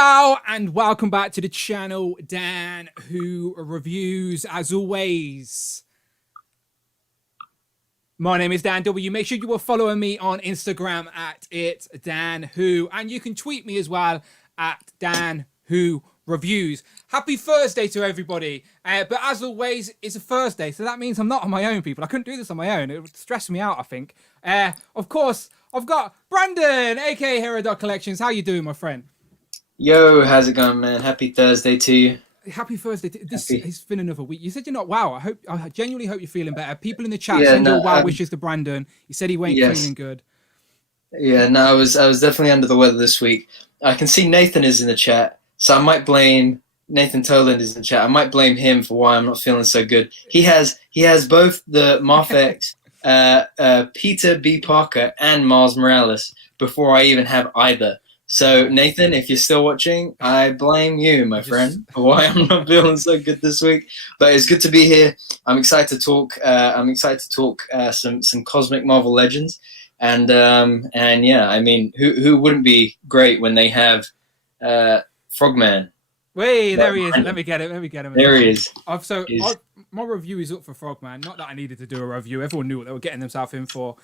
Ciao and welcome back to the channel, Dan Who Reviews. As always, my name is Dan W. Make sure you are following me on Instagram at It's Dan Who, and you can tweet me as well at Dan Who Reviews. Happy Thursday to everybody. But as always, it's a Thursday, so that means I'm not on my own, people. I couldn't do this on my own. It would stress me out, I think. Of course, I've got Brandon, aka Hero Collections. How you doing, my friend? Yo, how's it going, man? Happy Thursday to you. Happy Thursday. This has been another week. You said you're not wow. I genuinely hope you're feeling better. People in the chat send your wow wishes to Brandon. He said he ain't feeling good. Yeah, no, I was definitely under the weather this week. I can see Nathan is in the chat, so I might blame Nathan Toland is in the chat. I might blame him for why I'm not feeling so good. He has both the Marfex, Peter B. Parker, and Miles Morales before I even have either. So, Nathan, if you're still watching, I blame you, my friend, for why I'm not feeling so good this week. But it's good to be here. I'm excited to talk. Some cosmic Marvel legends, and yeah, I mean, who wouldn't be great when they have Frogman? Wait, there he is. Let me get him. There he is. My review is up for Frogman. Not that I needed to do a review. Everyone knew what they were getting themselves in for.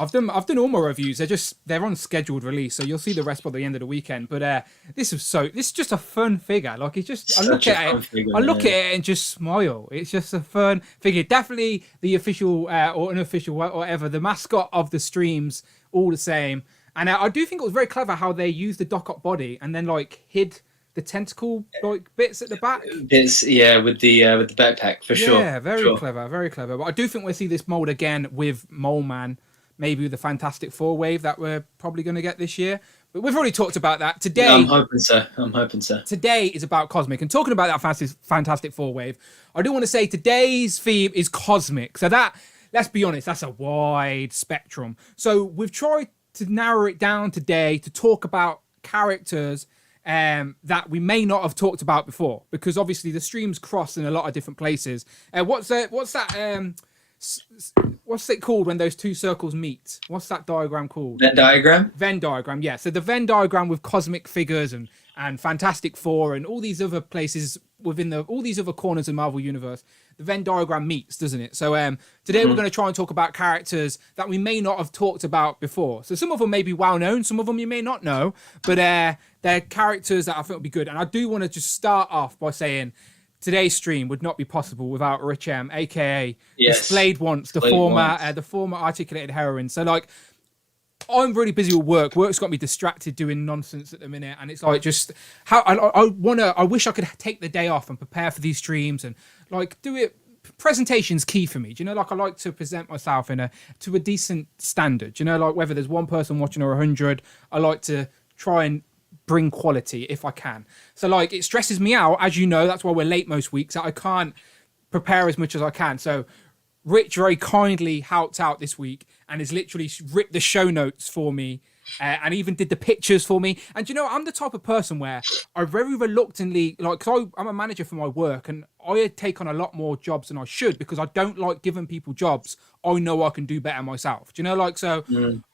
I've done all my reviews. They're on scheduled release, so you'll see the rest by the end of the weekend. But this is just a fun figure. Like it's just I look at it and just smile. It's just a fun figure. Definitely the official or unofficial whatever, the mascot of the streams, all the same. And I do think it was very clever how they used the Doc-Ock body and then like hid the tentacle like bits at the back. Bits, yeah, with the backpack for sure. Yeah, very clever, very clever. But I do think we'll see this mold again with Mole Man. Maybe with the Fantastic Four wave that we're probably going to get this year. But we've already talked about that. Today, I'm hoping so. Today is about Cosmic. And talking about that Fantastic Four wave, I do want to say today's theme is Cosmic. So that, let's be honest, that's a wide spectrum. So we've tried to narrow it down today to talk about characters that we may not have talked about before. Because obviously the streams cross in a lot of different places. What's it called when those two circles meet? What's that diagram called? Venn diagram? Venn diagram, yeah. So the Venn diagram with cosmic figures and Fantastic Four and all these other places within all these other corners of Marvel Universe, the Venn diagram meets, doesn't it? So today we're going to try and talk about characters that we may not have talked about before. So some of them may be well known, some of them you may not know, but they're characters that I think will be good. And I do want to just start off by saying today's stream would not be possible without Rich M, aka Displayed Once, the former articulated heroine. So like, I'm really busy with work. Work's got me distracted doing nonsense at the minute, and it's like just how I wish I could take the day off and prepare for these streams and like do it. Presentation's key for me. Do you know, like I like to present myself to a decent standard. Do you know, like whether there's one person watching or 100, I like to try and bring quality if I can. So like it stresses me out, as you know, that's why we're late most weeks, that I can't prepare as much as I can. So Rich very kindly helped out this week and has literally written the show notes for me and even did the pictures for me. And you know, I'm the type of person where I very reluctantly, like, cause I'm a manager for my work and I take on a lot more jobs than I should because I don't like giving people jobs I know I can do better myself. Do you know, like, so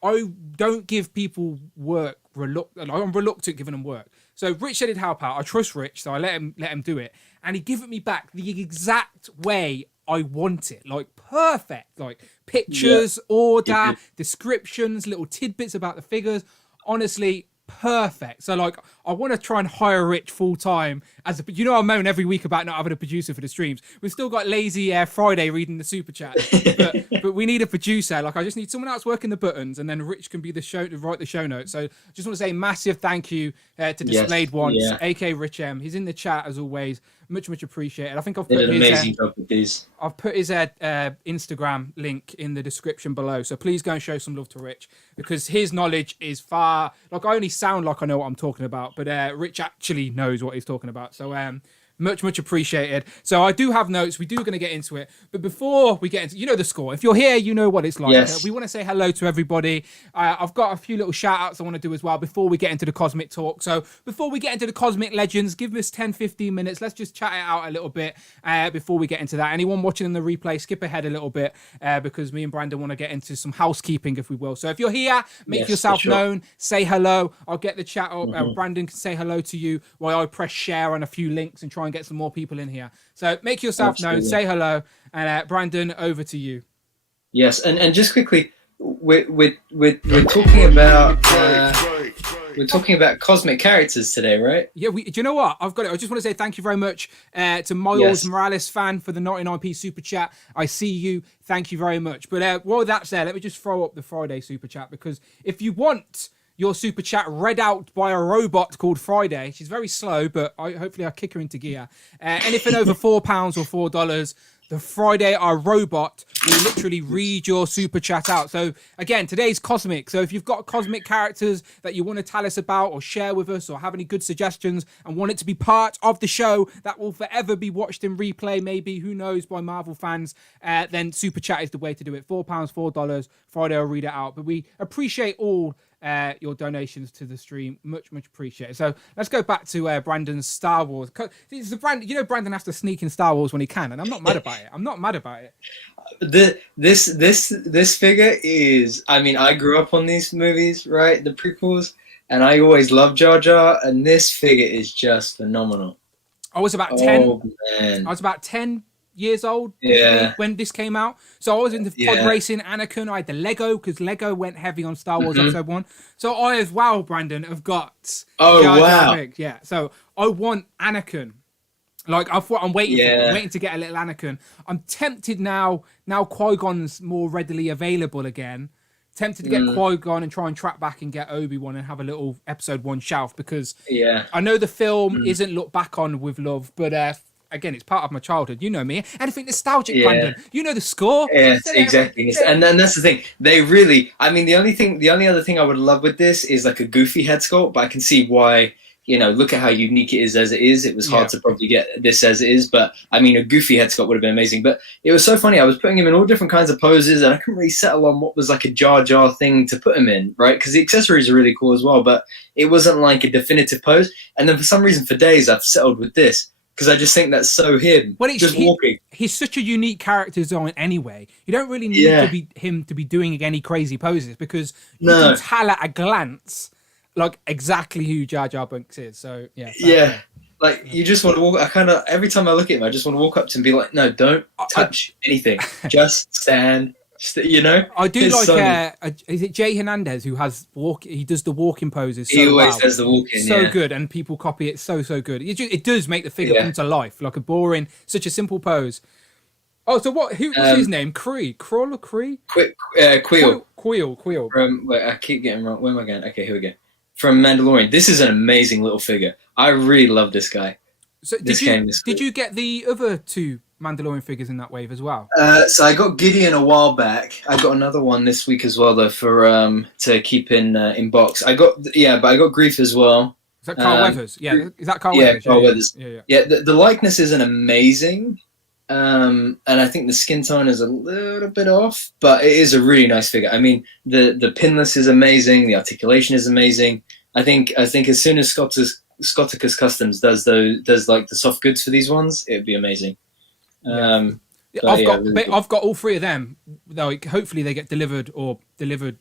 I don't give people work I'm reluctant giving them work. So Rich said he'd help out. I trust Rich, so I let him do it. And he given me back the exact way I want it. Like perfect. Like pictures, order, descriptions, little tidbits about the figures. Honestly, perfect. So like I want to try and hire Rich full time as a, you know, I moan every week about not having a producer for the streams. We've still got lazy Friday reading the super chat, but we need a producer. Like I just need someone else working the buttons, and then Rich can be the show to write the show notes. So just want to say massive thank you to Displayed Once, aka Rich M. He's in the chat as always. Much appreciated. I think I've put an amazing job with these. I've put his Instagram link in the description below, so please go and show some love to Rich because his knowledge is far. Like I only sound like I know what I'm talking about, but Rich actually knows what he's talking about. So Much appreciated. So I do have notes. We do going to get into it. But before we get into, you know the score. If you're here, you know what it's like. Yes. We want to say hello to everybody. I've got a few little shout outs I want to do as well before we get into the Cosmic Talk. So before we get into the Cosmic Legends, give us 10, 15 minutes. Let's just chat it out a little bit before we get into that. Anyone watching in the replay, skip ahead a little bit because me and Brandon want to get into some housekeeping, if we will. So if you're here, make yourself known. Say hello. I'll get the chat up. Brandon can say hello to you while I press share on a few links and try and get some more people in here. So make yourself known, say hello, and Brandon, over to you. Yes, and just quickly, we're talking about we're talking about cosmic characters today, right? Yeah, do you know what? I've got it. I just want to say thank you very much to Miles Morales fan for the 99p super chat. I see you. Thank you very much. But while that's there, let me just throw up the Friday super chat, because if you want your super chat read out by a robot called Friday, she's very slow, but hopefully I kick her into gear. Anything over £4 or $4, the Friday, our robot, will literally read your super chat out. So again, today's Cosmic. So if you've got cosmic characters that you want to tell us about or share with us, or have any good suggestions and want it to be part of the show that will forever be watched in replay, maybe, who knows, by Marvel fans, then super chat is the way to do it. £4, $4, Friday will read it out. But we appreciate all your donations to the stream, much appreciated. So let's go back to Brandon's Star Wars. Brandon has to sneak in Star Wars when he can, and I'm not mad about it. This figure is, I mean, I grew up on these movies, right, the prequels, and I always loved Jar Jar, and this figure is just phenomenal. I was about 10. Oh, man. I was about 10 years old when this came out. So I was into pod racing, Anakin. I had the Lego, because Lego went heavy on Star Wars Episode 1. So I, as well, Brandon, have got Jar Jar Binks. Yeah, so I want Anakin. Like, I'm waiting for it. I'm waiting to get a little Anakin. I'm tempted now Qui-Gon's more readily available again. Tempted to get Qui-Gon and try and track back and get Obi-Wan and have a little Episode 1 shelf, because I know the film isn't looked back on with love, but again, it's part of my childhood. You know me. Anything nostalgic, Brandon. You know the score. Yes, exactly. And then that's the thing. They really, I mean, the only other thing I would love with this is like a goofy head sculpt, but I can see why, look at how unique it is as it is. It was hard to probably get this as it is, but I mean, a goofy head sculpt would have been amazing. But it was so funny. I was putting him in all different kinds of poses, and I couldn't really settle on what was like a Jar Jar thing to put him in, right? Because the accessories are really cool as well, but it wasn't like a definitive pose. And then for some reason, for days, I've settled with this, because I just think that's so him. Well, just walking. He's such a unique character design anyway. You don't really need him to be doing any crazy poses, because you can tell at a glance like exactly who Jar Jar Binks is. So like you just want to walk. Every time I look at him, I just want to walk up to him and be like, no, don't touch anything. Just stand. I do is it Jay Hernandez who has he does the walking poses so he always does the walking so good, and people copy it so good. It does make the figure come to life, like a boring, such a simple pose. Oh, so what's his name? Crawl or Cree? Queel. Queel. I keep getting wrong. Where am I going? Okay, here we go. From Mandalorian. This is an amazing little figure. I really love this guy. So did you get the other two Mandalorian figures in that wave as well? So I got Gideon a while back. I got another one this week as well, though, for to keep in box. But I got Grief as well. Is that Carl Weathers? Yeah, is that Carl Weathers? Carl Weathers. Yeah. The likeness isn't amazing, and I think the skin tone is a little bit off, but it is a really nice figure. I mean, the pinless is amazing. The articulation is amazing. I think as soon as Scotticus Customs does like the soft goods for these ones, it'd be amazing. I've got all three of them. Like, hopefully they get delivered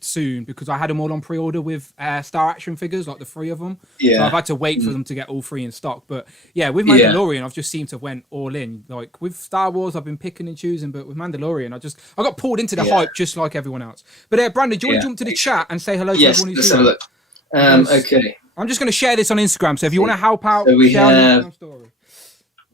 soon, because I had them all on pre-order with Star Action figures, like the three of them. Yeah. So I've had to wait for them to get all three in stock. But yeah, with Mandalorian, I've just seemed to went all in. Like with Star Wars, I've been picking and choosing, but with Mandalorian, I got pulled into the hype just like everyone else. But Brandon, do you want to jump to the chat and say hello to everyone who's here? Yes, let's have a look. Okay. I'm just going to share this on Instagram, so if you want to help out, so we have.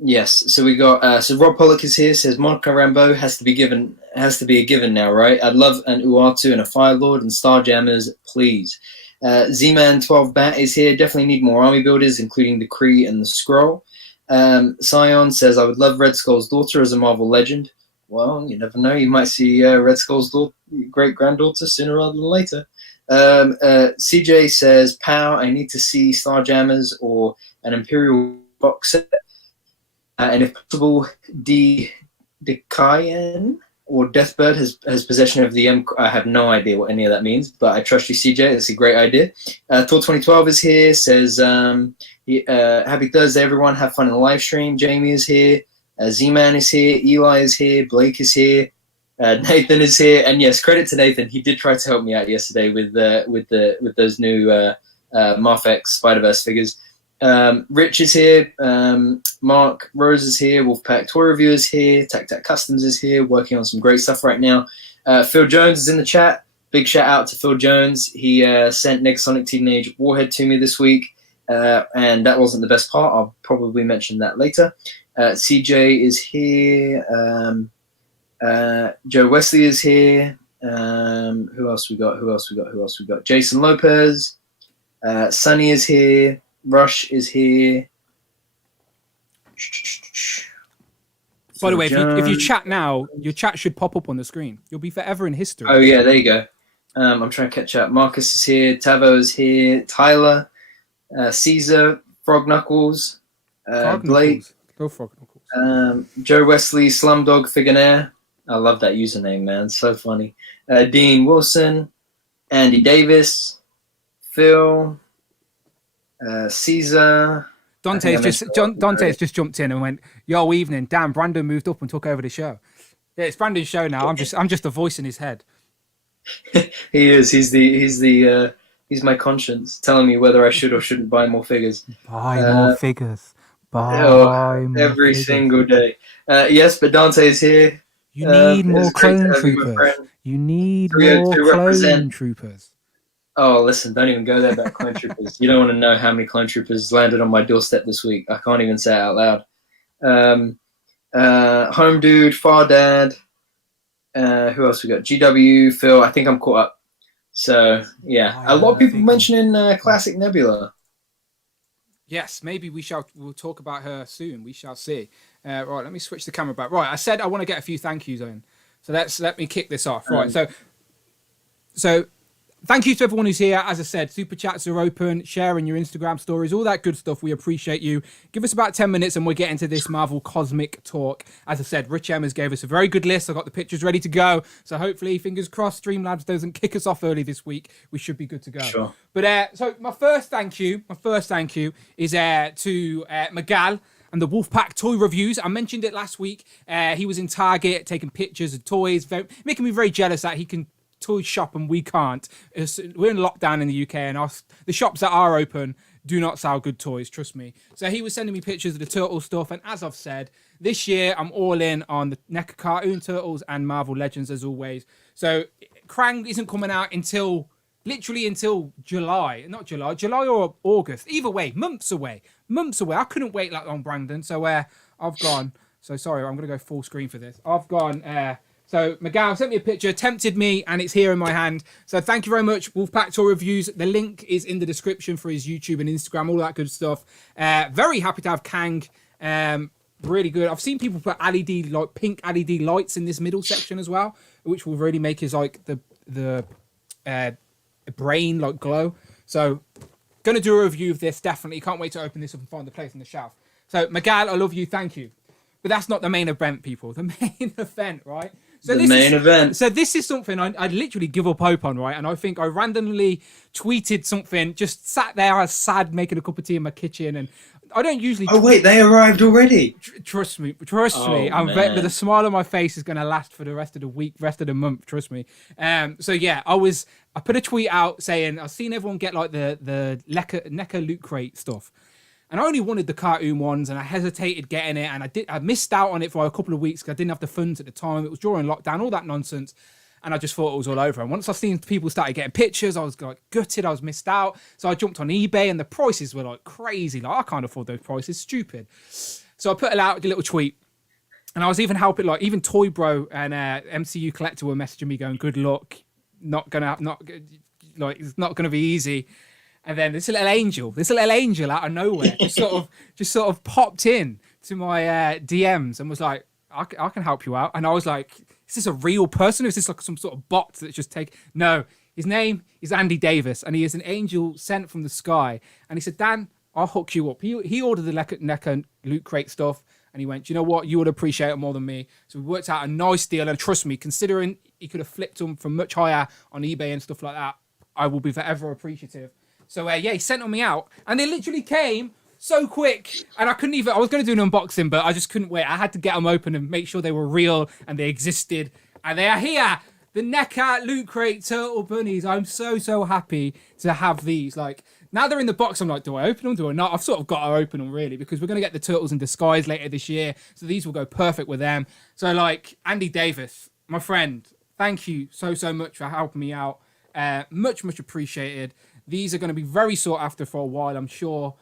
Yes, so we got so Rob Pollock is here. Says Monica Rambeau has to be a given now, right? I'd love an Uatu and a Fire Lord and Starjammers, please. Z-Man 12 Bat is here. Definitely need more army builders, including the Kree and the Skrull. Scion says I would love Red Skull's daughter as a Marvel legend. Well, you never know. You might see Red Skull's great granddaughter sooner rather than later. CJ says, "Pow! I need to see Starjammers or an Imperial box set." and if possible, Decayan or Deathbird has possession of the M. I have no idea what any of that means, but I trust you, CJ. It's a great idea. Thor 2012 is here. Says, happy Thursday, everyone. Have fun in the live stream. Jamie is here. Z-Man is here. Eli is here. Blake is here. Nathan is here. And yes, credit to Nathan. He did try to help me out yesterday with those new Marfex Spider-Verse figures. Rich is here. Mark Rose is here. Wolfpack Toy Review is here. Tac Tac Customs is here, working on some great stuff right now. Phil Jones is in the chat. Big shout out to Phil Jones. He sent Negasonic Teenage Warhead to me this week, and that wasn't the best part. I'll probably mention that later. CJ is here. Joe Wesley is here. Who else we got? Jason Lopez. Sunny is here. Rush is here. By the way, if you chat now, your chat should pop up on the screen. You'll be forever in history. Oh, yeah, there you go. I'm trying to catch up. Marcus is here. Tavo is here. Tyler. Caesar. Frog Knuckles. Blake. Go Frog Knuckles. Joe Wesley. Slumdog Figuenaire. I love that username, man. So funny. Dean Wilson. Andy Davis. Phil. Caesar. Dante's just jumped in and went, "Yo, evening. Damn, Brandon moved up and took over the show." Yeah, it's Brandon's show now. I'm just a voice in his head. He is. He's my conscience, telling me whether I should or shouldn't buy more figures. Buy more figures. Buy more every figures. single day. Yes, but Dante is here. You need more clone troopers. You need more clone troopers. Oh, listen, don't even go there about clone troopers. You don't want to know how many clone troopers landed on my doorstep this week. I can't even say it out loud. Home Dude, Far Dad. Who else we got? GW, Phil. I think I'm caught up. So, yeah. A lot of people mentioning Classic Nebula. Yes, maybe we'll talk about her soon. We shall see. Right, let me switch the camera back. Right, I said I want to get a few thank yous in. So let me kick this off. Right, so thank you to everyone who's here. As I said, super chats are open, sharing your Instagram stories, all that good stuff. We appreciate you. Give us about 10 minutes and we'll get into this Marvel Cosmic talk. As I said, Rich Emmers gave us a very good list. I got the pictures ready to go. So hopefully, fingers crossed, Streamlabs doesn't kick us off early this week. We should be good to go. Sure. But so my first thank you is to Miguel and the Wolfpack Toy Reviews. I mentioned it last week. He was in Target taking pictures of toys, making me very jealous that he can toy shop and we can't. We're in lockdown in the UK and the shops that are open do not sell good toys, trust me. So he was sending me pictures of the turtle stuff, and as I've said, this year I'm all in on the NECA cartoon turtles and Marvel Legends as always. So Krang isn't coming out until July or August. Either way, months away. I couldn't wait that long, Brandon. So I've gone. So sorry, I'm going to go full screen for this. I've gone. So Miguel sent me a picture, tempted me, and it's here in my hand. So thank you very much, Wolfpack Tour Reviews. The link is in the description for his YouTube and Instagram, all that good stuff. Very happy to have Kang. Really good. I've seen people put pink LED lights in this middle section as well, which will really make his the brain glow. So gonna do a review of this, definitely. Can't wait to open this up and find the place on the shelf. So Miguel, I love you, thank you. But that's not the main event, people. The main event, right? So this is something I literally give up hope on, right? And I think I randomly tweeted something, just sat there, I was sad, making a cup of tea in my kitchen, and I don't usually... Oh, wait, they arrived already? Trust me. The smile on my face is going to last for the rest of the week, rest of the month, trust me. So yeah, I put a tweet out saying, I've seen everyone get the NECA Loot Crate stuff. And I only wanted the cartoon ones, and I hesitated getting it, and I missed out on it for a couple of weeks because I didn't have the funds at the time. It was during lockdown, all that nonsense, and I just thought it was all over. And once I seen people started getting pictures, I was gutted. I was missed out. So I jumped on eBay, and the prices were crazy. I can't afford those prices. Stupid. So I put out a little tweet, and I was even helping even Toy Bro and MCU Collector were messaging me going, "Good luck. It's not gonna be easy." And then this little angel out of nowhere just sort of popped in to my DMs and was like, I can help you out. And I was like, is this a real person? Or is this some sort of bot that's just No, his name is Andy Davis, and he is an angel sent from the sky. And he said, Dan, I'll hook you up. He ordered the NECA Loot Crate stuff, And he went, you know what? You would appreciate it more than me. So we worked out a nice deal. And trust me, considering he could have flipped them from much higher on eBay and stuff like that, I will be forever appreciative. So yeah, he sent them me out. And they literally came so quick. And I was going to do an unboxing, but I just couldn't wait. I had to get them open and make sure they were real and they existed. And they are here. The NECA Loot Crate Turtle Bunnies. I'm so happy to have these. Like, now they're in the box, I'm like, do I open them? Do I not? I've sort of got to open them, really, because we're going to get the Turtles in Disguise later this year. So these will go perfect with them. So, like, Andy Davis, my friend, thank you so much for helping me out. Much appreciated. These are going to be very sought after for a while, I'm sure.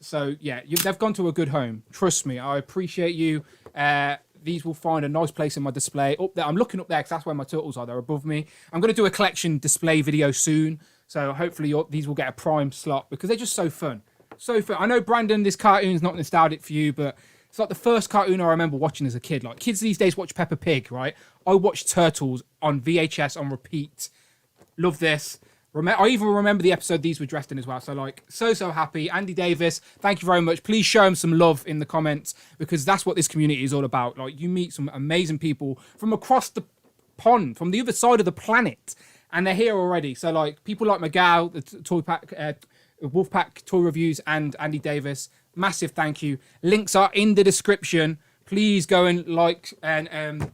So, yeah, they've gone to a good home. Trust me, I appreciate you. These will find a nice place in my display. Up there, I'm looking up there because that's where my turtles are. They're above me. I'm going to do a collection display video soon. So hopefully these will get a prime slot because they're just so fun. So fun. I know, Brandon, this cartoon's not nostalgic for you, but it's like the first cartoon I remember watching as a kid. Like, kids these days watch Peppa Pig, right? I watched Turtles on VHS on repeat. Love this. I even remember the episode these were dressed in as well. So, like, so happy. Andy Davis, thank you very much. Please show him some love in the comments because that's what this community is all about. Like, you meet some amazing people from across the pond, from the other side of the planet. And they're here already. So, like, people like Miguel, the Toy Pack, Wolfpack Toy Reviews, and Andy Davis, massive thank you. Links are in the description. Please go and like and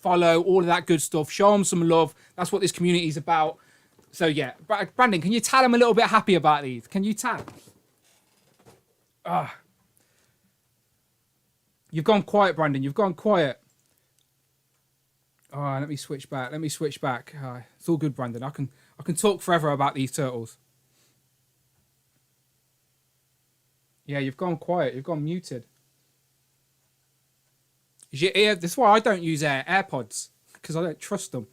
follow, all of that good stuff. Show them some love. That's what this community is about. So, yeah. Brandon, can you tell them a little bit happy about these? Can you tell? You've gone quiet, Brandon. You've gone quiet. Oh, let me switch back. It's all good, Brandon. I can talk forever about these turtles. Yeah, you've gone quiet. You've gone muted. Is your ear? That's why I don't use AirPods, because I don't trust them.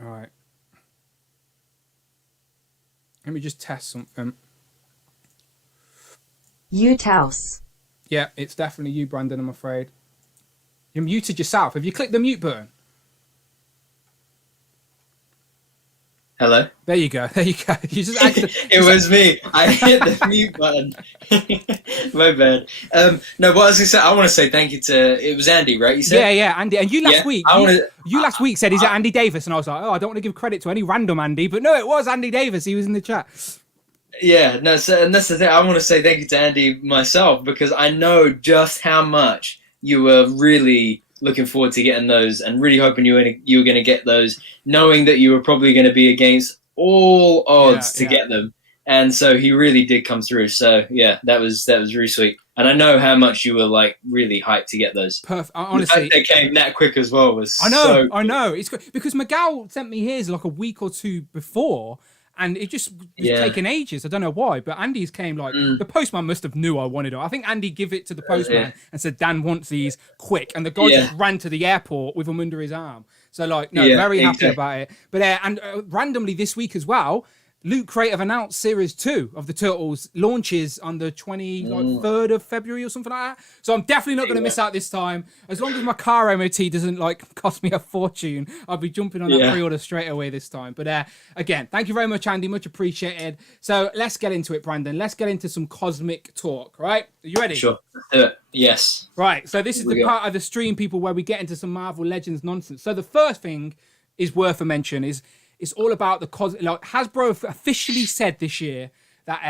All right. Let me just test something. House. Yeah, it's definitely you, Brandon, I'm afraid. You muted yourself. Have you clicked the mute button? Hello? There you go. You just It was me. I hit the mute button. My bad. No, what I was going to say, I want to say thank you to, it was Andy, right? You said? Yeah, Andy. And you last week, you last week said, is it Andy Davis? And I was like, oh, I don't want to give credit to any random Andy. But no, it was Andy Davis. He was in the chat. Yeah, no, and that's the thing. I want to say thank you to Andy myself because I know just how much you were really looking forward to getting those and really hoping you were going to get those, knowing that you were probably going to be against all odds to get them. And so he really did come through. So yeah, that was really sweet. And I know how much you were like really hyped to get those. Perfect. Honestly, the fact they came that quick as well was. I know. It's good because Miguel sent me his like a week or two before. And it just was taking ages. I don't know why, but Andy's came like the postman must have knew I wanted it. I think Andy gave it to the postman and said Dan wants these quick, and the guy just ran to the airport with them under his arm. So like, no, very happy about it. But and randomly this week as well, Loot Crate have announced Series 2 of the Turtles launches on the 23rd of February or something like that. So I'm definitely not going to miss out this time. As long as my car MOT doesn't like cost me a fortune, I'll be jumping on that pre-order straight away this time. But again, thank you very much, Andy. Much appreciated. So let's get into it, Brandon. Let's get into some cosmic talk, right? Are you ready? Sure. Yes. Right. So this is the part of the stream, people, where we get into some Marvel Legends nonsense. So the first thing is worth a mention is it's all about the Hasbro officially said this year that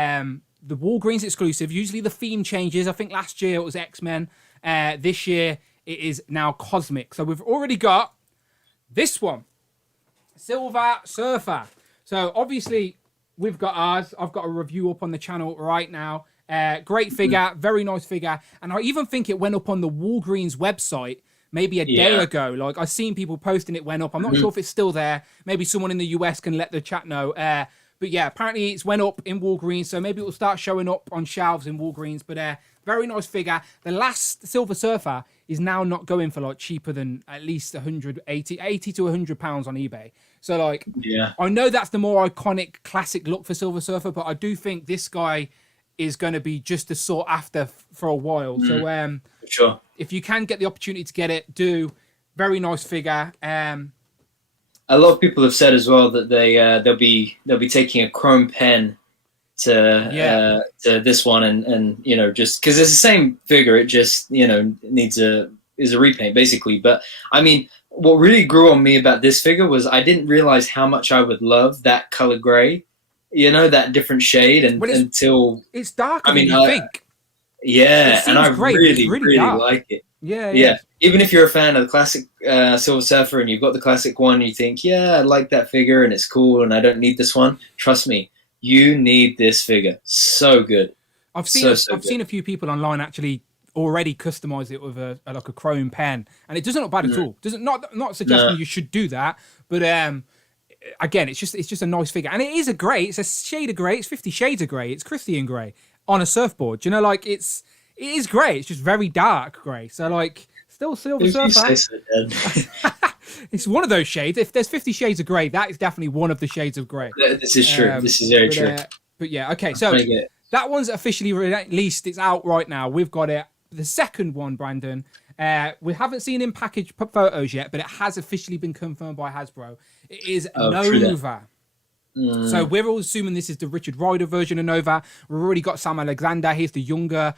the Walgreens exclusive, usually the theme changes. I think last year it was X-Men. This year it is now Cosmic. So we've already got this one, Silver Surfer. So obviously we've got ours. I've got a review up on the channel right now. Great figure, very nice figure. And I even think it went up on the Walgreens website maybe a day ago. Like, I've seen people posting it went up. I'm not sure if it's still there. Maybe someone in the US can let the chat know. But yeah, apparently it's went up in Walgreens, so maybe it will start showing up on shelves in Walgreens. But very nice figure. The last Silver Surfer is now not going for like cheaper than at least 80 to 100 pounds on eBay. So like, I know that's the more iconic classic look for Silver Surfer, but I do think this guy is going to be just as sought after for a while. So sure, if you can get the opportunity to get it, do. Very nice figure. A lot of people have said as well that they'll be taking a chrome pen to this one, and you know, just because it's the same figure, it just, you know, is a repaint basically. But I mean, what really grew on me about this figure was I didn't realize how much I would love that color gray, you know, that different shade, and until it's darker than you think. Yeah, and I really like it. Yeah. Even if you're a fan of the classic Silver Surfer and you've got the classic one, and you think, yeah, I like that figure and it's cool, and I don't need this one. Trust me, you need this figure. So good. I've seen a few people online actually already customize it with a chrome pen, and it doesn't look bad at all. Doesn't not suggesting you should do that, but again, it's just a nice figure, and it is a grey. It's a shade of grey. It's 50 Shades of Grey. It's Christian grey on a surfboard. You know, like it is grey. It's just very dark grey. So like still Silver Surfer. It's one of those shades. If there's 50 Shades of Grey, that is definitely one of the shades of grey. This is true. This is very true. But yeah, okay. So that one's officially released. It's out right now. We've got it. The second one, Brandon, we haven't seen in package photos yet, but it has officially been confirmed by Hasbro. It is Nova. So we're all assuming this is the Richard Rider version of Nova. We've already got Sam Alexander. He's the younger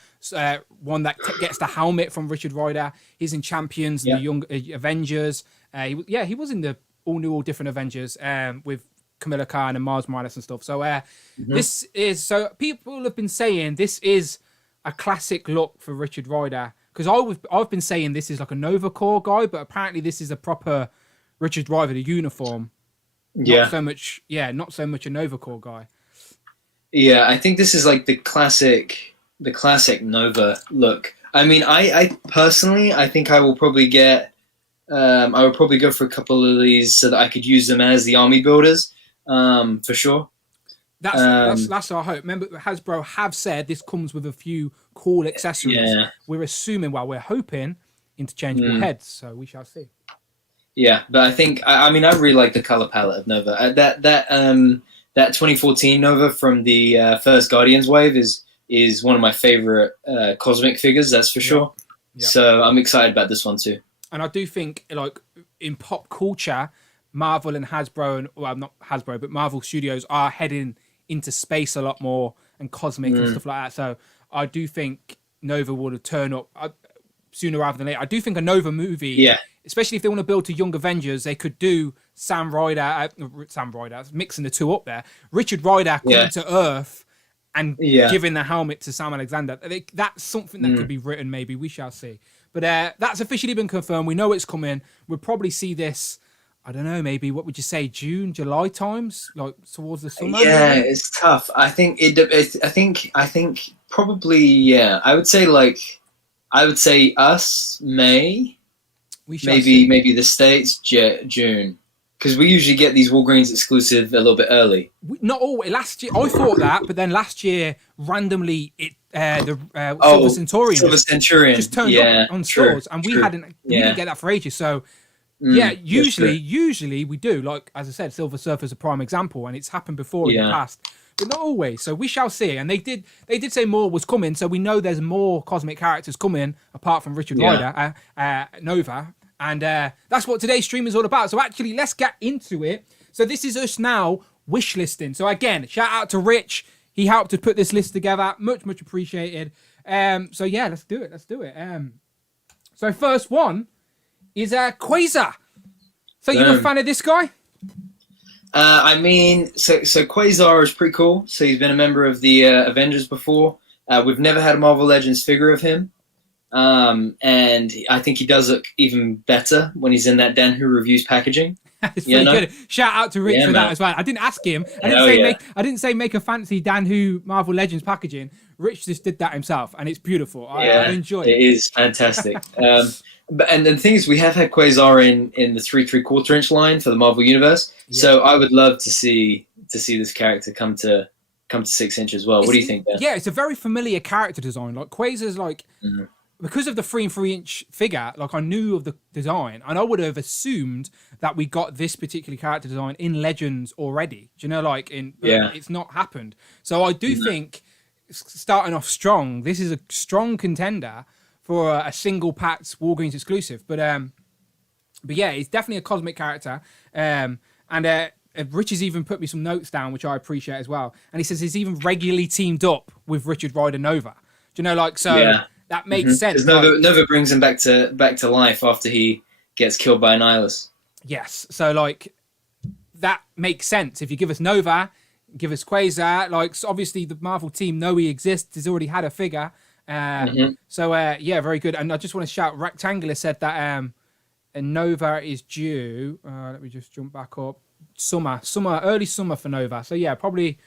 one that gets the helmet from Richard Rider. He's in Champions, the young Avengers. He was in the all new, all different Avengers with Kamala Khan and Mars Morales and stuff. So this is, so people have been saying this is a classic look for Richard Rider, because I've been saying this is like a Nova Corps guy, but apparently this is a proper Richard Rider uniform. Not so much a Nova Corps guy. Yeah, I think this is like the classic Nova look. I mean, I personally, I think I will probably get, I would probably go for a couple of these so that I could use them as the army builders, for sure. That's our hope. Remember, Hasbro have said this comes with a few cool accessories. Yeah. We're assuming, we're hoping, interchangeable heads, so we shall see. Yeah, but I think, I mean, I really like the color palette of Nova. That 2014 Nova from the first Guardians wave is one of my favorite cosmic figures, that's for sure. Yeah. So I'm excited about this one too. And I do think, like, in pop culture, Marvel and Hasbro, not Hasbro, but Marvel Studios are heading into space a lot more and cosmic and stuff like that. So I do think Nova would have turned up sooner rather than later. I do think a Nova movie, especially if they want to build to Young Avengers, they could do Sam Ryder, mixing the two up there. Richard Rider coming to Earth and giving the helmet to Sam Alexander. That's something that could be written, maybe. We shall see. But that's officially been confirmed. We know it's coming. We'll probably see this, I don't know, maybe, what would you say, June, July times, like towards the summer? Yeah, maybe? It's tough. I think probably, I would say us, May. Maybe the States, June. Because we usually get these Walgreens exclusive a little bit early. Not always. Last year, I thought that, but then last year, randomly, Silver Centurion just turned up on stores, and we didn't get that for ages. So, usually we do. Like, as I said, Silver Surfer is a prime example, and it's happened before in the past, but not always. So we shall see. And they did say more was coming, so we know there's more cosmic characters coming apart from Richard Rider, Nova. And that's what today's stream is all about. So actually, let's get into it. So this is us now wish listing. So again, shout out to Rich. He helped to put this list together. Much, much appreciated. So yeah, let's do it. So first one is Quasar. So you're a fan of this guy? I mean, so Quasar is pretty cool. So he's been a member of the Avengers before. We've never had a Marvel Legends figure of him. And I think he does look even better when he's in that Dan Who Reviews packaging. It's pretty good. Shout out to Rich for that as well. I didn't ask him. I didn't say make a fancy Dan Who Marvel Legends packaging. Rich just did that himself, and it's beautiful. I enjoy it. It is fantastic. And the thing is, we have had Quasar in the 3 3/4 inch line for the Marvel Universe. Yeah. So I would love to see this character come to 6 inches as well. What do you think, Ben? Yeah, it's a very familiar character design. Like Quasar's like. Mm-hmm. Because of the 3 3 inch figure, like I knew of the design, and I would have assumed that we got this particular character design in Legends already. Do you know, like it's not happened. So I do think, starting off strong, this is a strong contender for a single packed Walgreens exclusive. But yeah, it's definitely a cosmic character. And Rich has even put me some notes down, which I appreciate as well. And he says he's even regularly teamed up with Richard Rider Nova. Do you know, like, so that makes sense. Because Nova brings him back to life after he gets killed by Annihilus. Yes, so like that makes sense. If you give us Nova, give us Quasar, like, so obviously the Marvel team know he exists. He's already had a figure. So yeah, very good. And I just want to shout, Rectangular said that Nova is due. Let me just jump back up. Early summer for Nova. So yeah, probably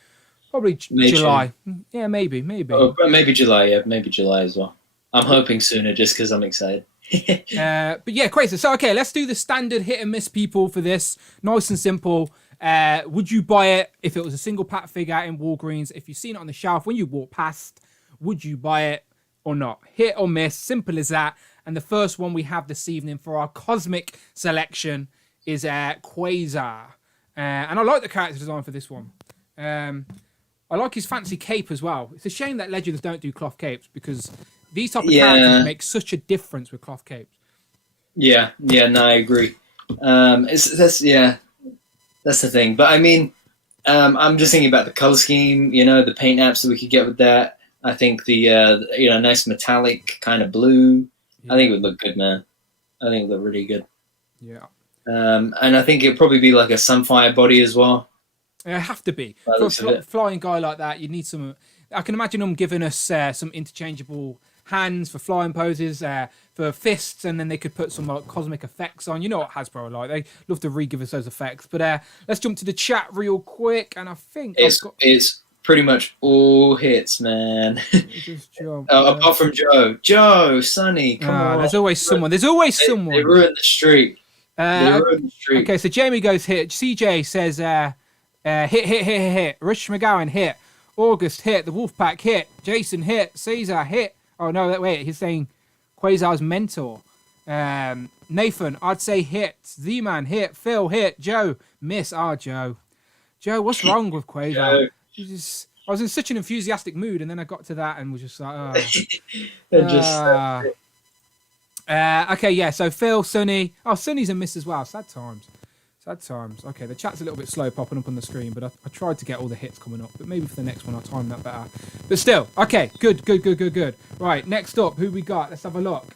July. Yeah, maybe. Oh, maybe July. Yeah, maybe July as well. I'm hoping sooner, just because I'm excited. But yeah, crazy. So okay, let's do the standard hit and miss people for this. Nice and simple. Would you buy it if it was a single pack figure in Walgreens? If you've seen it on the shelf when you walk past, would you buy it or not? Hit or miss, simple as that. And the first one we have this evening for our cosmic selection is Quasar. And I like the character design for this one. I like his fancy cape as well. It's a shame that Legends don't do cloth capes, because these type of characters make such a difference with cloth capes. Yeah, no, I agree. That's the thing. But I mean, I'm just thinking about the color scheme, the paint apps that we could get with that. I think the nice metallic kind of blue. Yeah. I think it would look good, man. I think it would look really good. Yeah. And I think it'd probably be like a Sunfire body as well. It have to be. For a flying guy like that, you need some. I can imagine them giving us some interchangeable hands for flying poses, for fists, and then they could put some like cosmic effects on. You know what Hasbro are like; they love to re-give us those effects. But let's jump to the chat real quick, and I think it's pretty much all hits, man. Apart from Joe, Sonny, come on. There's always someone. They ruined the streak. Okay, so Jamie goes hit. CJ says hit. Rich McGowan hit. August hit. The Wolfpack hit. Jason hit. Caesar hit. Oh no, wait, he's saying Quasar's mentor. Nathan, I'd say hit. Z-Man hit. Phil hit. Joe miss. Joe, what's wrong with Quasar? I was in such an enthusiastic mood, and then I got to that and was just like, okay, yeah. So Phil, Sonny. Sonny's a miss as well. Sad times. Okay, the chat's a little bit slow popping up on the screen, but I tried to get all the hits coming up. But maybe for the next one, I'll time that better. But still, okay, good. Right, next up, who we got? Let's have a look.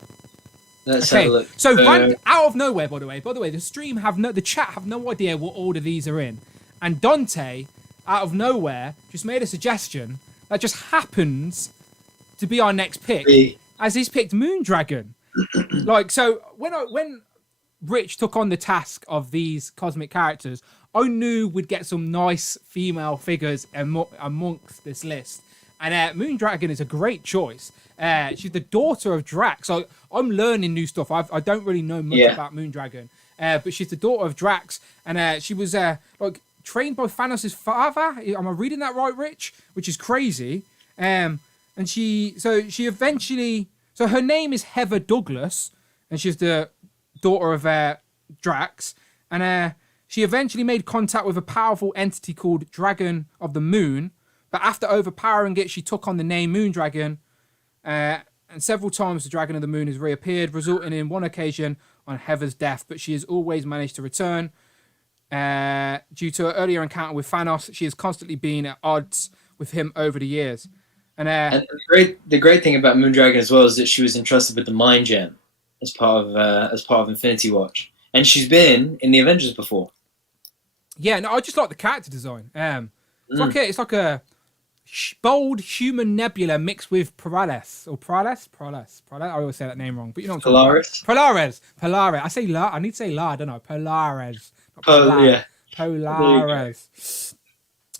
Let's have a look. So out of nowhere, by the way, the chat have no idea what order these are in, and Dante, out of nowhere, just made a suggestion that just happens to be our next pick, as he's picked Moondragon. Like, so when Rich took on the task of these cosmic characters, I knew we'd get some nice female figures amongst this list. And Moondragon is a great choice. She's the daughter of Drax. So I'm learning new stuff. I don't really know much about Moondragon. But she's the daughter of Drax. And she was trained by Thanos' father. Am I reading that right, Rich? Which is crazy. And her name is Heather Douglas. And she's the daughter of Drax, and she eventually made contact with a powerful entity called Dragon of the Moon, but after overpowering it, she took on the name Moondragon, and several times the Dragon of the Moon has reappeared, resulting in one occasion on Heather's death, but she has always managed to return. Due to her earlier encounter with Thanos, she has constantly been at odds with him over the years. And the great thing about Moondragon as well is that she was entrusted with the Mind Gem as part of Infinity Watch, and she's been in the Avengers before. Yeah, no, I just like the character design. It's like a bold human Nebula mixed with Polaris. I always say that name wrong, but you know what I'm talking about. Polaris. I say La. I need to say La. I don't know. Polaris. Polaris.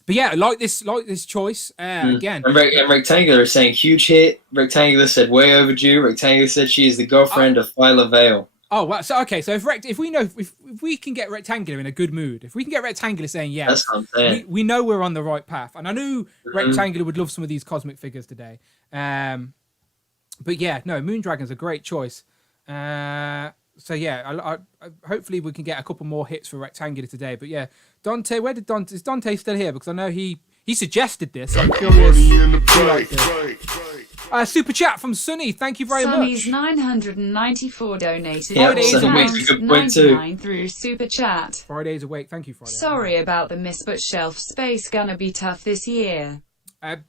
But yeah, I like this choice. Again. And Rectangular is saying huge hit. Rectangular said way overdue. Rectangular said she is the girlfriend of Phyla Vale. Oh, wow. So okay, so if we can get Rectangular in a good mood, if we can get Rectangular saying yes, that's what I'm saying. We know we're on the right path. And I knew Rectangular would love some of these cosmic figures today. But yeah, no, Moondragon's a great choice. So yeah, I hopefully we can get a couple more hits for Rectangular today. But yeah, Dante, is Dante still here? Because I know he suggested this. So I'm curious. Super chat from Sunny. Thank you very Sunny's much. 994 donated. Yeah, Friday is a week. That's a good point too. 99 through Super Chat. Fridays awake. Thank you, Friday. Sorry about the miss, but shelf space gonna be tough this year.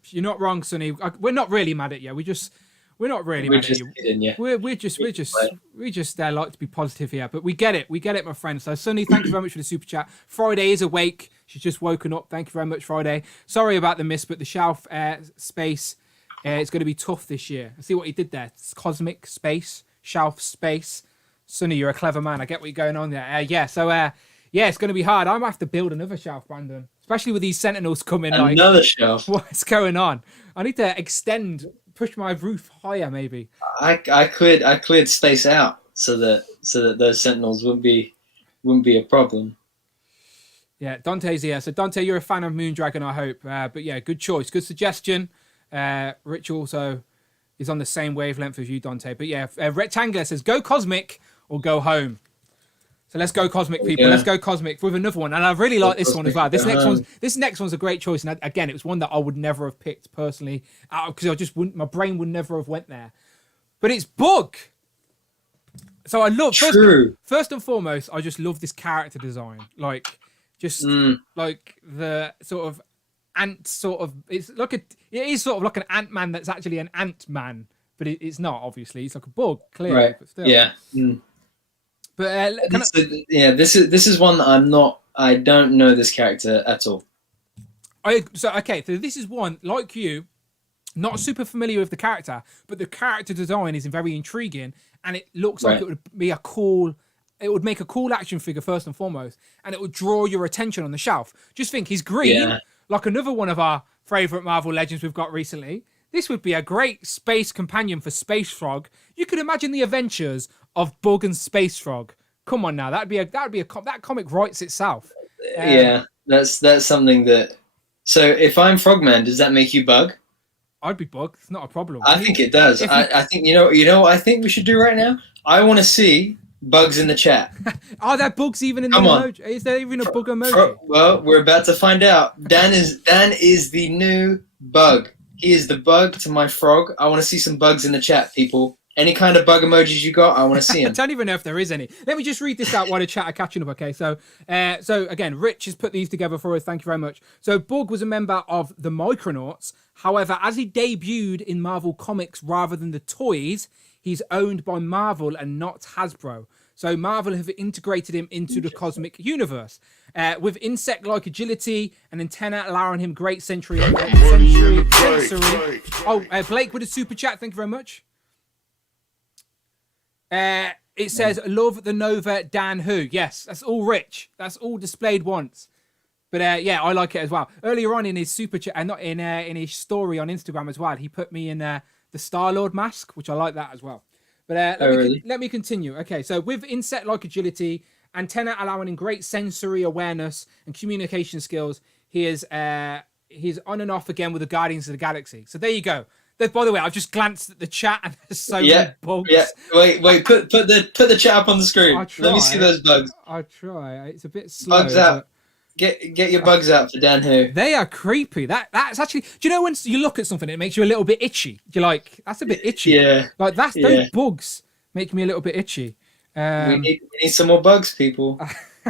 You're not wrong, Sunny. We're not really mad at you. We're not really mad at you. Kidding, yeah. We just like to be positive here, but we get it, my friend. So Sunny, thank you very much for the super chat. Friday is awake. She's just woken up. Thank you very much, Friday. Sorry about the miss, but the shelf space, it's going to be tough this year. I see what he did there. It's cosmic space, shelf space. Sunny, you're a clever man. I get what you're going on there. Yeah, it's going to be hard. I'm going to have to build another shelf, Brandon. Especially with these Sentinels coming. Another shelf. What's going on? I need to push my roof higher, maybe. I cleared space out so that those Sentinels wouldn't be a problem. Yeah, Dante's here. So Dante, you're a fan of Moondragon, I hope. But yeah, good choice, good suggestion. Rich also is on the same wavelength as you, Dante. But yeah, Rectangular says go cosmic or go home. So let's go cosmic, people. Yeah. Let's go cosmic with another one. And I really like this one as well. This next one's a great choice. And again, it was one that I would never have picked personally because I just wouldn't. My brain would never have went there. But it's Bug. So I love first and foremost, I just love this character design. Like like the sort of ant sort of. It is sort of like an Ant-Man that's actually an Ant-Man, but it's not. Obviously, it's like a bug, clearly. Right. But still. Yeah. But this is one that I don't know this character at all. So this is one like you, not super familiar with the character, but the character design is very intriguing, and it looks like it would be it would make a cool action figure first and foremost, and it would draw your attention on the shelf. Just think, he's green, like another one of our favorite Marvel legends we've got recently. This would be a great space companion for Space Frog. You could imagine the adventures of Bug and Space Frog. Come on now, that comic writes itself. That's something that. So if I'm Frogman, does that make you Bug? I'd be Bug. It's not a problem. I think it does. I think you know what I think we should do right now. I want to see bugs in the chat. Are there bugs even in the emoji? Is there even a bug emoji? Well, we're about to find out. Dan is the new bug. He is the bug to my frog. I want to see some bugs in the chat, people. Any kind of bug emojis you got, I want to see them. I don't even know if there is any. Let me just read this out while the chat are catching up, okay? So again, Rich has put these together for us. Thank you very much. So Bug was a member of the Micronauts. However, as he debuted in Marvel Comics rather than the toys, he's owned by Marvel and not Hasbro. So Marvel have integrated him into the cosmic universe. With insect-like agility and antenna allowing him great sensory. Oh, Blake with a super chat. Thank you very much. It says, love the Nova Dan Who. Yes, that's all Rich. That's all displayed once. But I like it as well. Earlier on in his super chat, and not in his story on Instagram as well, he put me in the Star-Lord mask, which I like that as well. But let me continue. Okay, so with insect-like agility, antenna allowing him great sensory awareness and communication skills, he's on and off again with the Guardians of the Galaxy. So there you go. By the way, I've just glanced at the chat and there's so many bugs. Yeah. Wait. Put the chat up on the screen. Let me see those bugs. I'll try. It's a bit slow. Bugs out. Get your bugs out for Dan Who. They are creepy. That's actually. Do you know when you look at something, it makes you a little bit itchy? You're like, that's a bit itchy. Yeah. Like those bugs make me a little bit itchy. We need some more bugs, people.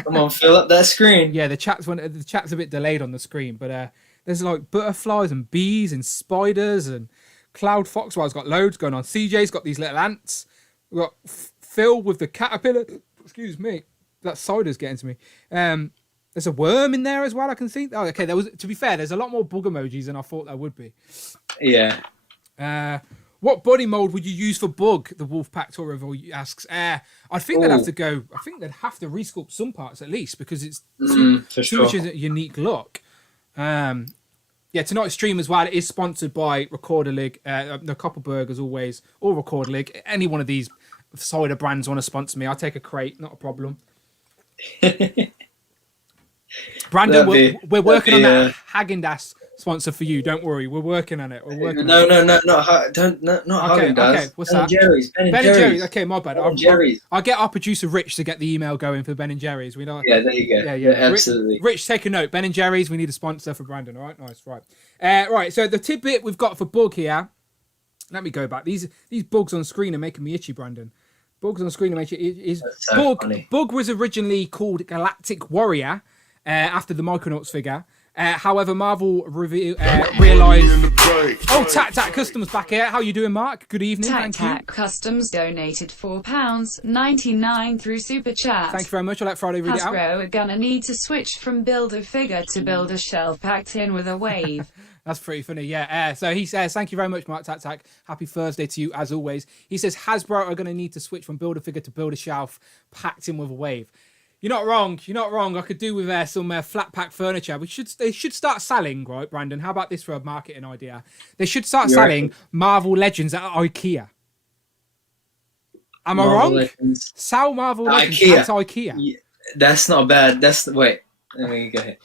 Come on, fill up that screen. Yeah, the chat's a bit delayed on the screen, but there's like butterflies and bees and spiders and Cloud Foxwire's got loads going on. CJ's got these little ants. We've got Phil with the caterpillar. Excuse me, that cider's getting to me. There's a worm in there as well. I can see. Oh, okay. To be fair, there's a lot more bug emojis than I thought there would be. Yeah. What body mold would you use for Bug? The Wolfpack Tour asks. I think they'd have to go. I think they'd have to resculpt some parts at least because it's too much of a unique look. Tonight's stream as well is sponsored by Recorder League. The Copperberg, as always, or Recorder League. Any one of these cider brands want to sponsor me, I'll take a crate, not a problem. Brandon, we're working on that Häagen-Dazs sponsor for you. Don't worry, we're working on it. Not Häagen-Dazs. Okay, what's that? Ben and Jerry's. Okay, my bad. I'll get our producer Rich to get the email going for Ben and Jerry's. We know. Yeah, there you go. Yeah, absolutely. Rich, take a note. Ben and Jerry's. We need a sponsor for Brandon. All right, nice. Right. Right. So the tidbit we've got for Bug here Let me go back. These bugs on screen are making me itchy, Brandon. Bugs on screen are making is so funny. Bug was originally called Galactic Warrior after the Micronauts figure. However, Marvel realised. Oh, Tac Customs back here. How you doing, Mark? Good evening. Thank you. Customs donated £4.99 through Super Chat. Thank you very much. I'll let Friday read it out. Hasbro are gonna need to switch from build a figure to build a shelf packed in with a wave. That's pretty funny, yeah. So he says, thank you very much, Mark Tac. Happy Thursday to you, as always. He says, Hasbro are going to need to switch from build a figure to build a shelf packed in with a wave. You're not wrong. I could do with some flat pack furniture. They should start selling, right, Brandon? How about this for a marketing idea? They should start selling Marvel Legends at IKEA. Am I wrong? Legends. Sell Marvel Legends at IKEA. Yeah, that's not bad. Wait. Let me go ahead.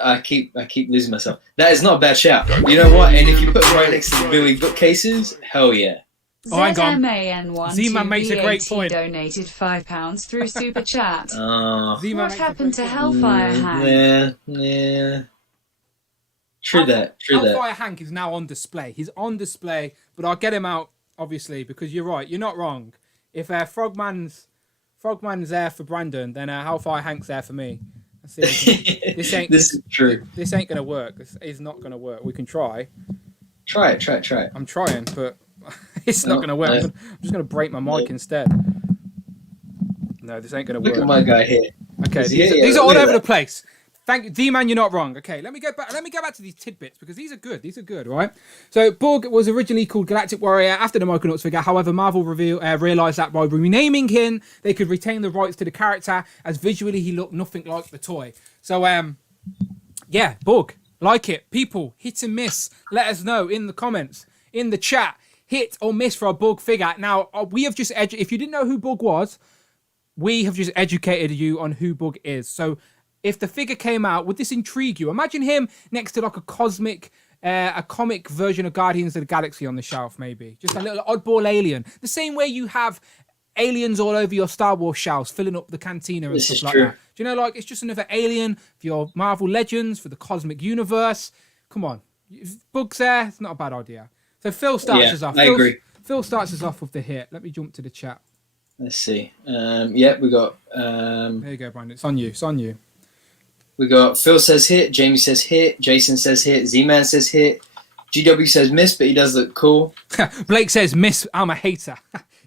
I keep losing myself. That is not a bad shout. You know what? And if you put it right next to the Billy bookcases, hell yeah. Z-Man makes a great point. Donated £5 through Super Chat. What happened to Hellfire Hank? Yeah. True that. Hellfire Hank is now on display. He's on display, but I'll get him out, obviously, because you're right. You're not wrong. If Frogman's there for Brandon, then Hellfire Hank's there for me. This is true. This ain't gonna work. This is not gonna work. We can try. Try it. I'm trying, but it's not gonna work. No. I'm just gonna break my mic instead. No, this ain't gonna work. Look at my guy here. Okay, these are all over the place. Thank you, D-Man, you're not wrong. Okay, let me go back to these tidbits because these are good, right? So, Bug was originally called Galactic Warrior after the Micronauts figure. However, Marvel realised that by renaming him, they could retain the rights to the character as visually he looked nothing like the toy. So, yeah, Bug, like it. People, hit and miss. Let us know in the comments, in the chat. Hit or miss for a Bug figure. Now, we have just if you didn't know who Bug was, we have just educated you on who Bug is. So, if the figure came out, would this intrigue you? Imagine him next to like a comic version of Guardians of the Galaxy on the shelf, maybe. Just a little oddball alien. The same way you have aliens all over your Star Wars shelves, filling up the cantina and stuff like that. Do you know, like, it's just another alien for your Marvel Legends, for the cosmic universe. Come on. If Bug's there, it's not a bad idea. So Phil starts us off. I agree. Phil starts us off with the hit. Let me jump to the chat. Let's see. We got... there you go, Brandon. It's on you. We got Phil says hit, Jamie says hit, Jason says hit, Z-Man says hit, GW says miss, but he does look cool. Blake says miss, I'm a hater.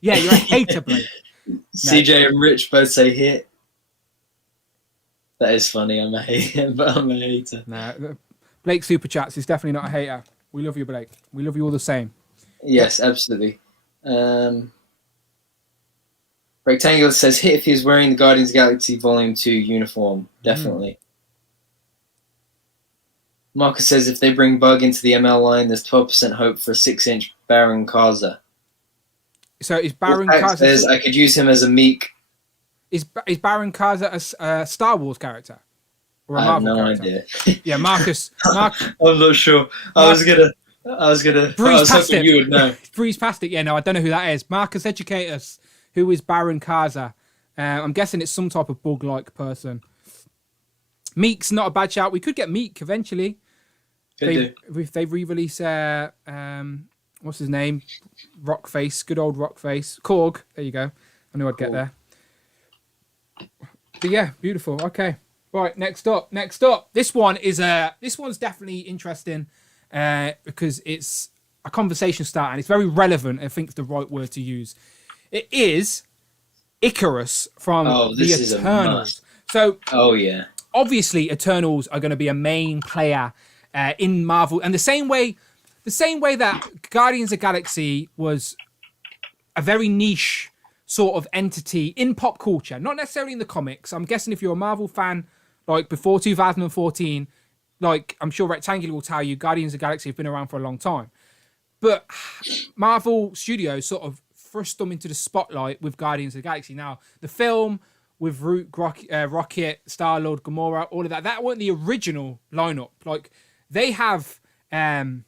Yeah, you're a hater, Blake. CJ and Rich both say hit. That is funny, I'm a hater, but I'm a hater. No, Blake Super Chats is definitely not a hater. We love you, Blake. We love you all the same. Yes, absolutely. Rectangular says hit if he's wearing the Guardians of the Galaxy Volume 2 uniform. Definitely. Marcus says if they bring Bug into the ML line, there's 12% hope for a 6-inch Baron Karza. So is Baron Karza... says I could use him as a meek... Is Baron Karza a Star Wars character? Or a Marvel character? I have no idea. Yeah, Marcus... I'm not sure. I was hoping you would know. Breeze past it. Yeah, no, I don't know who that is. Marcus, educate us. Who is Baron Karza? I'm guessing it's some type of bug-like person. Meek's not a bad shout. We could get Meek eventually. If they re-release, what's his name? Rockface, good old Rockface. Korg, there you go. I knew I'd get there. But yeah, beautiful. Okay, right. Next up. This one's definitely interesting because it's a conversation starter and it's very relevant. I think it's the right word to use. It is Ikarus from the Eternals. So, obviously, Eternals are going to be a main player in Marvel, and the same way that Guardians of the Galaxy was a very niche sort of entity in pop culture, not necessarily in the comics. I'm guessing if you're a Marvel fan, like before 2014, like I'm sure Rectangular will tell you, Guardians of the Galaxy have been around for a long time. But Marvel Studios sort of thrust them into the spotlight with Guardians of the Galaxy. Now, the film with Rocket, Star-Lord, Gamora, all of that weren't the original lineup. Like, they have, Yondu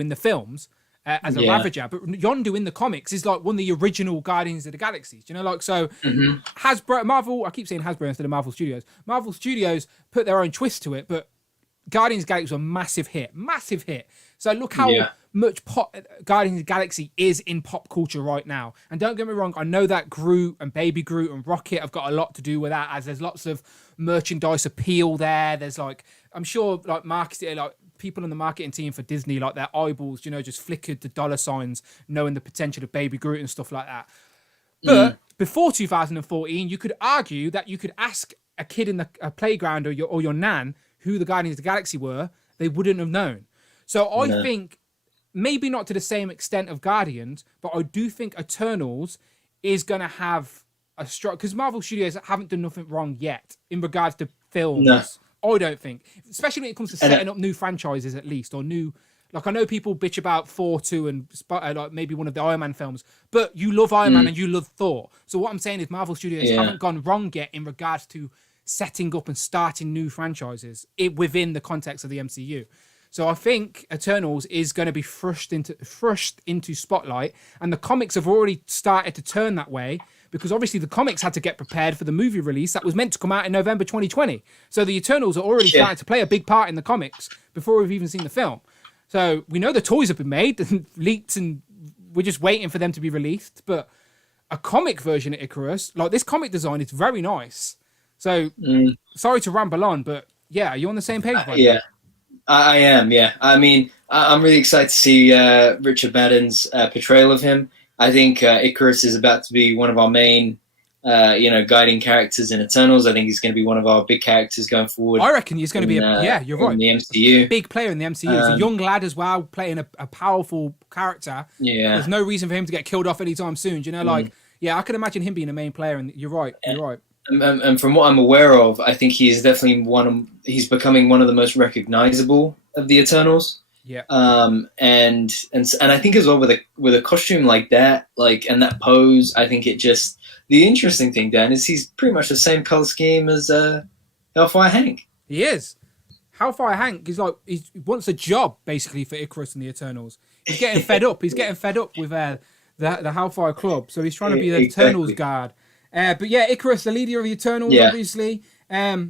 in the films as a Ravager, but Yondu in the comics is like one of the original Guardians of the Galaxies. You know, like, so Hasbro, Marvel, I keep saying Hasbro instead of Marvel Studios. Marvel Studios put their own twist to it, but Guardians of the Galaxy was a massive hit. So look how much Guardians of the Galaxy is in pop culture right now. And don't get me wrong, I know that Groot and Baby Groot and Rocket have got a lot to do with that, as there's lots of merchandise appeal there. There's like, I'm sure like marketing, like people on the marketing team for Disney, like their eyeballs, just flickered to dollar signs, knowing the potential of Baby Groot and stuff like that. But before 2014, you could argue that you could ask a kid in the playground or your nan who the Guardians of the Galaxy were, they wouldn't have known. So I think, maybe not to the same extent of Guardians, but I do think Eternals is going to have a strong... Because Marvel Studios haven't done nothing wrong yet in regards to films. No. I don't think. Especially when it comes to setting up new franchises, at least, or new... Like, I know people bitch about Thor 2 and like maybe one of the Iron Man films, but you love Iron Man and you love Thor. So what I'm saying is Marvel Studios haven't gone wrong yet in regards to setting up and starting new franchises within the context of the MCU. So I think Eternals is going to be thrust into spotlight, and the comics have already started to turn that way, because obviously the comics had to get prepared for the movie release that was meant to come out in November 2020. So the Eternals are already starting to play a big part in the comics before we've even seen the film. So we know the toys have been made and leaked, and we're just waiting for them to be released. But a comic version of Ikarus, like this comic design, is very nice. So sorry to ramble on, but yeah, are you on the same page? Yeah. I am, yeah. I mean, I'm really excited to see Richard Madden's portrayal of him. I think Ikarus is about to be one of our main, guiding characters in Eternals. I think he's going to be one of our big characters going forward. I reckon he's going to be you're right. In the MCU. A big player in the MCU. He's a young lad as well, playing a powerful character. Yeah. There's no reason for him to get killed off anytime soon. I can imagine him being a main player, and you're right. And from what I'm aware of, I think he's definitely he's becoming one of the most recognizable of the Eternals. Yeah. And I think as well with a costume like that, and that pose, I think the interesting thing, Dan, is he's pretty much the same color scheme as Hellfire Hank. He is. Hellfire Hank is he wants a job basically for Ikarus and the Eternals. He's getting fed up. He's getting fed up with the Hellfire Club, so he's trying to be the Eternals guard. But yeah, Ikarus, the leader of the Eternals, obviously. I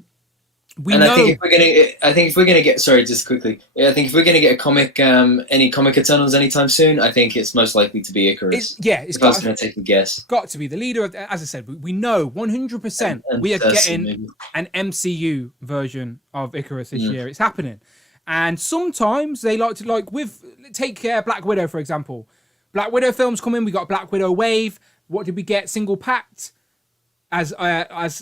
think if we're gonna get just quickly, I think if we're gonna get a comic, any comic Eternals anytime soon, I think it's most likely to be Ikarus. If I was gonna take a guess, got to be the leader of. As I said, we know 100% we are getting an MCU version of Ikarus this year. It's happening, and sometimes they like to take Black Widow for example. Black Widow films come in. We got Black Widow Wave. What did we get? Single packed as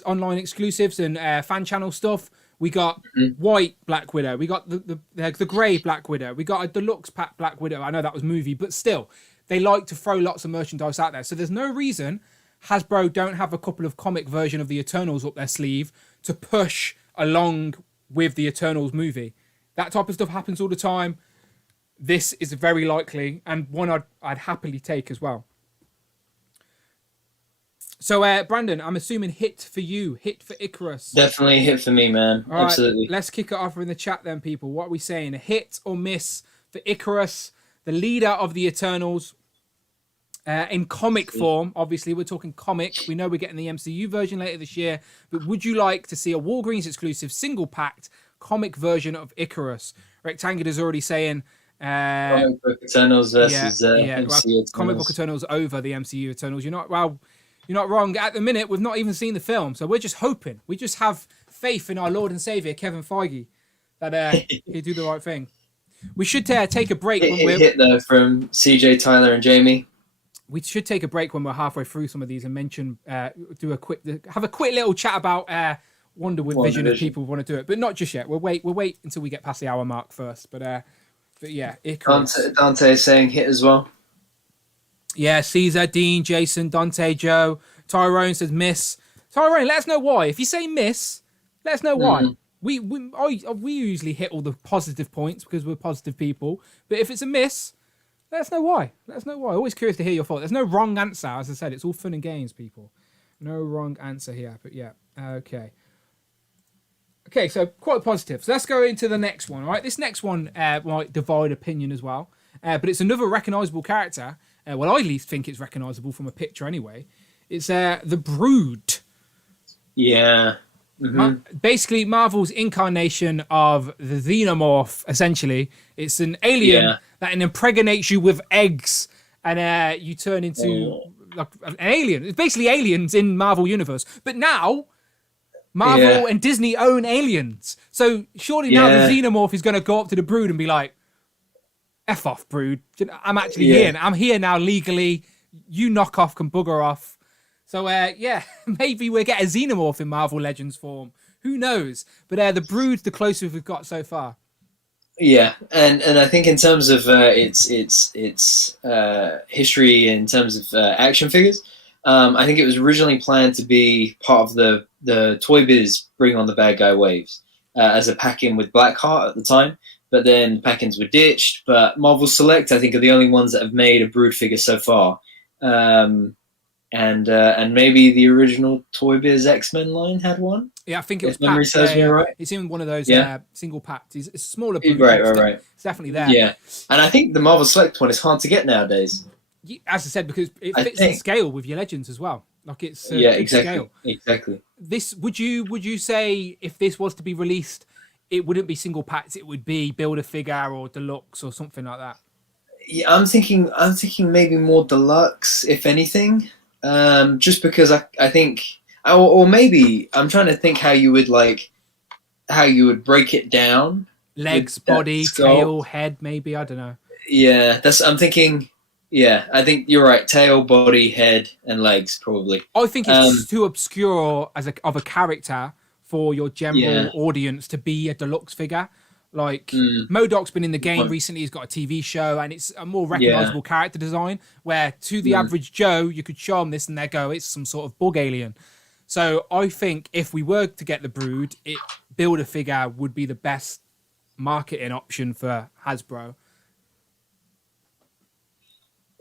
online exclusives and fan channel stuff. We got white Black Widow. We got the grey Black Widow. We got a deluxe pack Black Widow. I know that was movie, but still, they like to throw lots of merchandise out there. So there's no reason Hasbro don't have a couple of comic version of the Eternals up their sleeve to push along with the Eternals movie. That type of stuff happens all the time. This is very likely, and one I'd happily take as well. So, Brandon, I'm assuming hit for you, hit for Ikarus. Definitely hit for me, man. All Absolutely. Right, let's kick it off in the chat then, people. What are we saying? A hit or miss for Ikarus, the leader of the Eternals, in comic form? Obviously, we're talking comic. We know we're getting the MCU version later this year, but would you like to see a Walgreens exclusive single-packed comic version of Ikarus? Rectangular's already saying... comic book Eternals versus MCU Eternals. Comic book Eternals over the MCU Eternals. You're not wrong. At the minute, we've not even seen the film, so we're just hoping. We just have faith in our Lord and Savior, Kevin Feige, that he'll do the right thing. We should take a break. Hit though from CJ, Tyler, and Jamie. We should take a break when we're halfway through some of these and mention, have a quick little chat about Wonder Vision if people want to do it, but not just yet. We'll wait until we get past the hour mark first. But yeah, Dante is saying hit as well. Yeah, Caesar, Dean, Jason, Dante, Joe. Tyrone says miss. Tyrone, let us know why. If you say miss, let us know why. We usually hit all the positive points because we're positive people. But if it's a miss, let us know why. Always curious to hear your thoughts. There's no wrong answer. As I said, it's all fun and games, people. No wrong answer here. But yeah, okay. Okay, so quite positive. So let's go into the next one. All right, this next one might divide opinion as well. But it's another recognisable character. Well, I at least think it's recognisable from a picture anyway. It's the Brood. Yeah. Basically Marvel's incarnation of the xenomorph. Essentially, it's an alien that impregnates you with eggs, and you turn into like an alien. It's basically aliens in Marvel universe, but now Marvel and Disney own aliens. So surely now the xenomorph is going to go up to the Brood and be like, F off, Brood. I'm actually here. I'm here now legally. You knock off can bugger off. So, maybe we'll get a xenomorph in Marvel Legends form. Who knows? But the Brood's the closest we've got so far. Yeah, and I think in terms of its history in terms of action figures, I think it was originally planned to be part of the Toy Biz Bring on the Bad Guy waves as a pack-in with Blackheart at the time, but then pack-ins were ditched. But Marvel Select, I think, are the only ones that have made a Brood figure so far. And maybe the original Toy Biz X-Men line had one. Yeah, I think it was. If memory serves me right. It's in one of those single packs. It's a smaller. Right. It's definitely there. Yeah, and I think the Marvel Select one is hard to get nowadays. As I said, because it fits in scale with your Legends as well. Like it's exactly. Scale. Exactly. This would you say if this was to be released, it wouldn't be single packs. It would be build a figure or deluxe or something like that. Yeah, I'm thinking maybe more deluxe, if anything. Just because I think, or maybe I'm trying to think how you would break it down. Legs, body, tail, head, maybe. I don't know. Yeah, I'm thinking. Yeah, I think you're right. Tail, body, head, and legs, probably. I think it's too obscure of a character for your general audience to be a deluxe figure. Like MODOK's been in the game recently. He's got a TV show, and it's a more recognizable character design. Where to the average Joe, you could show them this, and they go, "It's some sort of bug alien." So I think if we were to get the Brood, build a figure would be the best marketing option for Hasbro.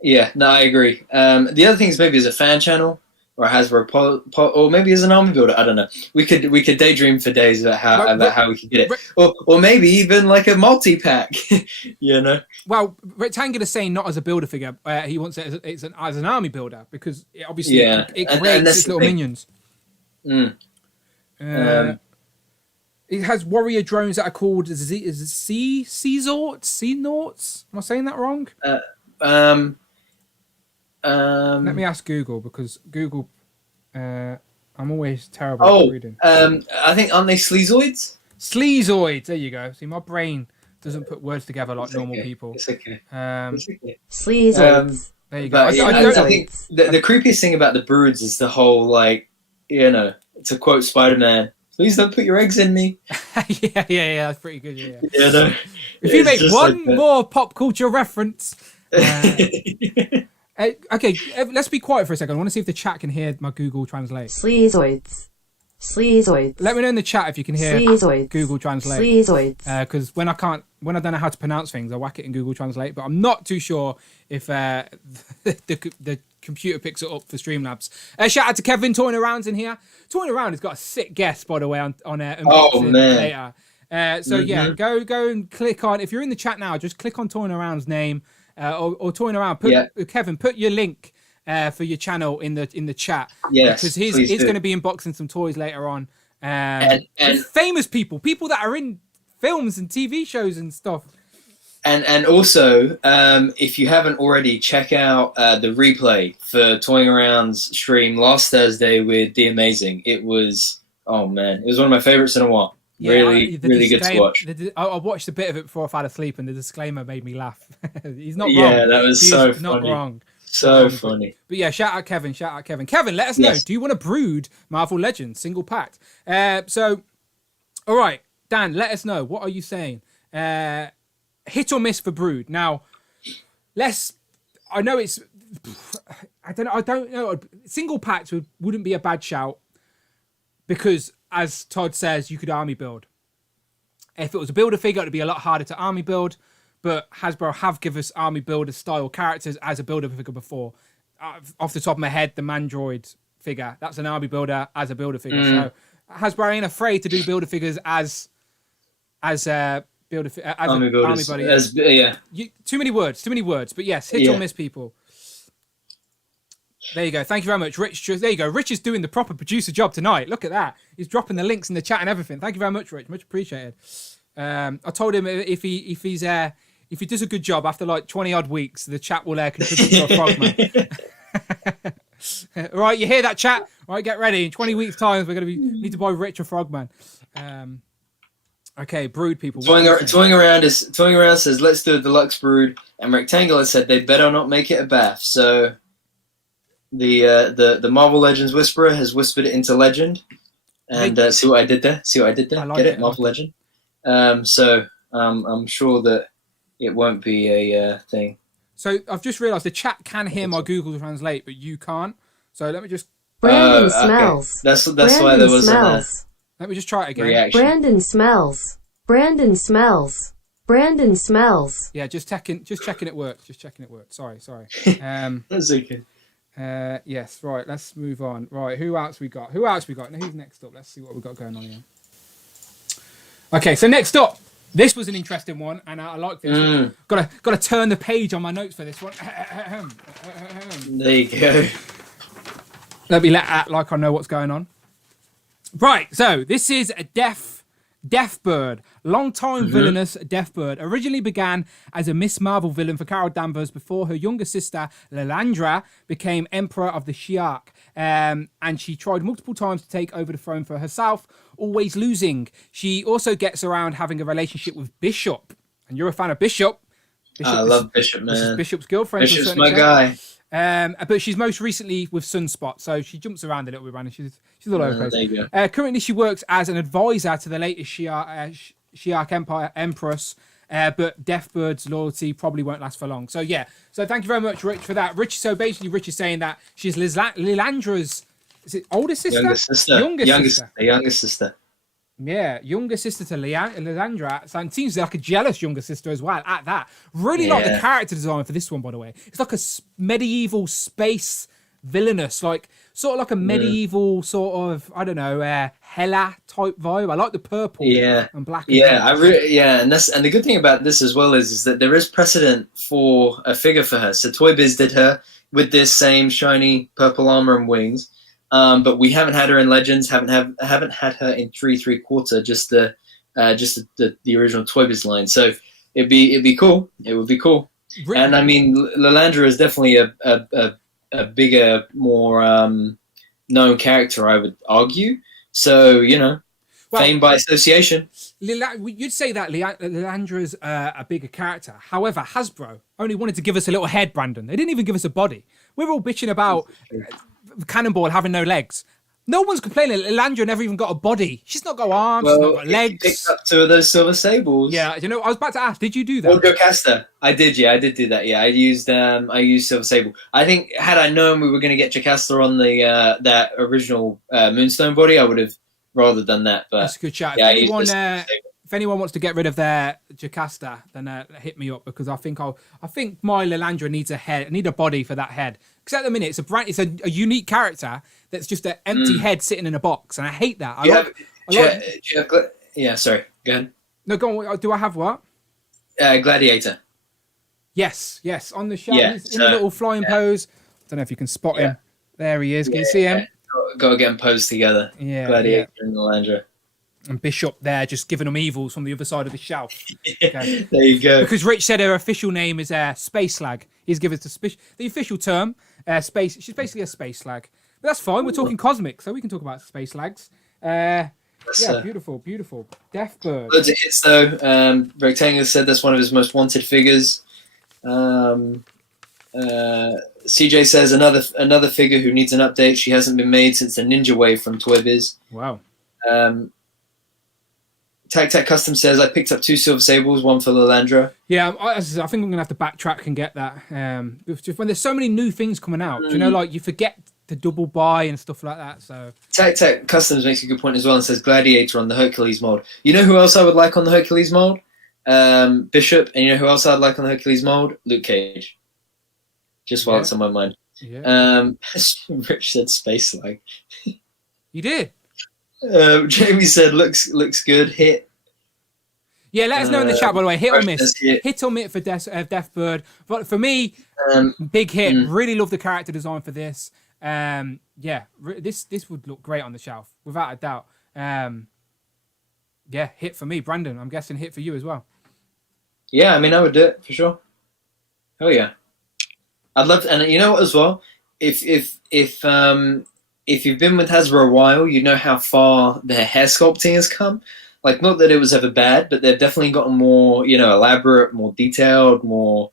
Yeah, no, I agree. The other thing is maybe as a fan channel or Hasbro or maybe as an army builder. I don't know. We could daydream for days about how we could get it, or maybe even like a multi pack. You know. Well, Rectangular's saying not as a builder figure. He wants it as an army builder because it obviously it creates its little minions. It has warrior drones that are called Sea-Nauts. Am I saying that wrong? Let me ask Google because Google. I'm always terrible at reading. I think aren't they Sleazoids? Sleazoids. There you go. See, my brain doesn't put words together like normal people. It's okay. Sleazoids. There you go. Yeah, I think the creepiest thing about the Broods is the whole to quote Spider-Man, "Please don't put your eggs in me." yeah. That's pretty good. Yeah. If you make one more pop culture reference. Okay, let's be quiet for a second. I want to see if the chat can hear my Google Translate. Sleazoids. Let me know in the chat if you can hear Google Translate. Because when I don't know how to pronounce things, I whack it in Google Translate. But I'm not too sure if the computer picks it up for Streamlabs. Shout out to Kevin Toying Around's in here. Toying Around has got a sick guest, by the way, on unboxing later. Go and click on. If you're in the chat now, just click on Toying Around's name. Or Toying Around. Kevin, put your link for your channel in the chat. Yes, because he's going to be unboxing some toys later on. And famous people that are in films and TV shows and stuff. And also, if you haven't already, check out the replay for Toying Around's stream last Thursday with The Amazing. It was one of my favorites in a while. Really good to watch. I watched a bit of it before I fell asleep, and the disclaimer made me laugh. He's not wrong. Yeah, that was He's not funny. Wrong. So funny. But yeah, shout out Kevin. Kevin, let us know. Do you want to Brood Marvel Legends single packed? So, all right, Dan, let us know. What are you saying? Hit or miss for Brood? Now, I know it's. I don't know. Single packed wouldn't be a bad shout because, as Todd says, you could army build. If it was a builder figure, it would be a lot harder to army build. But Hasbro have given us army builder style characters as a builder figure before. Off the top of my head, the Mandroid figure, that's an army builder as a builder figure. So Hasbro ain't afraid to do builder figures as army buddy. Yeah. Too many words. But yes, hit or miss, people. There you go. Thank you very much, Rich. There you go. Rich is doing the proper producer job tonight. Look at that. He's dropping the links in the chat and everything. Thank you very much, Rich. Much appreciated. I told him if he does a good job after like 20 odd weeks, the chat will contribute to a Frogman. Right, you hear that, chat? Right, get ready. In 20 weeks' time, we're gonna need to buy Rich a Frogman. Okay, brood people. Toying around says let's do a deluxe brood, and Rectangular said they better not make it a bath. So the Marvel Legends Whisperer has whispered it into Legend, and see what I did there? I like Get it? Marvel Legend. So I'm sure that it won't be a thing. So I've just realised the chat can hear my Google Translate, but you can't. So let me just. Brandon smells. That's why there wasn't a. Let me just try it again. Reaction. Brandon smells. Brandon smells. Brandon smells. Yeah, just checking it works. Sorry. That's okay. Yes, right. Let's move on. Right, who else we got? Now, who's next up? Let's see what we've got going on here. Okay, so next up, this was an interesting one, and I like this. Got to turn the page on my notes for this one. There you go. Let me act like I know what's going on. Right, so this is a Deathbird, long-time villainous Deathbird. Originally began as a Miss Marvel villain for Carol Danvers before her younger sister, Lilandra, became Emperor of the Shi'ar. And she tried multiple times to take over the throne for herself, always losing. She also gets around having a relationship with Bishop. And you're a fan of Bishop. I love Bishop, man. This is Bishop's girlfriend. Bishop's my guy. But she's most recently with Sunspot, so she jumps around a little bit, Brandon. She's all over the place. There you go. Currently, she works as an advisor to the latest Shi'ar Empire Empress, but Deathbird's loyalty probably won't last for long. So yeah, so thank you very much, Rich, for that. Rich is saying that she's Lilandra's older sister? Younger sister. Yeah, younger sister to Lilandra. So it seems like a jealous younger sister as well at that. Really like the character design for this one, by the way. It's like a medieval space villainous, like sort of like a medieval sort of, I don't know, Hela type vibe. I like the purple and black. And and the good thing about this as well is that there is precedent for a figure for her. So Toy Biz did her with this same shiny purple armor and wings. But we haven't had her in Legends. Haven't had her in 3/3/4. Just the original Toy Biz line. So it'd be cool. It would be cool. Really? And I mean, Lilandra is definitely a bigger, more known character, I would argue. So fame by association. You'd say that Lilandra's a bigger character. However, Hasbro only wanted to give us a little head, Brandon. They didn't even give us a body. We're all bitching about Cannonball having no legs. No one's complaining. Lilandra never even got a body. She's not got arms, she's not got legs. Picked up two of those silver sables. Yeah, I was about to ask, did you do that? Or Jocasta. I did do that. Yeah, I used Silver Sable. I think had I known we were going to get Jocasta on the that original Moonstone body, I would have rather done that. But that's a good chat. Yeah, if anyone wants to get rid of their Jocasta, then hit me up, because I think my Lilandra needs a body for that head. Because at the minute it's a unique character that's just an empty head sitting in a box, and I hate that. Sorry, go ahead. No, go on. Do I have what? Gladiator. Yes, on the show. He's in a little flying pose. I don't know if you can spot him. There he is. Can you see him? Got to get them posed together. Yeah, Gladiator and Lilandra. And Bishop there, just giving them evils from the other side of the shelf. Okay. There you go. Because Rich said her official name is Space Slag. He's given us the official term, space. She's basically a space slag. But that's fine. We're talking cosmic, so we can talk about space slags. Beautiful. Deathbird. Loads of hits though. Rectangular said that's one of his most wanted figures. CJ says another figure who needs an update. She hasn't been made since the Ninja Wave from Toy Biz. Wow. Tac Custom says I picked up 2 Silver Sables, one for Lilandra. Yeah, I think I'm gonna have to backtrack and get that. Just when there's so many new things coming out, like you forget to double buy and stuff like that. So Tac Customs makes a good point as well and says Gladiator on the Hercules mold. You know who else I would like on the Hercules mold? Bishop. And you know who else I'd like on the Hercules mold? Luke Cage. Just while it's on my mind. Yeah. Rich said Space Slag. You did. Jamie said looks good. Hit. Yeah, let us know in the chat, by the way. Hit or miss. Yeah. Hit or miss for Deathbird. But for me, big hit. Really love the character design for this. This would look great on the shelf, without a doubt. Hit for me. Brandon, I'm guessing hit for you as well. Yeah, I mean, I would do it for sure. Oh yeah, I'd love to, and you know what as well? If you've been with Hasbro a while, you know how far their hair sculpting has come. Like, not that it was ever bad, but they've definitely gotten more, elaborate, more detailed, more,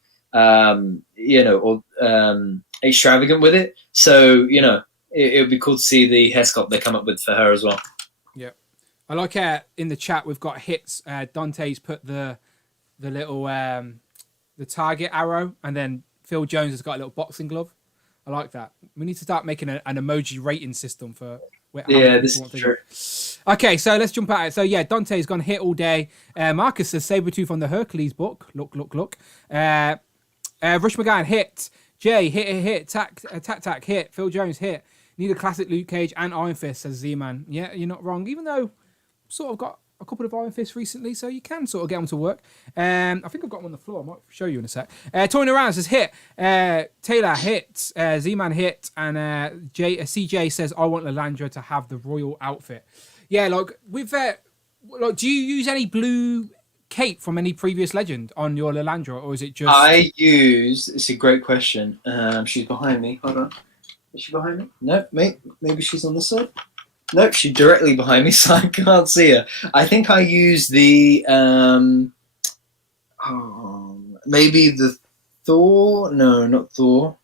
extravagant with it. So, it would be cool to see the hair sculpt they come up with for her as well. Yeah. I like in the chat, we've got hits. Dante's put the little, the target arrow, and then Phil Jones has got a little boxing glove. I like that. We need to start making an emoji rating system for... this is true. Okay, so let's jump at it. So yeah, Dante's gone hit all day. Marcus says Sabretooth on the Hercules book. Look. Rush McGann hit. Jay hit. Tack hit. Phil Jones hit. Need a classic Luke Cage and Iron Fist, says Z-Man. Yeah, you're not wrong. Even though sort of got a couple of Iron Fists recently, so you can sort of get them to work. I think I've got them on the floor. I might show you in a sec. Toying around says hit. Taylor hit. Z-Man hit. And CJ says, I want Lalandra to have the royal outfit. Yeah, like, with do you use any blue cape from any previous legend on your Lalandra, or is it just... It's a great question. She's behind me. Hold on. Is she behind me? No, maybe she's on this side. Nope, she's directly behind me, so I can't see her. I think I use the maybe the Thor. No, not Thor.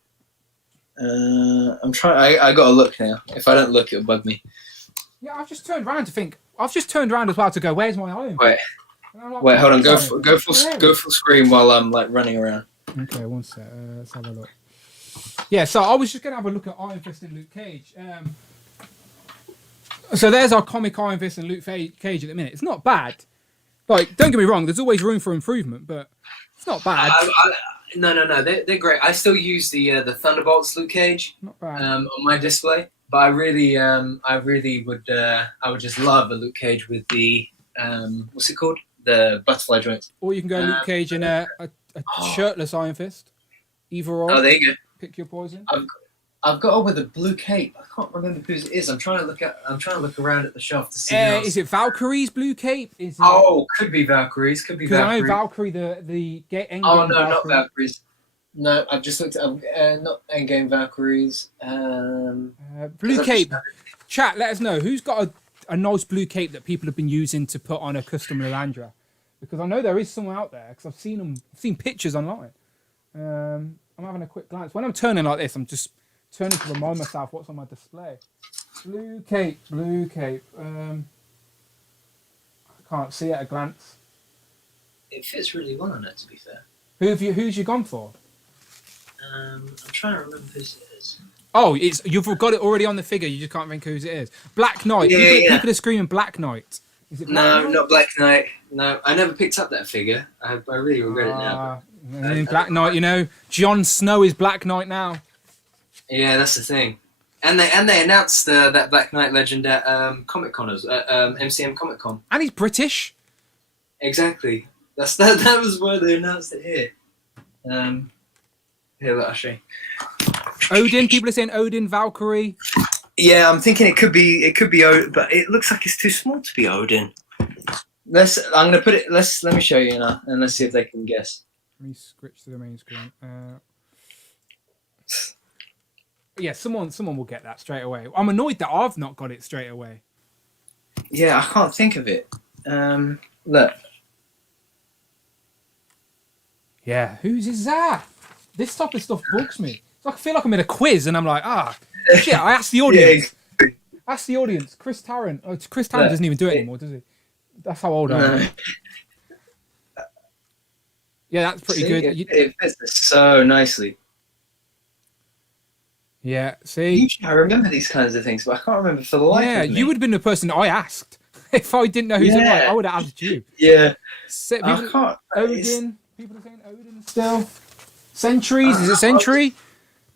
I'm trying. I gotta look now. If I don't look, it'll bug me. Yeah, I've just turned around to think. I've just turned around as well to go, where's my Iron? Wait, hold on. Go full screen while I'm like running around. Okay, one sec. Let's have a look. Yeah, so I was just gonna have a look at Iron Fist and Luke Cage. So there's our comic Iron Fist and Luke Cage at the minute. It's not bad. Like, don't get me wrong, there's always room for improvement, but it's not bad. No, they're great. I still use the Thunderbolts Luke Cage on my display, but I would just love a Luke Cage with the what's it called? The butterfly joints. Or you can go Luke Cage in a shirtless Iron Fist. Either or. Oh, there you go. Pick your poison. I've got her with a blue cape. I can't remember whose it is. I'm trying to look around at the shelf to see. Is it Valkyrie's blue cape? Could be Valkyrie's. Could be Valkyrie. Valkyrie. I know Valkyrie, the Endgame. Oh no, Valkyrie. not Valkyries. No, I've just looked at not Endgame Valkyries. Blue cape. Chat, let us know who's got a nice blue cape that people have been using to put on a custom Lalandra, because I know there is someone out there, because I've seen pictures online. I'm having a quick glance. When I'm turning like this, I'm just turning to remind myself what's on my display. Blue cape. I can't see at a glance. It fits really well on it, to be fair. Who's you gone for? I'm trying to remember who it is. Oh, you've got it already on the figure. You just can't think whose it is. Black Knight. People are screaming Black Knight. Is it Black Knight? Not Black Knight. No, I never picked up that figure. I really regret it now. Black Knight, Jon Snow is Black Knight now. Yeah, that's the thing. And they announced that Black Knight legend at Comic Con, MCM Comic Con. And he's British. Exactly. That was where they announced it here. Here, let us show you. Odin. People are saying Odin, Valkyrie. Yeah, I'm thinking it could be Odin, but it looks like it's too small to be Odin. I'm gonna put it. Let me show you now, and let's see if they can guess. Let me switch to the main screen. Yeah, someone will get that straight away. I'm annoyed that I've not got it straight away. Yeah, I can't think of it. Look. Yeah, whose is that? This type of stuff bugs me. It's like I feel like I'm in a quiz and I'm like, shit, I asked the audience. Yeah. Ask the audience. Chris Tarrant. Oh, Chris Tarrant doesn't even do it anymore, does he? That's how old I am. Yeah, that's pretty good. It fits so nicely. Yeah, see? I remember these kinds of things, but I can't remember for the life of me. You would have been the person that I asked. If I didn't know who's it was, I would have asked you. Yeah. Odin. People are saying Odin still. Sentries? Is it Sentry?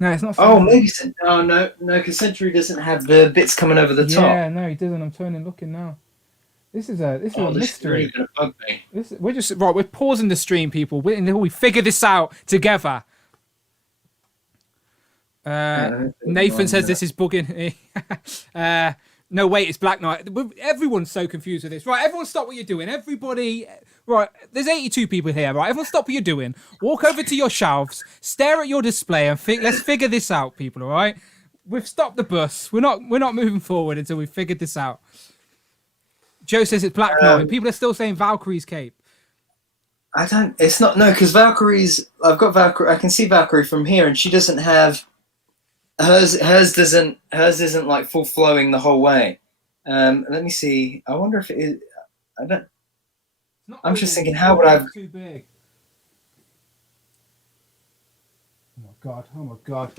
No, it's not. Oh, maybe. No, because Sentry doesn't have the bits coming over the top. Yeah, no, he doesn't. I'm looking now. This is a This is really mystery. gonna bug me. We're pausing the stream, people. We figure this out together. Nathan says this is bugging. No, wait, it's Black Knight. Everyone's so confused with this. Right, everyone stop what you're doing. Everybody, right, there's 82 people here, right? Everyone stop what you're doing. Walk over to your shelves, stare at your display, and let's figure this out, people, all right? We've stopped the bus. We're not moving forward until we've figured this out. Joe says it's Black Knight. People are still saying Valkyrie's cape. It's not, no, because Valkyrie's, I've got Valkyrie, I can see Valkyrie from here, and she doesn't have, hers isn't like full flowing the whole way. Let me see. I wonder if it is, I'm just thinking, how would I... Too big. Oh my god.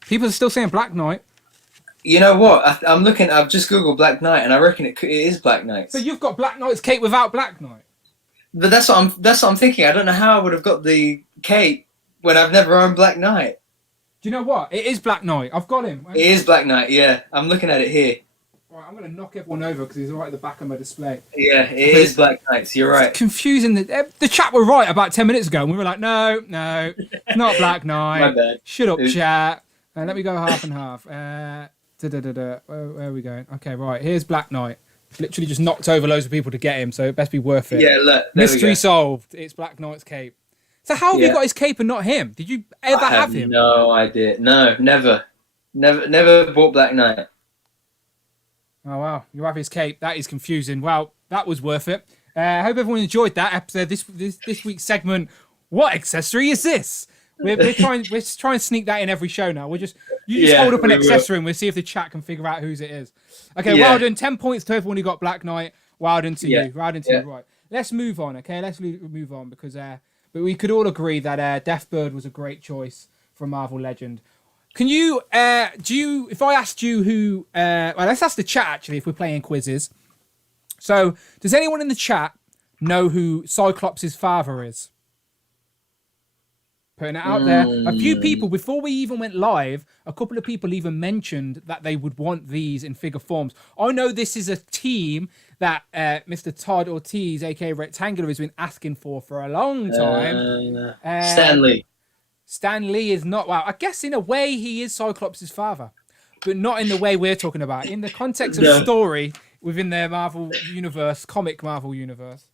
People are still saying Black Knight. You know what? I'm looking. I've just googled Black Knight, and I reckon it is Black Knight. So you've got Black Knight's cape without Black Knight. But that's what I'm thinking. I don't know how I would have got the cape when I've never owned Black Knight. Do you know what? It is Black Knight. I've got him. It is Black Knight. Yeah, I'm looking at it here. Right, I'm going to knock everyone over because he's right at the back of my display. Yeah, it is Black Knight. So you're right. It's confusing. The chat were right about 10 minutes ago, and we were like, no, it's not Black Knight. My bad. Shut up, chat. Let me go half and half. Where are we going? Okay, right. Here's Black Knight. Literally just knocked over loads of people to get him, so it best be worth it. Yeah, look. Mystery solved. It's Black Knight's cape. So how have you got his cape and not him? Did you ever have him? No idea. No, never bought Black Knight. Oh wow, you have his cape. That is confusing. Well, that was worth it. I hope everyone enjoyed that episode. This week's segment. What accessory is this? We're trying to sneak that in every show now. You just hold up an accessory and we'll see if the chat can figure out whose it is. Okay, well done. 10 points to everyone who got Black Knight. Well done to you. Well done to you. Right. Let's move on. Okay, let's move on because but we could all agree that Deathbird was a great choice for Marvel Legend. Can you if I asked you who well, let's ask the chat actually if we're playing quizzes. So does anyone in the chat know who Cyclops' father is? Putting it out there. A few people, before we even went live, a couple of people even mentioned that they would want these in figure forms. I know this is a team that Mr. Todd Ortiz, aka Rectangular, has been asking for a long time. Stan Lee. Stan Lee is not, well, I guess in a way he is Cyclops' father, but not in the way we're talking about. In the context of story within the Marvel Universe, comic Marvel Universe.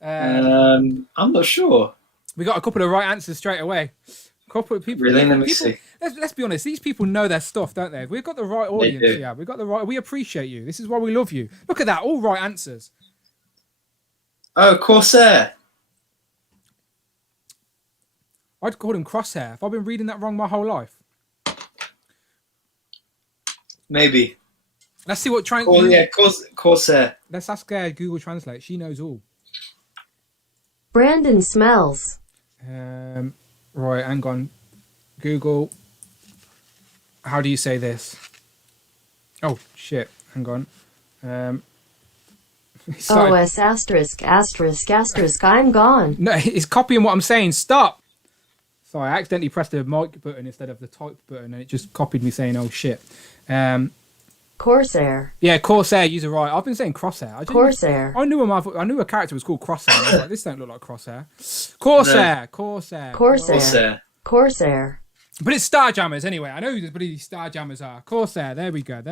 I'm not sure. We got a couple of right answers straight away. A couple of people. Really? Let me see. Let's be honest. These people know their stuff, don't they? We've got the right audience. Yeah, we've got the right. We appreciate you. This is why we love you. Look at that. All right answers. Oh, Corsair. I'd call him Crosshair. Have I been reading that wrong my whole life? Maybe. Let's see what trying. Corsair. Let's ask Google Translate. She knows all. Brandon smells. Right, hang on. Google. How do you say this? Oh shit! Hang on. OS asterisk asterisk asterisk. I'm gone. No, it's copying what I'm saying. Stop. Sorry, I accidentally pressed the mic button instead of the type button, and it just copied me saying, "Oh shit." Corsair. Yeah, Corsair. You're right. I've been saying Crosshair. Corsair. I knew a character was called Crosshair. I was like, this don't look like Crosshair. Corsair. No. Corsair. Corsair. Corsair. But it's Starjammers anyway. I know who these Starjammers are. Corsair. There we go.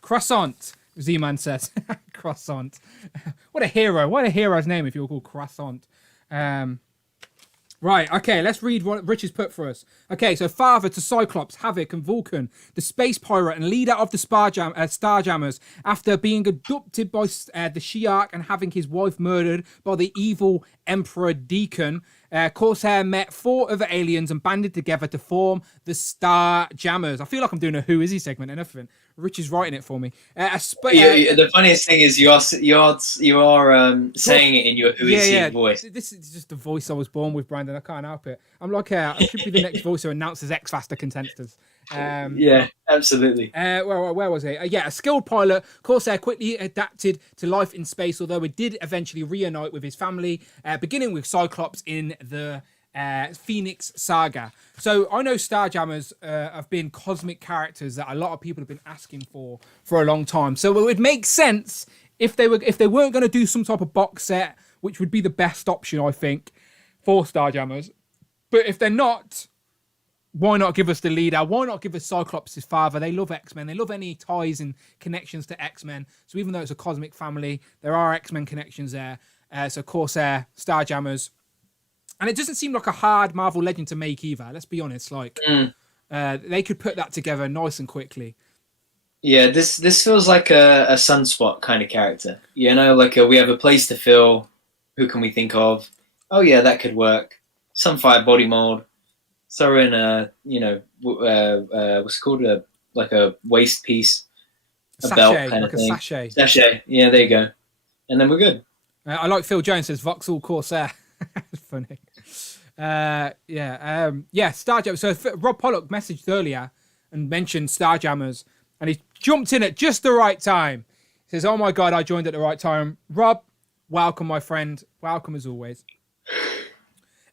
Croissant. Z-Man says. Croissant. What a hero. What a hero's name if you were called Croissant. Right, okay, let's read what Rich has put for us. Okay, so father to Cyclops, Havoc, and Vulcan, the space pirate and leader of the Starjammers, after being abducted by the Shi'ar and having his wife murdered by the evil Emperor Deacon, Corsair met 4 other aliens and banded together to form the Starjammers. I feel like I'm doing a Who Is He segment and everything. Rich is writing it for me. The funniest thing is you are saying it in your Who Is He voice. This is just the voice I was born with, Brandon. I can't help it. I'm like, I should be the next voice who announces X Factor contestants. Yeah, absolutely. Where was it? A skilled pilot, Corsair quickly adapted to life in space, although it did eventually reunite with his family, beginning with Cyclops in the Phoenix Saga. So I know Starjammers have been cosmic characters that a lot of people have been asking for a long time. So it would make sense if they weren't going to do some type of box set, which would be the best option, I think, for Starjammers. But if they're not, why not give us the leader? Why not give us Cyclops' father? They love X-Men. They love any ties and connections to X-Men. So even though it's a cosmic family, there are X-Men connections there. So Corsair, Starjammers. And it doesn't seem like a hard Marvel Legend to make either. Let's be honest. Like, they could put that together nice and quickly. Yeah, this feels like a Sunspot kind of character. You know, like we have a place to fill. Who can we think of? Oh yeah, that could work. Sunfire body mold. Throw in what's it called, like a waist piece, a belt kind of thing. Sachet. Yeah, there you go. And then we're good. I like Phil Jones says Vauxhall Corsair. It's funny. Starjammers. So Rob Pollock messaged earlier and mentioned Starjammers, and he jumped in at just the right time. He says, "Oh my God, I joined at the right time." Rob, welcome, my friend. Welcome as always.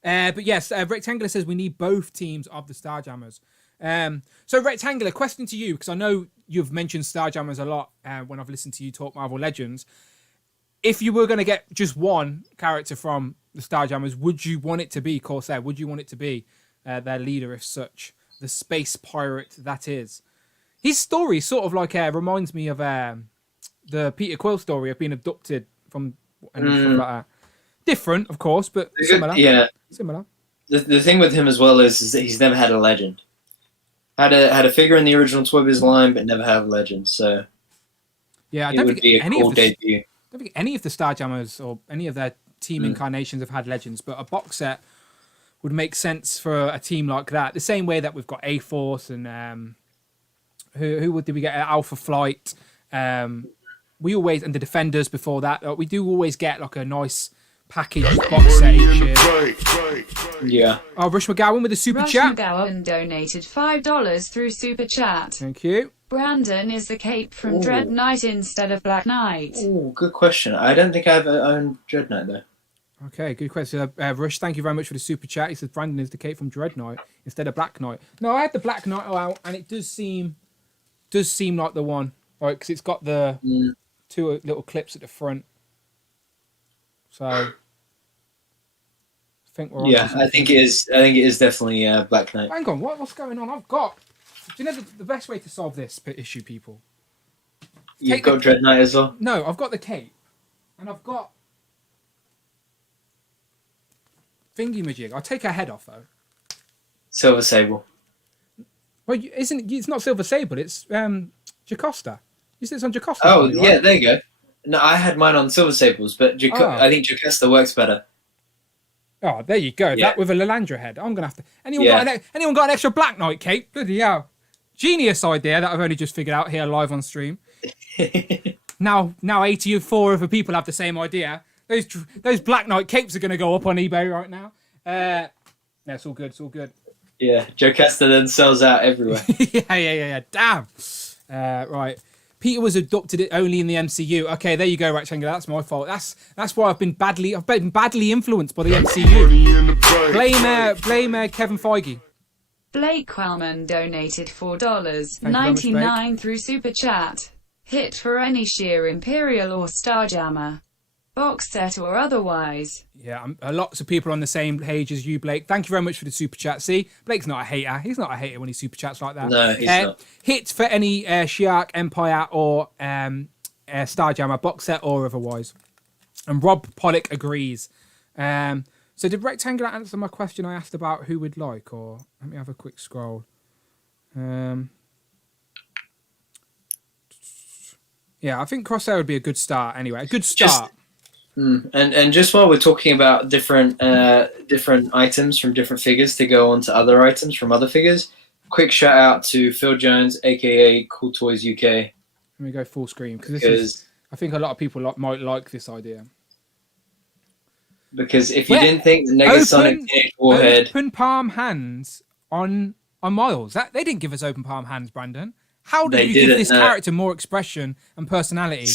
But yes, Rectangular says we need both teams of the Starjammers. So Rectangular, question to you, because I know you've mentioned Starjammers a lot when I've listened to you talk Marvel Legends. If you were going to get just one character from the Starjammers, would you want it to be Corsair? Would you want it to be their leader, if such, the space pirate that is? His story sort of like reminds me of the Peter Quill story of being abducted from and stuff like that. Different, of course, but similar. Yeah, similar. The thing with him as well is that he's never had a legend. Had a figure in the original Twibbers line, but never had a legend. So yeah, it would be a cool debut. I don't think any of the Starjammers or any of their team incarnations have had legends, but a box set would make sense for a team like that. The same way that we've got A-Force and who did we get? Alpha Flight. We always, and the Defenders before that. We do always get like a nice package box set each year. Yeah. Oh, Rush McGowan with a super chat. Rush McGowan donated $5 through super chat. Thank you. Brandon, is the cape from Dread Knight instead of Black Knight? Oh, good question. I don't think I have owned Dread Knight though. Okay, good question. Rush, thank you very much for the super chat. He says Brandon is the cape from Dread Knight instead of Black Knight. No, I had the Black Knight out, and it does seem like the one, right? Because it's got the two little clips at the front. So I think we're on. I think it is. I think it is definitely Black Knight. Hang on, what's going on? Do you know the best way to solve this issue, people? You've got Dread Knight as well? No, I've got the cape. And I've got thingy-majig. I'll take her head off, though. Silver Sable. Well, it's not Silver Sable, it's Jocasta. You said it's on Jocasta. Oh, right? Yeah, there you go. No, I had mine on Silver Sables, but I think Jocasta works better. Oh, there you go. Yeah. That with a Lalandra head. I'm going to have to... Anyone got an extra Black Knight cape? Bloody hell. Genius idea that I've only just figured out here live on stream. Now 84 other people have the same idea. Those Black Knight capes are going to go up on eBay right now. No, it's all good. It's all good. Yeah, Jocasta then sells out everywhere. Yeah. Damn. Right. Peter was adopted it only in the MCU. Okay, there you go, Rectangular. That's my fault. That's why I've been badly influenced by the MCU. Blame Kevin Feige. Blake Wellman donated $4.99 through Super Chat. Hit for any sheer Imperial or Starjammer. Box set or otherwise. Yeah, lots of people on the same page as you, Blake. Thank you very much for the super chat. See, Blake's not a hater. He's not a hater when he super chats like that. No, he's not. Hit for any Shi'ar, Empire, or Starjammer box set or otherwise. And Rob Pollock agrees. So did Rectangular answer my question I asked about who would like? Or let me have a quick scroll. Yeah, I think Corsair would be a good start anyway. A good start. And just while we're talking about different items from different figures to go on to other items from other figures, quick shout out to Phil Jones, aka Cool Toys UK. Let me go full screen because I think a lot of people might like this idea. Because if you didn't think the Negasonic Teenage Warhead, open palm hands on Miles, they didn't give us open palm hands, Brandon. How did you give this character more expression and personality?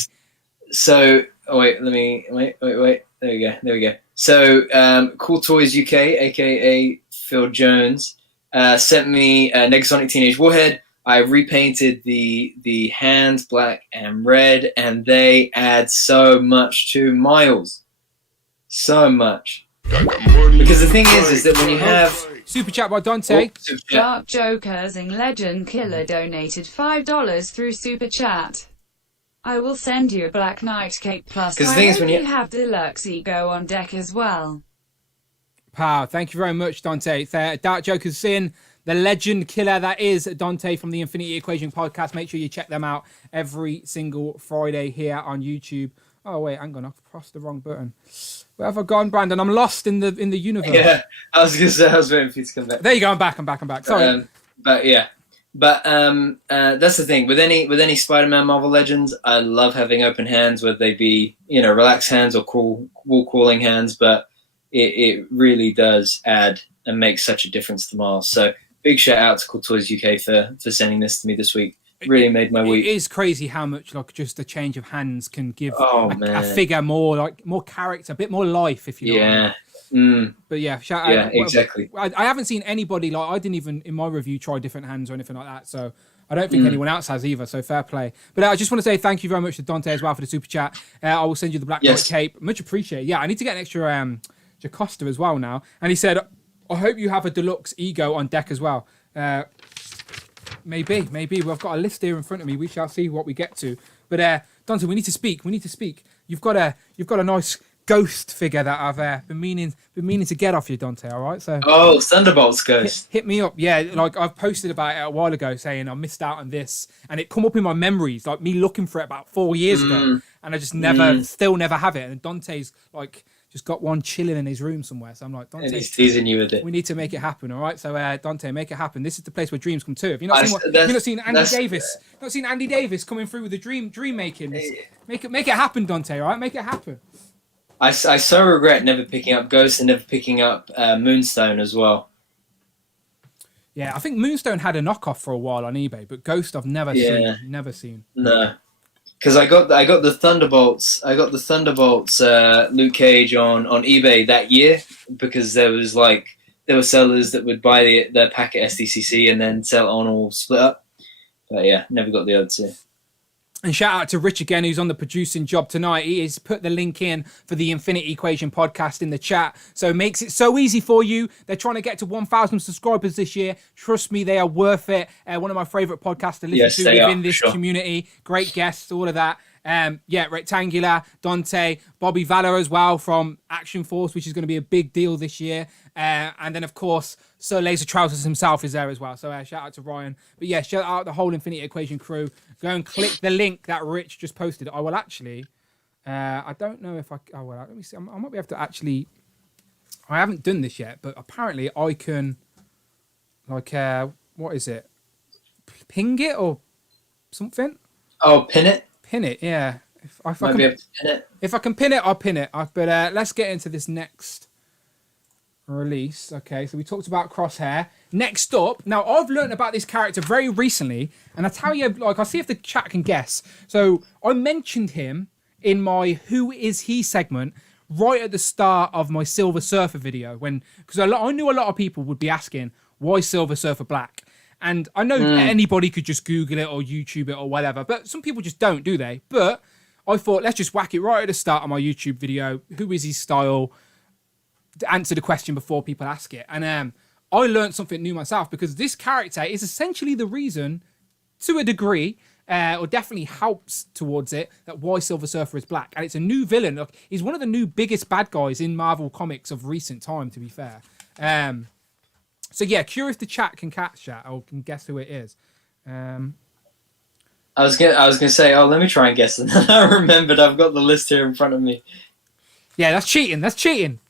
So, wait. There There we go. So, Cool Toys UK, aka Phil Jones, sent me Negasonic Teenage Warhead. I repainted the hands black and red, and they add so much to Miles. So much. Because the thing is that when you have... Super chat by Dante. Dark Jokers and Legend Killer donated $5 through Super Chat. I will send you a Black Knight cape plus. Because the thing is, when you have deluxe ego on deck as well. Pow, thank you very much, Dante. Dark Joker's Sin, the legend killer that is Dante from the Infinity Equation podcast. Make sure you check them out every single Friday here on YouTube. Oh wait, hang on, I've pressed the wrong button. Where have I gone, Brandon? I'm lost in the universe. Yeah, I was gonna say I was waiting for you to come back. There you go. I'm back. Sorry. But that's the thing with any Spider-Man Marvel Legends. I love having open hands, whether they be relaxed hands or wall crawling hands. But it really does add and make such a difference to Miles. So big shout out to Cool Toys UK for sending this to me this week. Really made my week. It is crazy how much just a change of hands can give a figure more character, a bit more life, if you know. Yeah. Mm. But yeah, shout out. Yeah, exactly. I haven't seen anybody I didn't even in my review try different hands or anything like that. So I don't think anyone else has either. So fair play. But I just want to say thank you very much to Dante as well for the super chat. I will send you the Black Knight cape. Much appreciated. Yeah, I need to get an extra Jocasta as well now. And he said, I hope you have a deluxe ego on deck as well. Maybe. We've got a list here in front of me. We shall see what we get to. But Dante, we need to speak. You've got a nice ghost figure that I've been meaning to get off you, Dante. All right. So. Oh, Thunderbolt's ghost. Hit me up. Yeah, I've posted about it a while ago, saying I missed out on this, and it come up in my memories, like me looking for it about 4 years ago, and I just still never have it. And Dante's just got one chilling in his room somewhere. So I'm like, Dante, and he's teasing you with it. We need to make it happen, all right? So Dante, make it happen. This is the place where dreams come true. Have you not seen Andy Davis? Not seen Andy Davis coming through with the dream making. Make it happen, Dante. All right, make it happen. I so regret never picking up Ghost and never picking up Moonstone as well. Yeah, I think Moonstone had a knockoff for a while on eBay, but Ghost I've never seen. No. Because I got the Thunderbolts. I got the Thunderbolts Luke Cage on eBay that year because there were sellers that would buy the pack at SDCC and then sell it on all split up. But yeah, never got the other two. And shout out to Rich again, who's on the producing job tonight. He has put the link in for the Infinity Equation podcast in the chat. So it makes it so easy for you. They're trying to get to 1,000 subscribers this year. Trust me, they are worth it. One of my favourite podcasts to listen to within this community. Great guests, all of that. Rectangular, Dante, Bobby Valor as well from Action Force, which is going to be a big deal this year. And then, of course, Sir Laser Trousers himself is there as well. So shout out to Ryan. But yeah, shout out the whole Infinity Equation crew. Go and click the link that Rich just posted. I will actually... I don't know if I... Oh, well, let me see. I might be able to actually... I haven't done this yet, but apparently I can... what is it? Ping it or something? Oh, pin it? Pin it, yeah. If I might be able to pin it. If I can pin it, I'll pin it. But let's get into this next release. Okay, so we talked about Crosshair. Next up, now I've learned about this character very recently, and I tell you, I'll see if the chat can guess. So I mentioned him in my Who Is He segment right at the start of my Silver Surfer video, because I knew a lot of people would be asking why Silver Surfer Black. And I know anybody could just Google it or YouTube it or whatever, but some people just don't, do they? But I thought, let's just whack it right at the start of my YouTube video. Who is his style? To answer the question before people ask it. And I learned something new myself, because this character is essentially the reason, to a degree, or definitely helps towards it, that why Silver Surfer is black. And it's a new villain. Look, he's one of the new biggest bad guys in Marvel Comics of recent time, to be fair. So yeah, curious the chat can catch that or can guess who it is. I was gonna say, let me try and guess, and then I remembered I've got the list here in front of me. Yeah, that's cheating.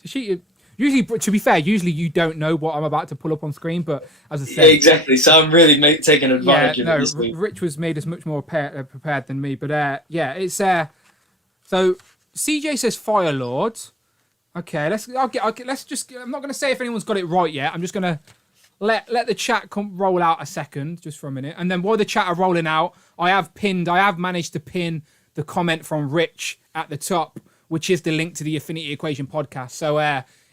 Usually, to be fair, you don't know what I'm about to pull up on screen, but as I said... Yeah, exactly, so I'm really taking advantage of it this week. Rich was made us much more prepared than me, but it's... So, CJ says Fire Lord. Okay, let's just... I'm not going to say if anyone's got it right yet. I'm just going to let the chat roll out a second, just for a minute. And then while the chat are rolling out, I have managed to pin the comment from Rich at the top, which is the link to the Affinity Equation podcast. So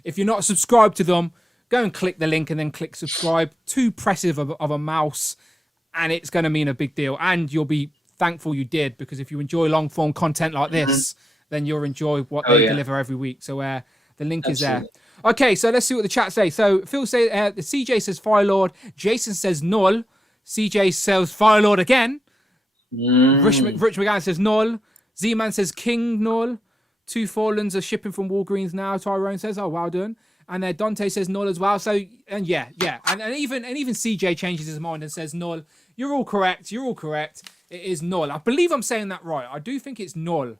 if you're not subscribed to them, go and click the link and then click subscribe. 2 presses of a mouse, and it's going to mean a big deal. And you'll be thankful you did, because if you enjoy long form content like this, then you'll enjoy what they deliver every week. So the link is there. Okay, so let's see what the chat say. So Phil says, CJ says Firelord. Jason says Knull. CJ says Firelord again. Rich McGann says Knull. Z-Man says King Knull. 2 Fallens are shipping from Walgreens now. Tyrone says, oh, well done. And Dante says Knull as well. So, and yeah. And even CJ changes his mind and says Knull. You're all correct. It is Knull. I believe I'm saying that right. I do think it's Knull.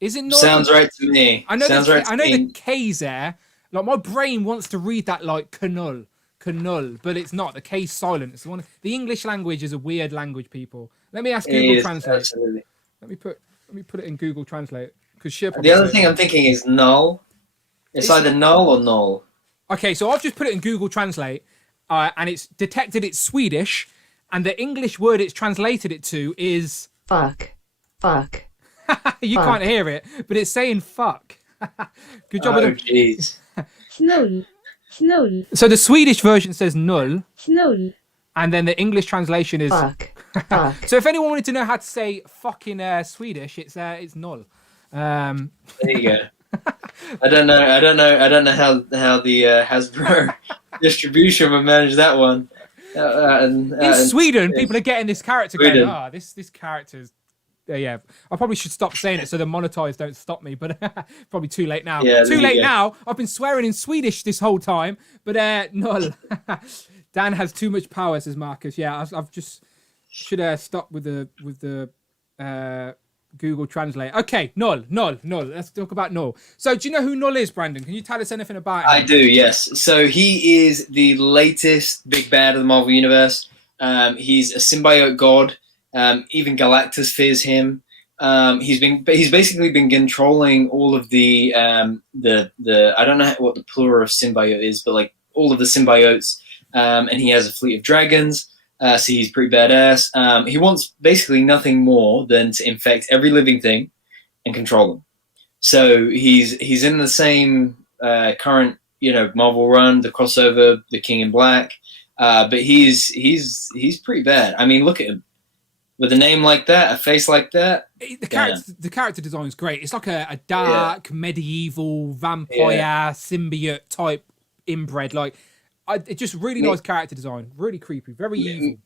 Is it Knull? Sounds right to me. I know the K's there. Like, my brain wants to read that like Knull, but it's not. The K's silent. It's the English language is a weird language, people. Let me ask Google Translate. Absolutely. Let me put it in Google Translate, because the other thing I'm thinking is Knull. It's either Knull or Knull. Okay, so I've just put it in Google Translate, and it's detected it's Swedish, and the English word it's translated it to is fuck. You can't hear it, but it's saying fuck. Good job. Oh, jeez. Knull. So the Swedish version says Knull, Knull. and then the English translation is Fuck. So if anyone wanted to know how to say fucking Swedish, it's Knull. There you go. I don't know how the Hasbro distribution would manage that one. In Sweden, people are getting this character going, this character's yeah. I probably should stop saying it so the monetized don't stop me, but probably too late now. Yeah, too late now. I've been swearing in Swedish this whole time, but Knull. Dan has too much power, says Marcus. Yeah, I've just should stop with the Google Translate. Okay, Knull. Let's talk about Knull. So, do you know who Knull is, Brandon? Can you tell us anything about him? I do, yes. So he is the latest big bad of the Marvel Universe. He's a symbiote god. Even Galactus fears him. He's basically been controlling all of the I don't know what the plural of symbiote is, but like all of the symbiotes. And he has a fleet of dragons. So he's pretty badass. He wants basically nothing more than to infect every living thing and control them. So he's in the same current Marvel run, the crossover, the King in Black. But he's pretty bad. I mean, look at him. With a name like that, a face like that. The character design is great. It's like a dark, medieval, vampire, symbiote type inbred. Like, it's just really nice character design. Really creepy. Very evil.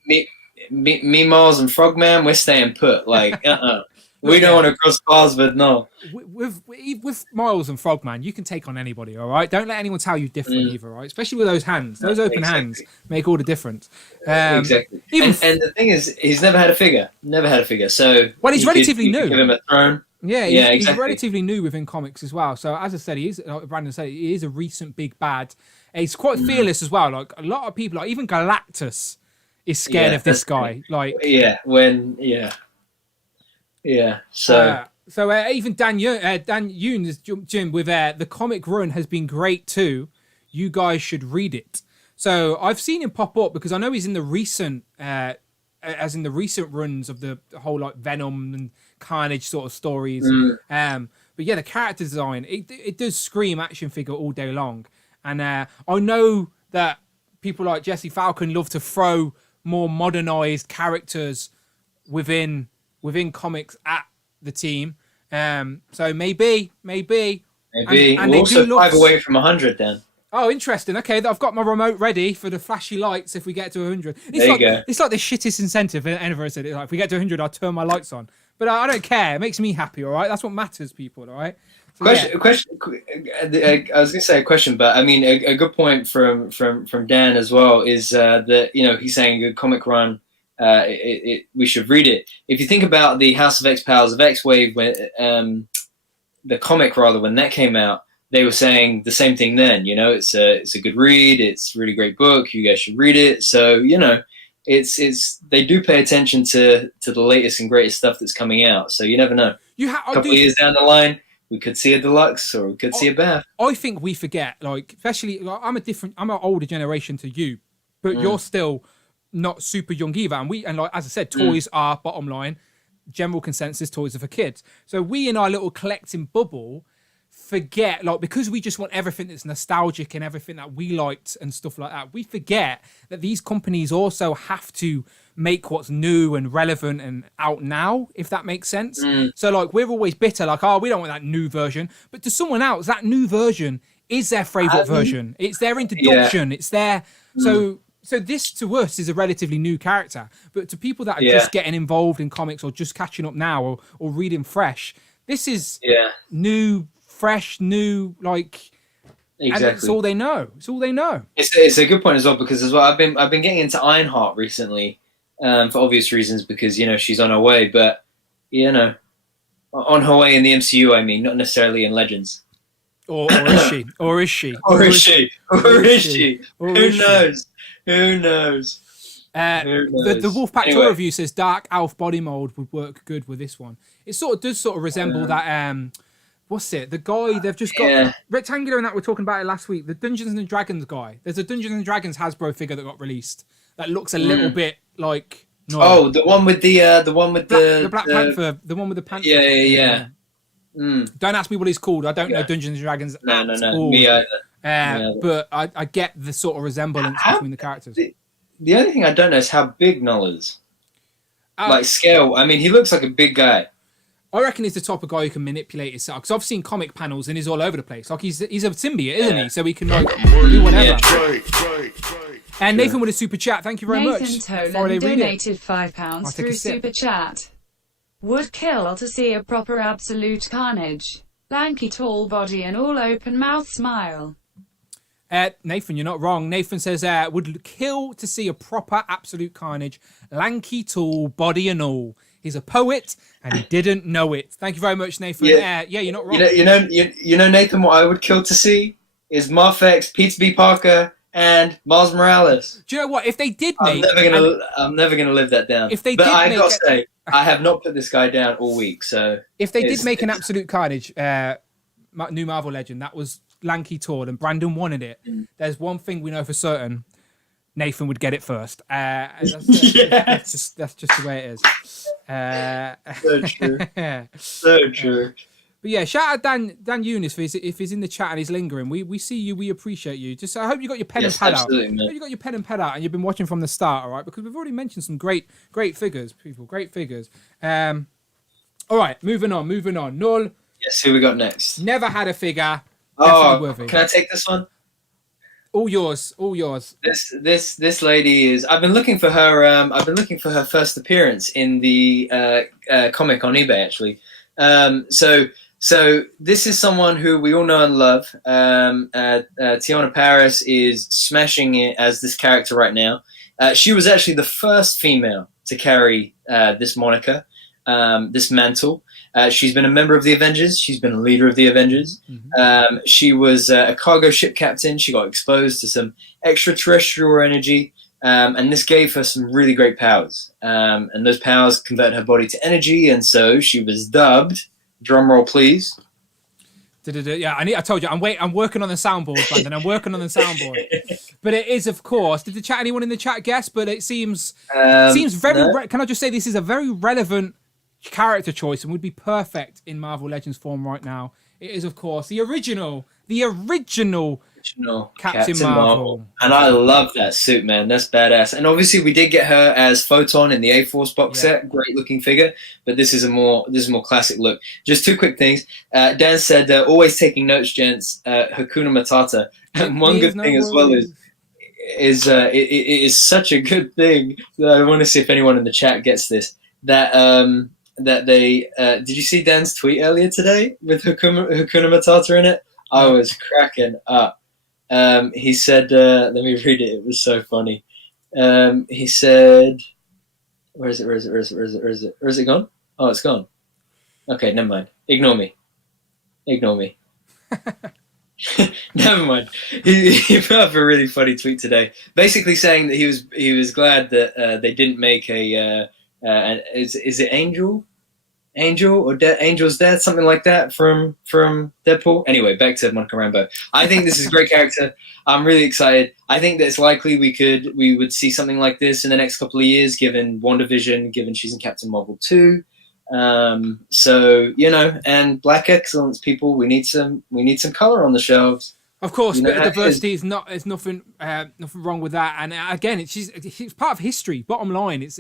Me, Mars, and Frogman, we're staying put. Like, we don't want to cross paths, but no. With Miles and Frogman, you can take on anybody, all right? Don't let anyone tell you different either, right? Especially with those hands. Those open hands make all the difference. Exactly. And the thing is, he's never had a figure. So he's relatively new. Give him a throne. Yeah, he's relatively new within comics as well. So as I said, like Brandon said, he is a recent big bad. He's quite fearless as well. Like a lot of people, like even Galactus is scared of this guy. Like So even Dan Yoon has jumped in with the comic run has been great too. You guys should read it. So I've seen him pop up because I know he's in the recent, as in the recent runs of the whole like Venom and Carnage sort of stories. But yeah, the character design it does scream action figure all day long. And I know that people like Jesse Falcon love to throw more modernized characters within comics at the team. So maybe. And we're also 5 away from 100 then. Oh, interesting. Okay, I've got my remote ready for the flashy lights if we get to 100. There you go. It's like the shittest incentive ever. I said it. Like, if we get to 100, I'll turn my lights on. But I don't care. It makes me happy, all right? That's what matters, people, all right? So, Question. I was going to say a question, but I mean, a good point from Dan as well is that, he's saying a comic run, we should read it. If you think about the House of X, Powers of X wave, when the comic rather, when that came out, they were saying the same thing then. It's a good read. It's a really great book. You guys should read it. So it's they do pay attention to the latest and greatest stuff that's coming out. So you never know. A couple of years down the line, we could see a deluxe or we could see a bath. I think we forget, like, especially like, I'm an older generation to you, but you're still not super young either. And like as I said, toys are bottom line. general consensus toys are for kids. So we in our little collecting bubble forget, like, because we just want everything that's nostalgic and everything that we liked and stuff like that, we forget that these companies also have to make what's new and relevant and out now, if that makes sense. So like, we're always bitter, like, oh, we don't want that new version, but to someone else, that new version is their favorite version. It's their introduction. It's their so this to us is a relatively new character, but to people that are just getting involved in comics or just catching up now or reading fresh, this is new, fresh, new, like, exactly. And it's all they know. It's all they know. It's a good point as well, because as well, I've been getting into Ironheart recently, for obvious reasons, because, you know, she's on her way, but, you know, on her way in the MCU, I mean, not necessarily in Legends. Or is she? Or is she? Or is she? Or is she? Who knows? Who knows? The Wolfpack Tour review says Dark Elf body mold would work good with this one. It does resemble that. What's it? The guy they've just got rectangular in that we're talking about it last week. The Dungeons and Dragons guy. There's a Dungeons and Dragons Hasbro figure that got released that looks a little bit like. Oh, the one with the Black Panther. The one with the panther. Yeah. Don't ask me what he's called. I don't know Dungeons and Dragons. No. Me either. But I get the sort of resemblance between the characters. The only thing I don't know is how big Knull is. Like scale. I mean, he looks like a big guy. I reckon he's the type of guy who can manipulate his because I've seen comic panels and he's all over the place. Like he's a symbiote, isn't he? So he can like do whatever. And Nathan with a super chat. Thank you very much. Nathan Tolan donated £5 through super chat. Would kill to see a proper absolute carnage. Lanky, tall body and all open mouth smile. Nathan, you're not wrong. Nathan says, would kill to see a proper absolute carnage. Lanky, tall body and all. He's a poet and he didn't know it. Thank you very much, Nathan. Yeah, you're not wrong. You know, Nathan, what I would kill to see is Marfex, Peter B. Parker, and Miles Morales. Do you know what? If they did make... I'm never gonna live that down. If they but did I gotta say, I have not put this guy down all week, so... If they did make an absolute carnage, new Marvel Legend, that was lanky, tall, and Brandon wanted it. There's one thing we know for certain. Nathan would get it first. That's just the way it is. So true. So true. But yeah, shout out Dan Eunice if he's in the chat and he's lingering. We see you. We appreciate you. Just I hope you got your pen and pad out. Man. I hope you got your pen and pad out and you've been watching from the start, all right? Because we've already mentioned some great figures, people. Great figures. All right, moving on. Knull. Yes, who we got next? Never had a figure. Oh, can I take this one? All yours. This lady is. I've been looking for her. I've been looking for her first appearance in the comic on eBay, actually. So this is someone who we all know and love. Tiana Paris is smashing it as this character right now. She was actually the first female to carry this moniker, this mantle. She's been a member of the Avengers. She's been a leader of the Avengers. She was a cargo ship captain. She got exposed to some extraterrestrial energy, and this gave her some really great powers. And those powers converted her body to energy, and so she was dubbed. Drum roll, please. Yeah, I told you, I'm working on the soundboard, Brandon. I'm working on the soundboard. But it is, of course. Did anyone in the chat guess? But it seems very. No. Can I just say this is a very relevant character choice and would be perfect in Marvel Legends form right now. It is, of course, the original Captain Marvel. And I love that suit, man. That's badass. And obviously we did get her as Photon in the A-Force box set. Great looking figure. But this is a more classic look. Just two quick things. Dan said, always taking notes, gents. Hakuna Matata. And one good thing as well is it is such a good thing that I want to see if anyone in the chat gets this. That they did you see Dan's tweet earlier today with Hakuna Matata in it? I was cracking up. He said, let me read it. It was so funny. He said, where is it gone? Oh, it's gone. Okay, never mind. Ignore me. Never mind. He put up a really funny tweet today, basically saying that he was glad that they didn't make a is it Angel or Angel's Death, something like that from Deadpool. Anyway, back to Monica Rambeau. I think this is a great character. I'm really excited. I think that it's likely we would see something like this in the next couple of years, given WandaVision, given she's in Captain Marvel 2. So and Black Excellence people, we need some color on the shelves. Of course, You know, bit of diversity is not. There's nothing wrong with that. And again, she's part of history. Bottom line, it's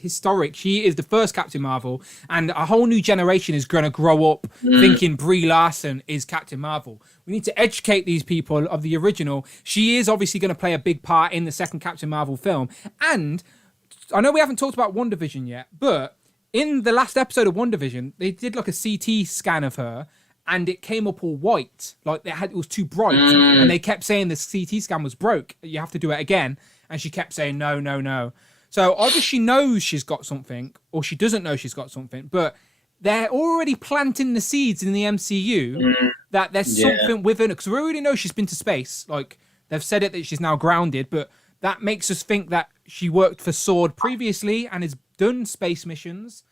historic. She is the first Captain Marvel, and a whole new generation is going to grow up thinking Brie Larson is Captain Marvel. We need to educate these people of the original. She is obviously going to play a big part in the second Captain Marvel film. And I know we haven't talked about WandaVision yet, but in the last episode of WandaVision, they did like a CT scan of her. And it came up all white, like it was too bright. And they kept saying the CT scan was broke. You have to do it again. And she kept saying, no, no, no. So either she knows she's got something or she doesn't know she's got something. But they're already planting the seeds in the MCU that there's something within her. Because we already know she's been to space. Like, they've said it that she's now grounded. But that makes us think that she worked for SWORD previously and has done space missions.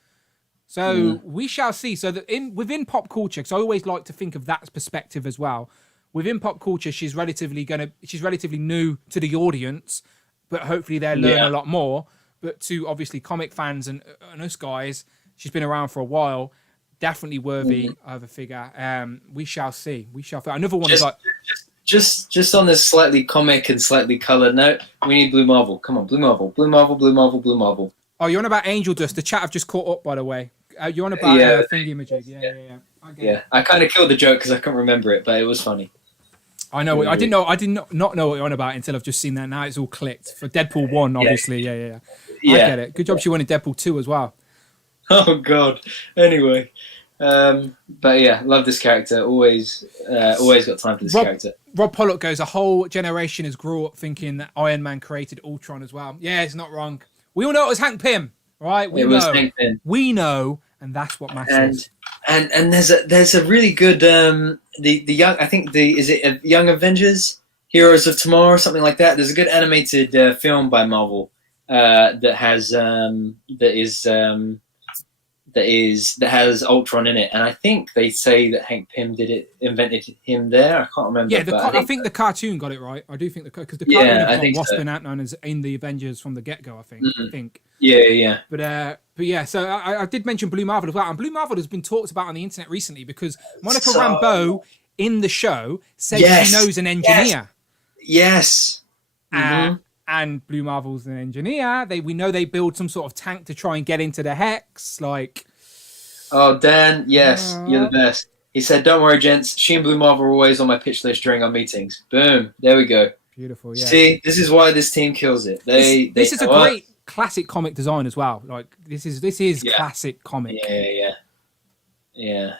So we shall see. So that within pop culture, because I always like to think of that perspective as well. Within pop culture, she's relatively new to the audience, but hopefully they'll learn a lot more. But to obviously comic fans and us guys, she's been around for a while. Definitely worthy of a figure. We shall see. We shall. Another one is like just on this slightly comic and slightly colored note. We need Blue Marvel. Come on, Blue Marvel, Blue Marvel, Blue Marvel, Blue Marvel. Oh, you're on about Angel Dust. The chat have just caught up, by the way. You're on about thingy-majig. Yeah. I kind of killed the joke because I couldn't remember it, but it was funny. I know. I did not know what you're on about until I've just seen that. Now it's all clicked for Deadpool 1, obviously. Yeah. I get it. Good job she wanted Deadpool 2 as well. Oh God. Anyway, but yeah, love this character. Always got time for this character. Rob Pollock goes, a whole generation has grew up thinking that Iron Man created Ultron as well. Yeah, it's not wrong. We all know it was Hank Pym, right? We know, and that's what matters. And there's a really good the young, I think is it Young Avengers, Heroes of Tomorrow or something like that. There's a good animated film by Marvel that has Ultron in it, and I think they say that Hank Pym invented him there. I can't remember. Yeah, I think the cartoon got it right. I do think because the cartoon got Wasp and Ant-Man is in the Avengers from the get-go. I think. Yeah. But yeah. So I did mention Blue Marvel as well, and Blue Marvel has been talked about on the internet recently because Monica Rambeau in the show says she knows an engineer. Yes. And Blue Marvel's an engineer. We know they build some sort of tank to try and get into the Hex. Like, oh, Dan, yes, you're the best. He said, "Don't worry, gents. She and Blue Marvel are always on my pitch list during our meetings." Boom, there we go. Beautiful. Yeah. See, this is why this team kills it. This is a great classic comic design as well. Like, this is classic comic. Yeah.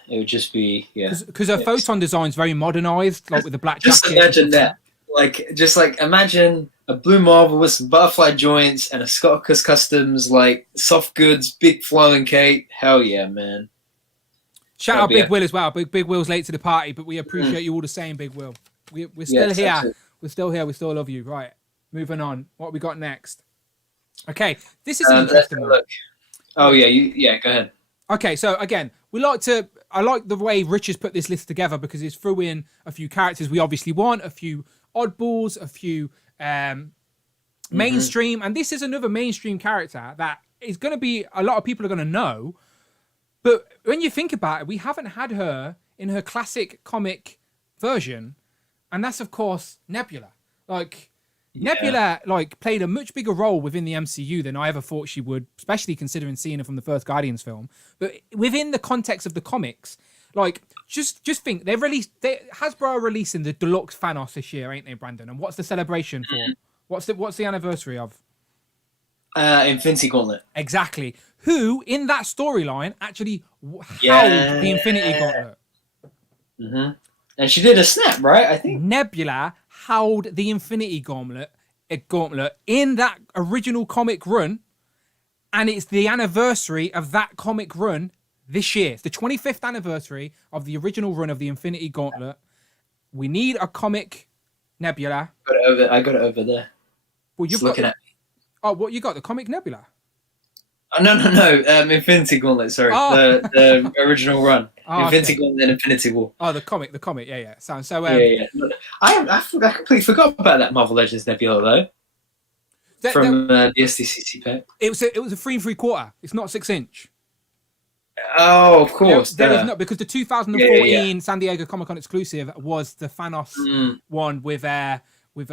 It would just be because her photon design is very modernized, like with the black just jacket. Imagine that. Imagine a Blue Marvel with some butterfly joints and a Scotticus Customs, like soft goods, big flowing cape. Hell yeah, man. Shout out Big Will as well. Big Will's late to the party, but we appreciate you all the same, Big Will. We're still here. Absolutely. We're still here. We still love you. Right. Moving on. What we got next? Okay. This is an interesting one. Oh, yeah. Go ahead. Okay. So, again, I like the way Rich has put this list together because he's threw in a few characters we obviously want, a few oddballs, a few mainstream, and this is another mainstream character that is going to be a lot of people are going to know. But when you think about it, we haven't had her in her classic comic version, and that's of course Nebula. Nebula played a much bigger role within the MCU than I ever thought she would, especially considering seeing her from the first Guardians film. But within the context of the comics, just think Hasbro are releasing the deluxe Thanos this year, ain't they, Brandon? And what's the celebration for? What's the anniversary of? Infinity Gauntlet. Exactly. Who in that storyline actually held the Infinity Gauntlet? And she did a snap, right? I think Nebula held the Infinity Gauntlet in that original comic run, and it's the anniversary of that comic run this year. It's the 25th anniversary of the original run of the Infinity Gauntlet. We need a comic Nebula. I got it over there. Well, you've looking at me. Oh, what you got? The comic Nebula? Oh, no. Infinity Gauntlet. Sorry, the original run. Infinity Gauntlet, Infinity War. Oh, the comic. Yeah. So. I completely forgot about that Marvel Legends Nebula though. From the SDCC pack. It was a 3 3/4. It's not 6 inch. Oh, of course. There is not, because the 2014 San Diego Comic-Con exclusive was the Thanos one with I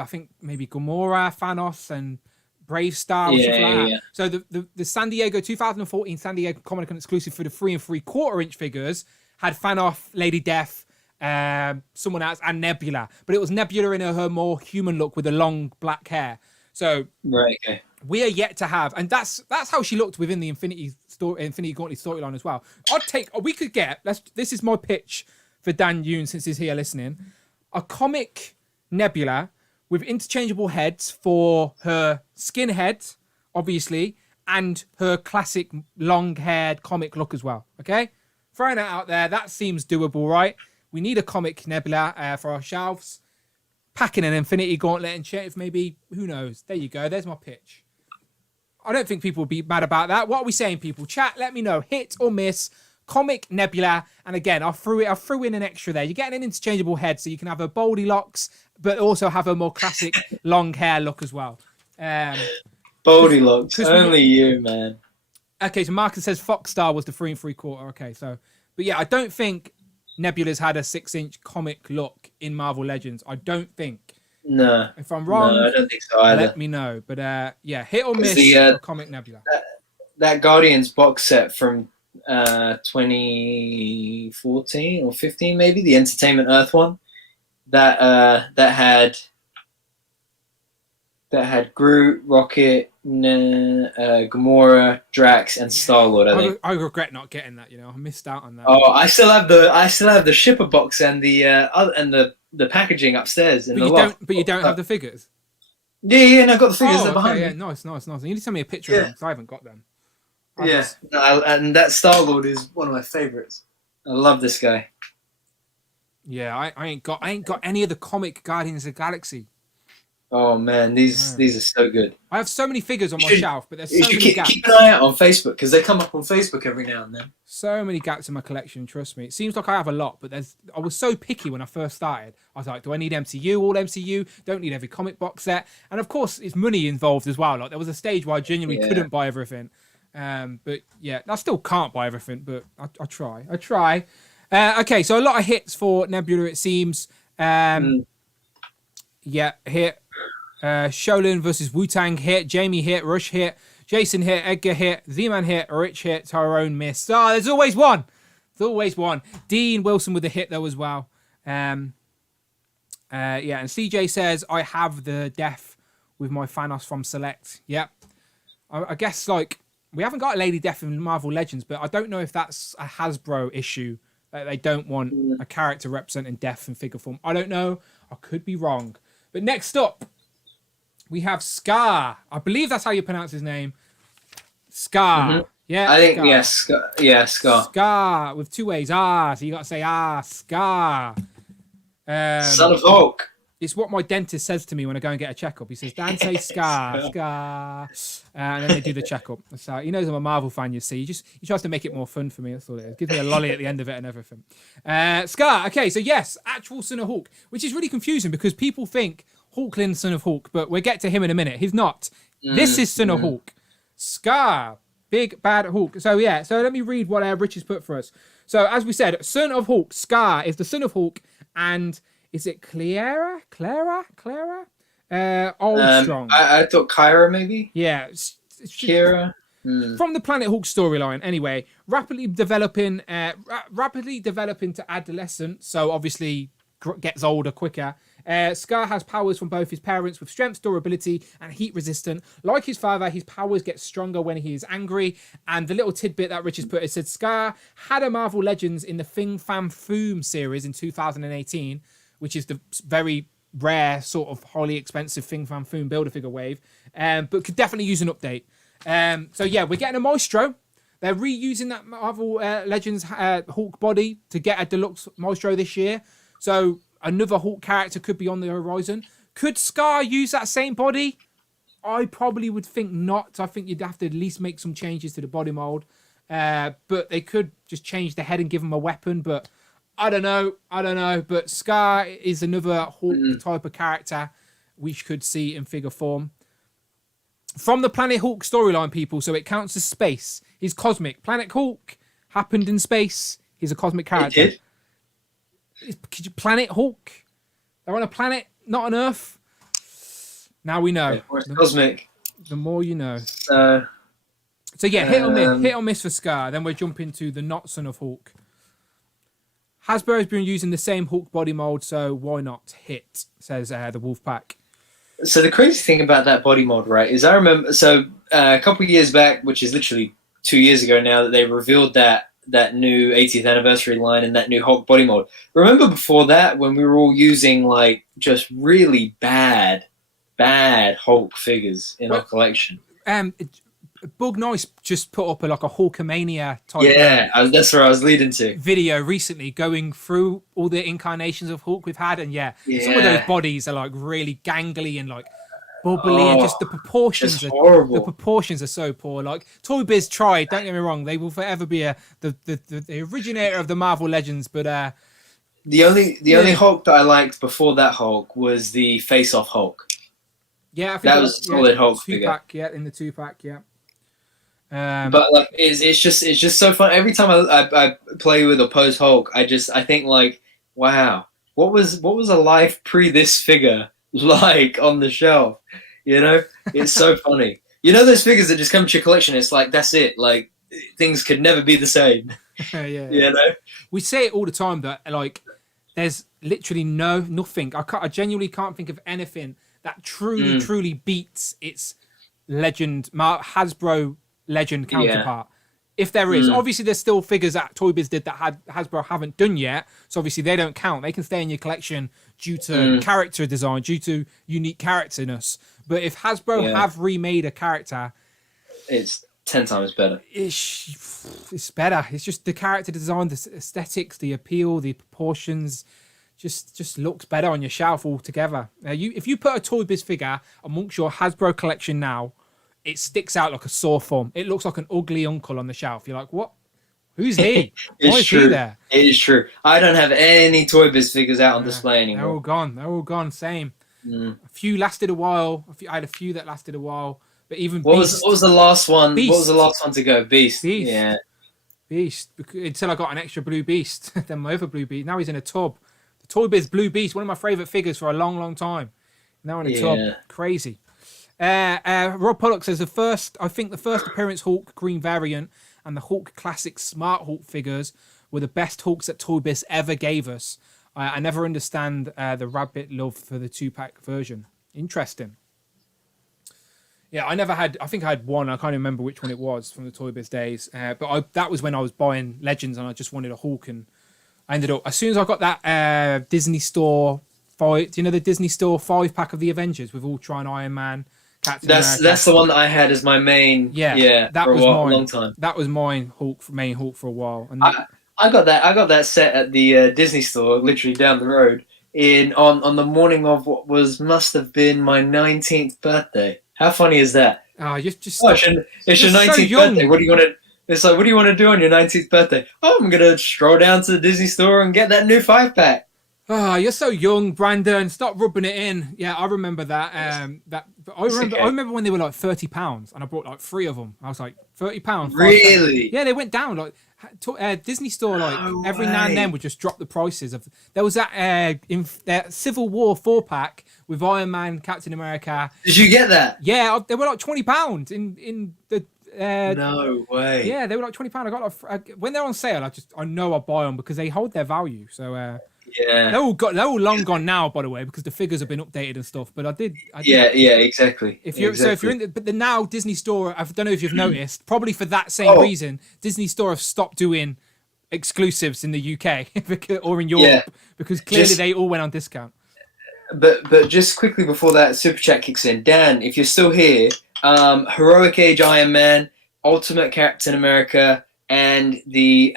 think maybe Gamora, Thanos, and Brave Star or something like that. Yeah. So the San Diego 2014 San Diego Comic-Con exclusive for the 3 3/4 inch figures had Thanos, Lady Death, someone else, and Nebula. But it was Nebula in her more human look with the long black hair. So Right. Okay. we are yet to have, and that's how she looked within the Infinity Gauntlet storyline as well. We could get, this is my pitch for Dan Yoon, since he's here listening, a comic Nebula with interchangeable heads for her skinhead, obviously, and her classic long-haired comic look as well. Okay, throwing that out there, that seems doable, right? We need a comic Nebula for our shelves. Packing an Infinity Gauntlet and shit, maybe, who knows? There you go. There's my pitch. I don't think people would be mad about that. What are we saying, people? Chat, let me know. Hit or miss. Comic Nebula. And again, I threw in an extra there. You're getting an interchangeable head, so you can have a Boldy locks, but also have a more classic long hair look as well. Boldy locks. Only you, man. Okay, so Marcus says Fox Star was the 3 3/4. Okay, so, but yeah, I don't think Nebula's had a 6-inch comic look in Marvel Legends. I don't think. No. If I'm wrong, I don't think so either. let me know. But yeah, hit or miss for comic Nebula. That Guardians box set from 2014 or 15, maybe, the Entertainment Earth one, that had Groot, Rocket, Gamora, Drax, and Star-Lord. I regret not getting that. I missed out on that. Oh, I still have the shipper box and the packaging upstairs in the loft. But you don't have the figures. Yeah, and I've got the figures there behind me. Yeah, nice. You need to send me a picture of them, because I haven't got them. And that Star-Lord is one of my favorites. I love this guy. Yeah, I ain't got any of the comic Guardians of the Galaxy. Oh man, these are so good. I have so many figures on my shelf, but there's so many gaps. Keep an eye out on Facebook, because they come up on Facebook every now and then. So many gaps in my collection, trust me. It seems like I have a lot, but I was so picky when I first started. I was like, do I need MCU, all MCU? Don't need every comic box set. And of course, it's money involved as well. Like, there was a stage where I genuinely couldn't buy everything. But yeah, I still can't buy everything, but I try. Okay, so a lot of hits for Nebula, it seems. Yeah, hit. Shaolin versus Wu-Tang hit. Jamie hit. Rush hit. Jason hit. Edgar hit. Z-Man hit. Rich hit. Tyrone missed. There's always one. Dean Wilson with a hit though as well. Yeah, and CJ says, I have the death with my Thanos from Select. Yep. I guess, like, we haven't got a Lady Death in Marvel Legends, but I don't know if that's a Hasbro issue. Like, they don't want a character representing death in figure form. I don't know. I could be wrong. But next up, we have Scar. I believe that's how you pronounce his name. Scar. Mm-hmm. Yeah. I think, Scar. Yes. Yeah, Scar. Scar with 2 A's. So you got to say, Scar. Son of Hulk. It's what my dentist says to me when I go and get a checkup. He says, Dan, say Scar. And then they do the checkup. So he knows I'm a Marvel fan, you see. He tries to make it more fun for me. That's all it is. Gives me a lolly at the end of it and everything. Scar. Okay, so yes, actual Son of Hulk, which is really confusing because people think Hulklin's Son of Hulk, but we'll get to him in a minute. He's not. This is Son of Hulk. Scar. Big bad Hulk. So yeah, so let me read what Rich has put for us. So as we said, Son of Hulk, Scar is the Son of Hulk, and is it Clara? Armstrong. I thought Kyra maybe. Yeah, Kira. From the Planet Hulk storyline. Anyway, rapidly developing to adolescent. So obviously gets older quicker. Scar has powers from both his parents with strength, durability, and heat resistant. Like his father, his powers get stronger when he is angry. And the little tidbit that Rich has put, it said Scar had a Marvel Legends in the Fing Fam Foom series in 2018, which is the very rare, sort of highly expensive Fing Fam Foom Build-A-Figure wave, but could definitely use an update. So yeah, we're getting a Maestro. They're reusing that Marvel Legends Hulk body to get a deluxe Maestro this year. So another Hulk character could be on the horizon. Could Scar use that same body? I probably would think not. I think you'd have to at least make some changes to the body mold. But they could just change the head and give him a weapon. But I don't know. But Scar is another Hulk type of character we could see in figure form. From the Planet Hulk storyline, people, so it counts as space. He's cosmic. Planet Hulk happened in space. He's a cosmic It character. did. Planet Hulk. They're on a planet, not on Earth. Now we know. Yeah, it's cosmic. The more you know. So yeah, hit or miss for Scar. Then we'll jump into the not son of Hulk. Hasbro's been using the same Hulk body mold, so why not hit? Says the Wolfpack. So the crazy thing about that body mod, right, is I remember a couple of years back, which is literally 2 years ago now, that they revealed that new 80th anniversary line and that new Hulk body mod. Remember before that when we were all using like just really bad Hulk figures in our collection? Bug Nice just put up a Hulkamania type. Yeah, that's where I was leading to. Video recently going through all the incarnations of Hulk we've had, and some of those bodies are like really gangly and like bubbly, and just the proportions. Horrible. The proportions are so poor. Like Toy Biz tried. Don't get me wrong; they will forever be the originator of the Marvel Legends. But the only Hulk that I liked before that Hulk was the Face Off Hulk. Yeah, I think that was a solid Hulk figure. 2-pack, in the 2-pack, yeah. But like it's just so fun. Every time I play with or pose Hulk, I think like, wow, what was a life pre this figure like on the shelf? You know, it's so funny. You know those figures that just come to your collection. It's like that's it. Like things could never be the same. Yeah. You know, we say it all the time that like there's literally nothing. I genuinely can't think of anything that truly beats its Hasbro legend counterpart. If there is, obviously there's still figures that Toy Biz did that Hasbro haven't done yet, so obviously they don't count. They can stay in your collection due to character design, due to unique characterness. But if Hasbro have remade a character, it's 10 times better. It's better. It's just the character design, the aesthetics, the appeal, the proportions. Just looks better on your shelf altogether. If you put a Toy Biz figure amongst your Hasbro collection now, it sticks out like a sore thumb. It looks like an ugly uncle on the shelf. You're like, what? Who's he? Why is he there? It is true. I don't have any Toy Biz figures out on display anymore. They're all gone. Same. A few lasted a while. I had a few that lasted a while. But even what was the last one? Beast. What was the last one to go? Beast. Yeah. Beast. Until I got an extra blue Beast. Then my other blue Beast. Now he's in a tub. The Toy Biz Blue Beast, one of my favourite figures for a long, long time. Now in a tub. Crazy. Rob Pollock says the first appearance Hulk Green variant and the Hulk Classic Smart Hulk figures were the best Hulks that Toy Biz ever gave us. I never understand the rabbit love for the 2-pack version. Interesting. Yeah, I think I had one. I can't remember which one it was from the Toy Biz days. But that was when I was buying Legends and I just wanted a Hulk, and I ended up, as soon as I got that Disney Store 5, do you know the Disney Store 5-pack of the Avengers with Ultron, Iron Man, Captain America? That's the one that I had as my main. That for was a mine. long time. That was mine main Hulk for a while. And I got that set at the Disney Store, literally down the road, on the morning of what must have been my 19th birthday. How funny is that? It's your 19th birthday. What do you want to? It's like, what do you want to do on your 19th birthday? Oh, I'm gonna stroll down to the Disney Store and get that new 5-pack. You're so young, Brandon. Stop rubbing it in. Yeah, I remember that. I remember when they were like £30, and I bought like 3 of them. I was like, £30. Really? Yeah, they went down. Like Disney Store, like every now and then would just drop the prices of. There was that Civil War 4-pack with Iron Man, Captain America. Did you get that? Yeah, they were like £20 in the. No way. Yeah, they were like £20. I got when they're on sale. I know I'll buy them because they hold their value. So yeah, they're all long gone now, by the way, because the figures have been updated and stuff. But I did. Yeah, exactly. If you're but the now Disney Store, I don't know if you've noticed, probably for that same reason, Disney Store have stopped doing exclusives in the UK or in Europe because clearly they all went on discount. But just quickly before that super chat kicks in, Dan, if you're still here, Heroic Age Iron Man, Ultimate Captain America, and the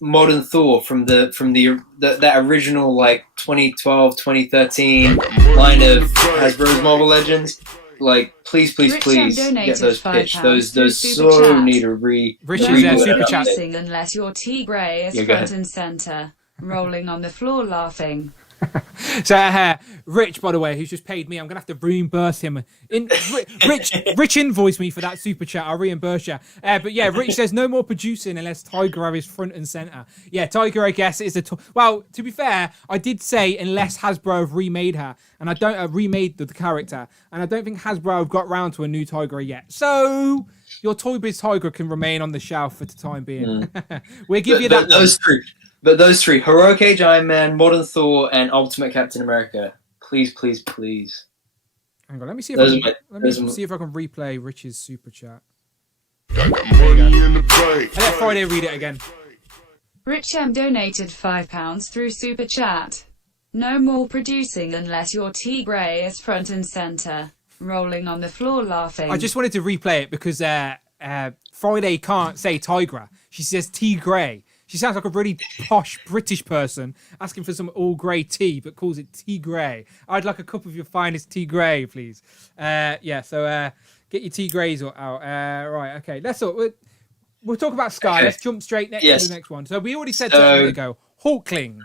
modern Thor from that original like 2012 2013 line of Hasbro's Marvel Legends. Like, please get those pitched. Those so need a super chat. Unless your T Grey is front and center, rolling on the floor laughing. So Rich, by the way, who's just paid me, I'm gonna have to reimburse him. Rich invoiced me for that super chat. I'll reimburse you. But yeah, Rich says no more producing unless Tigra is front and center. Yeah, Tigra, I guess, is well. To be fair, I did say unless Hasbro have remade her, and I don't remade the character, and I don't think Hasbro have got round to a new Tigra yet. So your Toy Biz Tigra can remain on the shelf for the time being. We'll give you that. Those three. But those three, Heroic Age Iron Man, Modern Thor, and Ultimate Captain America. Please, please, please. Hang on, let me see if I can replay Rich's super chat. I let Friday read it again. Rich M donated £5 through super chat. No more producing unless your Tigray is front and center. Rolling on the floor laughing. I just wanted to replay it because Friday can't say Tigra. She says Tigray. She sounds like a really posh British person asking for some all grey tea, but calls it tea grey. I'd like a cup of your finest tea grey, please. So get your tea greys out. Right, okay. We'll talk about Sky. Okay. Let's jump straight to the next one. So we already said a minute ago, Hulkling.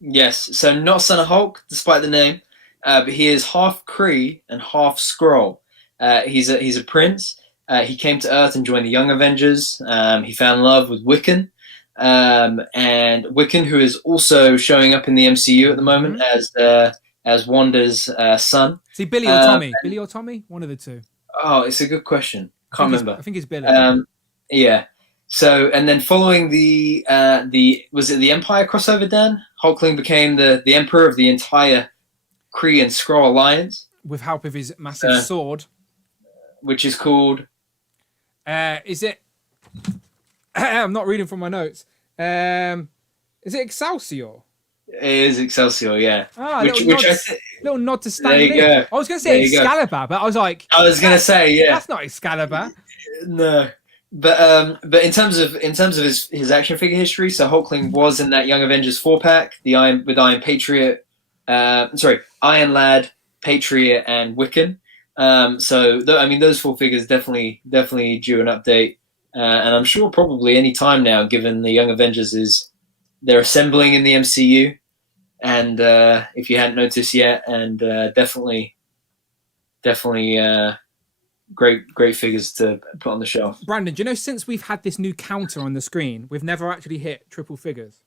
Yes, so not Son of Hulk, despite the name, but he is half Kree and half Skrull. He's a prince. He came to Earth and joined the Young Avengers. He found love with Wiccan. And Wiccan, who is also showing up in the MCU at the moment as Wanda's son. See, Billy or Tommy? Billy or Tommy? One of the two. Oh, it's a good question. Can't remember. I think it's Billy. Yeah. So, and then following the was it the Empire crossover? Dan Hulkling became the emperor of the entire Kree and Skrull alliance with help of his massive sword, which is called. Is it? I'm not reading from my notes. Is it Excelsior? It is Excelsior, yeah. Little nod to Stan Lee. Go. I was going to say Excalibur, but I was like, that's not Excalibur. No, but in terms of his action figure history, so Hulkling was in that Young Avengers 4-pack, Iron Lad, Patriot, and Wiccan. Those four figures definitely due an update. And I'm sure probably any time now, given the Young Avengers they're assembling in the MCU, and if you hadn't noticed yet, and definitely great figures to put on the shelf. Brandon, do you know since we've had this new counter on the screen, we've never actually hit triple figures?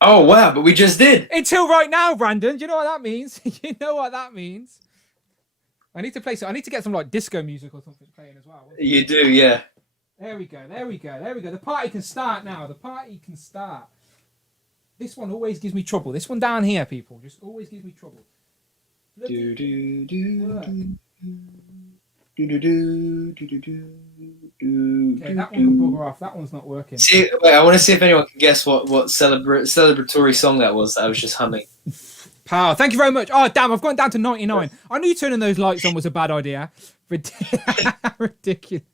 Oh wow! But we just did until right now, Brandon. Do you know what that means? You know what that means? I need to get some like disco music or something playing as well. You do, yeah. There we go. The party can start now. This one always gives me trouble. This one down here, people, just always gives me trouble. Okay, that one can bugger off. That one's not working. I want to see if anyone can guess what celebratory song that was that I was just humming. Power. Thank you very much. Oh, damn, I've gone down to 99. I knew turning those lights on was a bad idea. Ridiculous.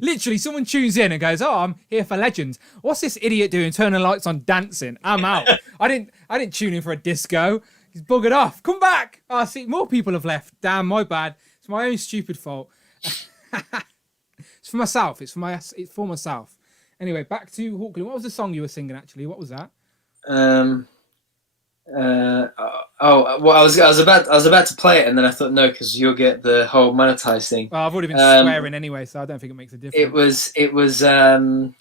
Literally, someone tunes in and goes, "Oh, I'm here for Legends. What's this idiot doing? Turning lights on, dancing. I'm out. I didn't tune in for a disco. He's buggered off. Come back. Oh, see, more people have left. Damn, my bad. It's my own stupid fault. It's for myself. It's for myself. Anyway, back to Hawkling. What was the song you were singing? Actually, what was that? I was about to play it, and then I thought no, because you'll get the whole monetized thing. Well, I've already been swearing anyway, so I don't think it makes a difference. It was the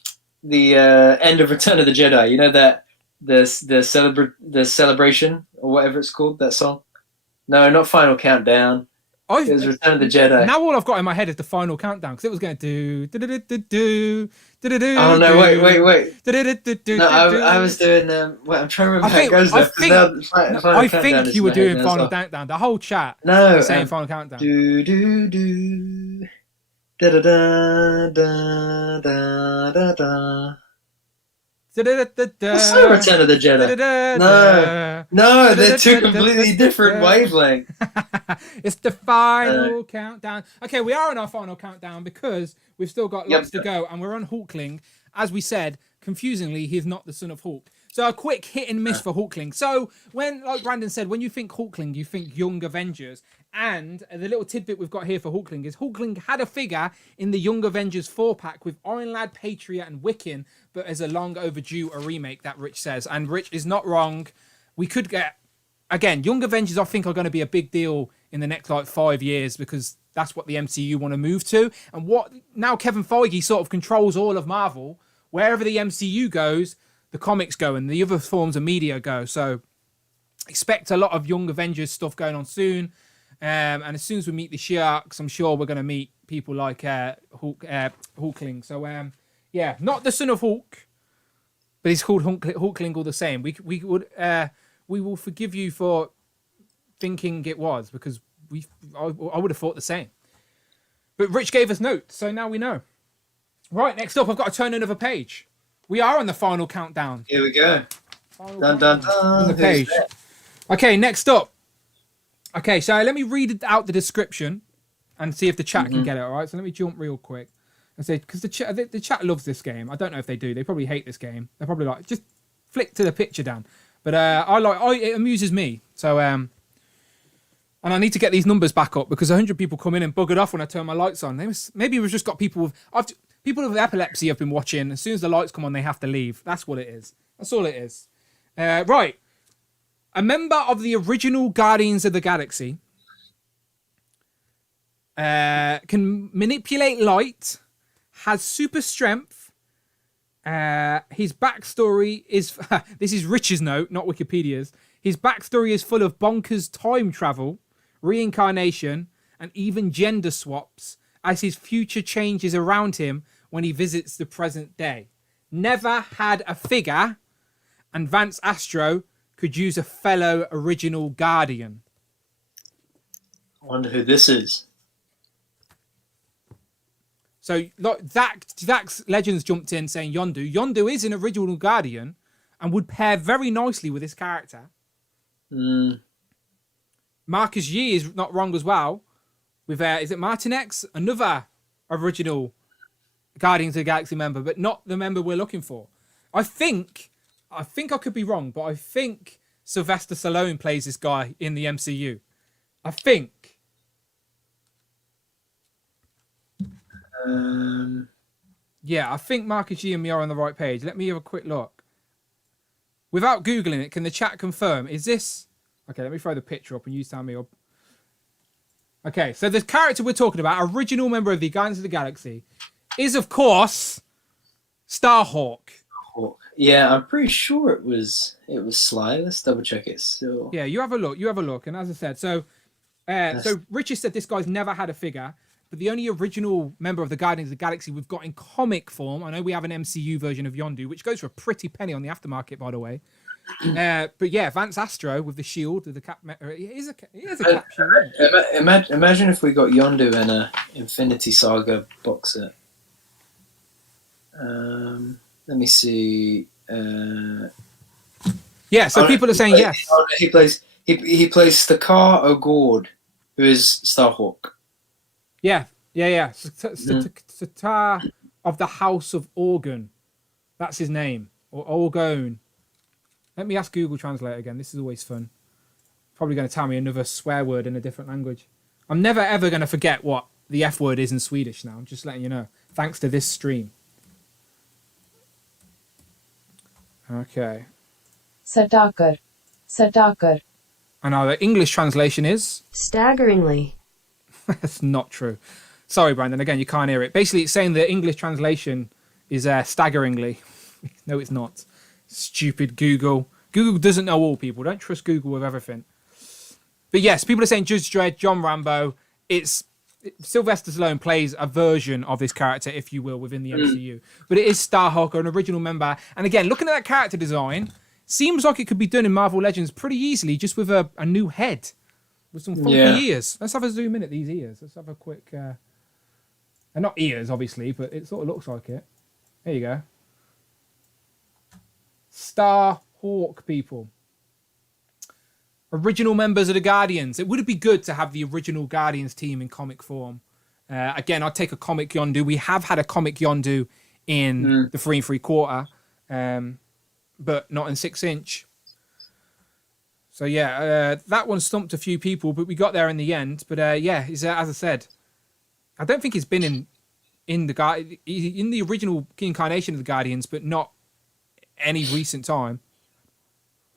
end of Return of the Jedi. You know that the celebration or whatever it's called, that song. No, not Final Countdown. It was Return of the Jedi. Now all I've got in my head is the Final Countdown, because it was going to do. Oh no! Wait! No, I was doing. I'm trying to remember how it goes. I think you were doing Final Countdown. The whole chat. No, was saying Final Countdown. Do. Da da da da da da da. What's the Return of the Jedi? No, they're two completely different wavelengths. It's the final countdown. Okay, we are on our final countdown because we've still got lots to go, and we're on Hulkling. As we said, confusingly, he's not the son of Hulk. So a quick hit and miss for Hulkling. So when, like Brandon said, when you think Hulkling, you think Young Avengers. And the little tidbit we've got here for Hulkling is Hulkling had a figure in the Young Avengers 4-pack with Iron Lad, Patriot, and Wiccan, but as a long overdue a remake, that Rich says. And Rich is not wrong. We could get again, Young Avengers, I think, are going to be a big deal in the next like 5 years because that's what the MCU want to move to. And what now Kevin Feige sort of controls all of Marvel. Wherever the MCU goes, the comics go and the other forms of media go. So expect a lot of Young Avengers stuff going on soon. And as soon as we meet the Sharks, I'm sure we're going to meet people like Hulkling. So, yeah, not the son of Hulk, but he's called Hulkling all the same. We will forgive you for thinking it was because I would have thought the same. But Rich gave us notes, so now we know. Right, next up, I've got to turn another page. We are on the final countdown. Here we go. Dun, dun, dun. On the page. Okay, next up. Okay, so let me read out the description and see if the chat can get it, all right? So let me jump real quick and say, because the chat loves this game. I don't know if they do. They probably hate this game. They're probably like, just flick to the picture, Dan. But it amuses me. So, and I need to get these numbers back up because 100 people come in and buggered off when I turn my lights on. Maybe we've just got people with... People with epilepsy have been watching. As soon as the lights come on, they have to leave. That's what it is. That's all it is. Right. A member of the original Guardians of the Galaxy can manipulate light, has super strength. His backstory is... this is Rich's note, not Wikipedia's. His backstory is full of bonkers time travel, reincarnation, and even gender swaps as his future changes around him when he visits the present day. Never had a figure, and Vance Astro could use a fellow original Guardian. I wonder who this is. So Zach's Legends jumped in saying Yondu. Yondu is an original Guardian and would pair very nicely with this character. Marcus Yee is not wrong as well. With is it Martinex, another original Guardians of the Galaxy member, but not the member we're looking for. I think I could be wrong, but I think Sylvester Stallone plays this guy in the MCU. I think. Yeah, I think Marcus Yee and me are on the right page. Let me have a quick look. Without Googling it, can the chat confirm? Is this... Okay, let me throw the picture up and you tell me. Okay, so the character we're talking about, original member of the Guardians of the Galaxy, is, of course, Starhawk. Yeah, I'm pretty sure it was Sly. Let's double check it still. Yeah, you have a look. And as I said, so Richard said this guy's never had a figure, but the only original member of the Guardians of the Galaxy we've got in comic form, I know we have an MCU version of Yondu, which goes for a pretty penny on the aftermarket, by the way. But yeah, Vance Astro with the shield, with the cap. He is a cap shield. Imagine if we got Yondu in a Infinity Saga box set. Let me see. Yeah, so people are saying yes. He plays Stakar O'Gord, who is Starhawk. Yeah. Satar of the House of Organ. That's his name. Or Orgone. Let me ask Google Translate again. This is always fun. Probably going to tell me another swear word in a different language. I'm never, ever going to forget what the F word is in Swedish now. I'm just letting you know. Thanks to this stream. Okay. Sadakar. And our English translation is? Staggeringly. That's not true. Sorry, Brandon. Again, you can't hear it. Basically, it's saying the English translation is staggeringly. No, it's not. Stupid Google. Google doesn't know all, people. Don't trust Google with everything. But yes, people are saying Judge Dredd, John Rambo. Sylvester Stallone plays a version of this character, if you will, within the MCU. But it is Starhawk, an original member. And again, looking at that character design, seems like it could be done in Marvel Legends pretty easily, just with a new head. With some funky ears. Let's have a zoom in at these ears. Let's have a quick... and not ears, obviously, but it sort of looks like it. There you go. Starhawk, people. Original members of the Guardians. It would be good to have the original Guardians team in comic form. Again, I'd take a comic Yondu. We have had a comic Yondu in the 3 3/4, but not in 6-inch. So yeah, that one stumped a few people, but we got there in the end. But yeah, as I said, I don't think he's been in the original incarnation of the Guardians, but not any recent time.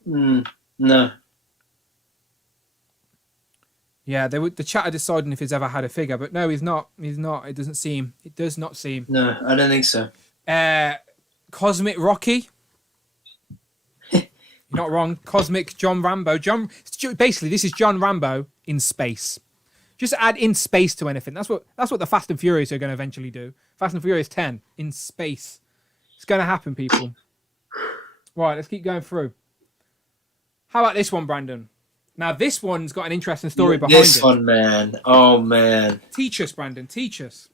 No. Yeah, the chat are deciding if he's ever had a figure, but no, he's not. He's not. It doesn't seem. It does not seem. No, I don't think so. Cosmic Rocky. You're not wrong. Cosmic John Rambo. Basically, this is John Rambo in space. Just add in space to anything. That's what the Fast and Furious are going to eventually do. Fast and Furious 10 in space. It's going to happen, people. Right, let's keep going through. How about this one, Brandon? Now, this one's got an interesting story behind it. This one, man. Oh, man. Teach us, Brandon. Teach us.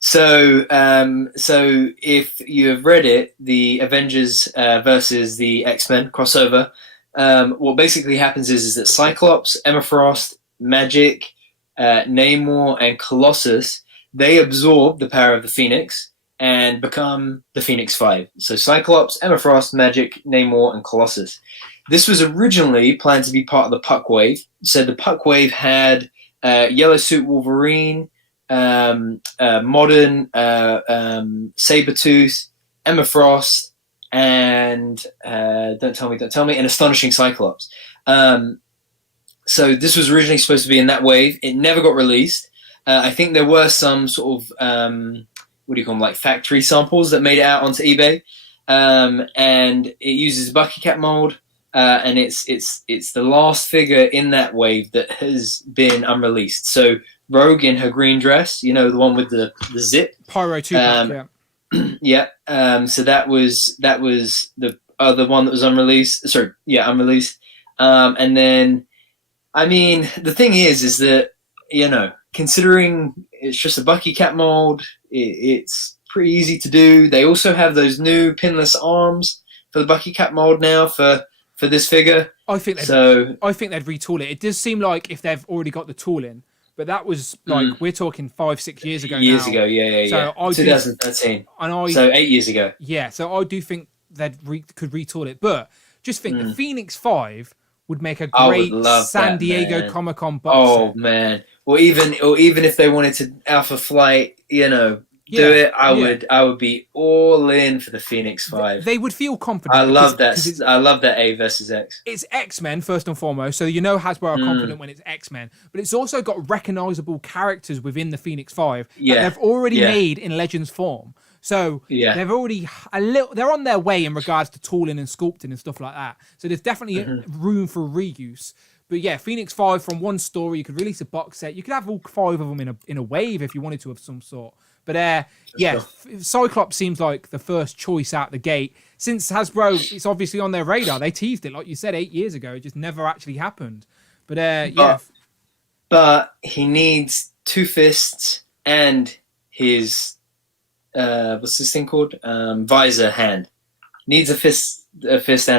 So if you have read it, the Avengers versus the X-Men crossover, what basically happens is that Cyclops, Emma Frost, Magic, Namor, and Colossus, they absorb the power of the Phoenix and become the Phoenix Five. So Cyclops, Emma Frost, Magic, Namor, and Colossus. This was originally planned to be part of the Puck Wave. So the Puck Wave had Yellow Suit Wolverine, modern Sabretooth, Emma Frost, and don't tell me, an Astonishing Cyclops. So this was originally supposed to be in that wave. It never got released. I think there were some sort of what do you call them, like factory samples that made it out onto eBay, and it uses Bucky Cat mold. And it's the last figure in that wave that has been unreleased. So Rogue in her green dress, you know, the one with the zip. Pyro 2 pack, yeah. So that was the other one that was unreleased. Sorry, yeah, unreleased. And then, I mean, the thing is that, you know, considering it's just a Bucky Cat mold, it's pretty easy to do. They also have those new pinless arms for the Bucky Cat mold now for this figure. I think they'd retool it. It does seem like if they've already got the tooling, but that was like we're talking 5-6 years ago. Years ago, yeah. So 2013. So 8 years ago. Yeah, so I do think they could retool it, but just think the Phoenix 5 would make a great San Diego Comic-Con box set. Man, or even if they wanted to Alpha Flight, you know. Do it. I would be all in for the Phoenix 5. They would feel confident. I love that. I love that A versus X. It's X-Men first and foremost, so you know Hasbro are confident when it's X-Men, but it's also got recognizable characters within the Phoenix 5 that they've already made in Legends form. So they've already they're on their way in regards to tooling and sculpting and stuff like that. So there's definitely room for reuse. But yeah, Phoenix 5 from one story, you could release a box set. You could have all 5 of them in a wave if you wanted to of some sort. But Cyclops seems like the first choice out the gate. Since Hasbro, it's obviously on their radar. They teased it, like you said, 8 years ago. It just never actually happened. But But he needs 2 fists and his what's this thing called? Visor hand. Needs a fist and a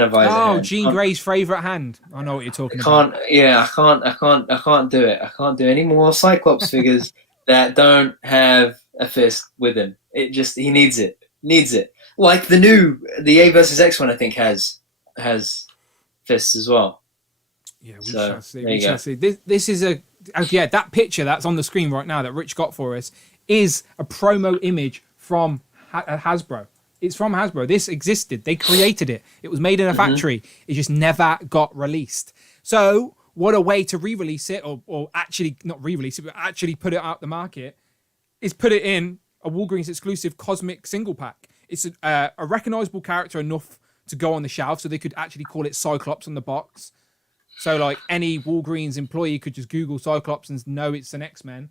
visor hand. Oh, Jean Grey's favourite hand. I know what you're talking about. I can't do it. I can't do any more Cyclops figures that don't have a fist with him. He needs it. Like the A versus X one, I think has fists as well. Yeah, we shall see. We shall see. This is that picture that's on the screen right now that Rich got for us is a promo image from Hasbro. It's from Hasbro. This existed. They created it. It was made in a factory. It just never got released. So what a way to re-release it, or actually not re-release it, but actually put it out the market, is put it in a Walgreens exclusive Cosmic single pack. It's a recognizable character enough to go on the shelf, so they could actually call it Cyclops on the box. So like any Walgreens employee could just Google Cyclops and know it's an X-Men.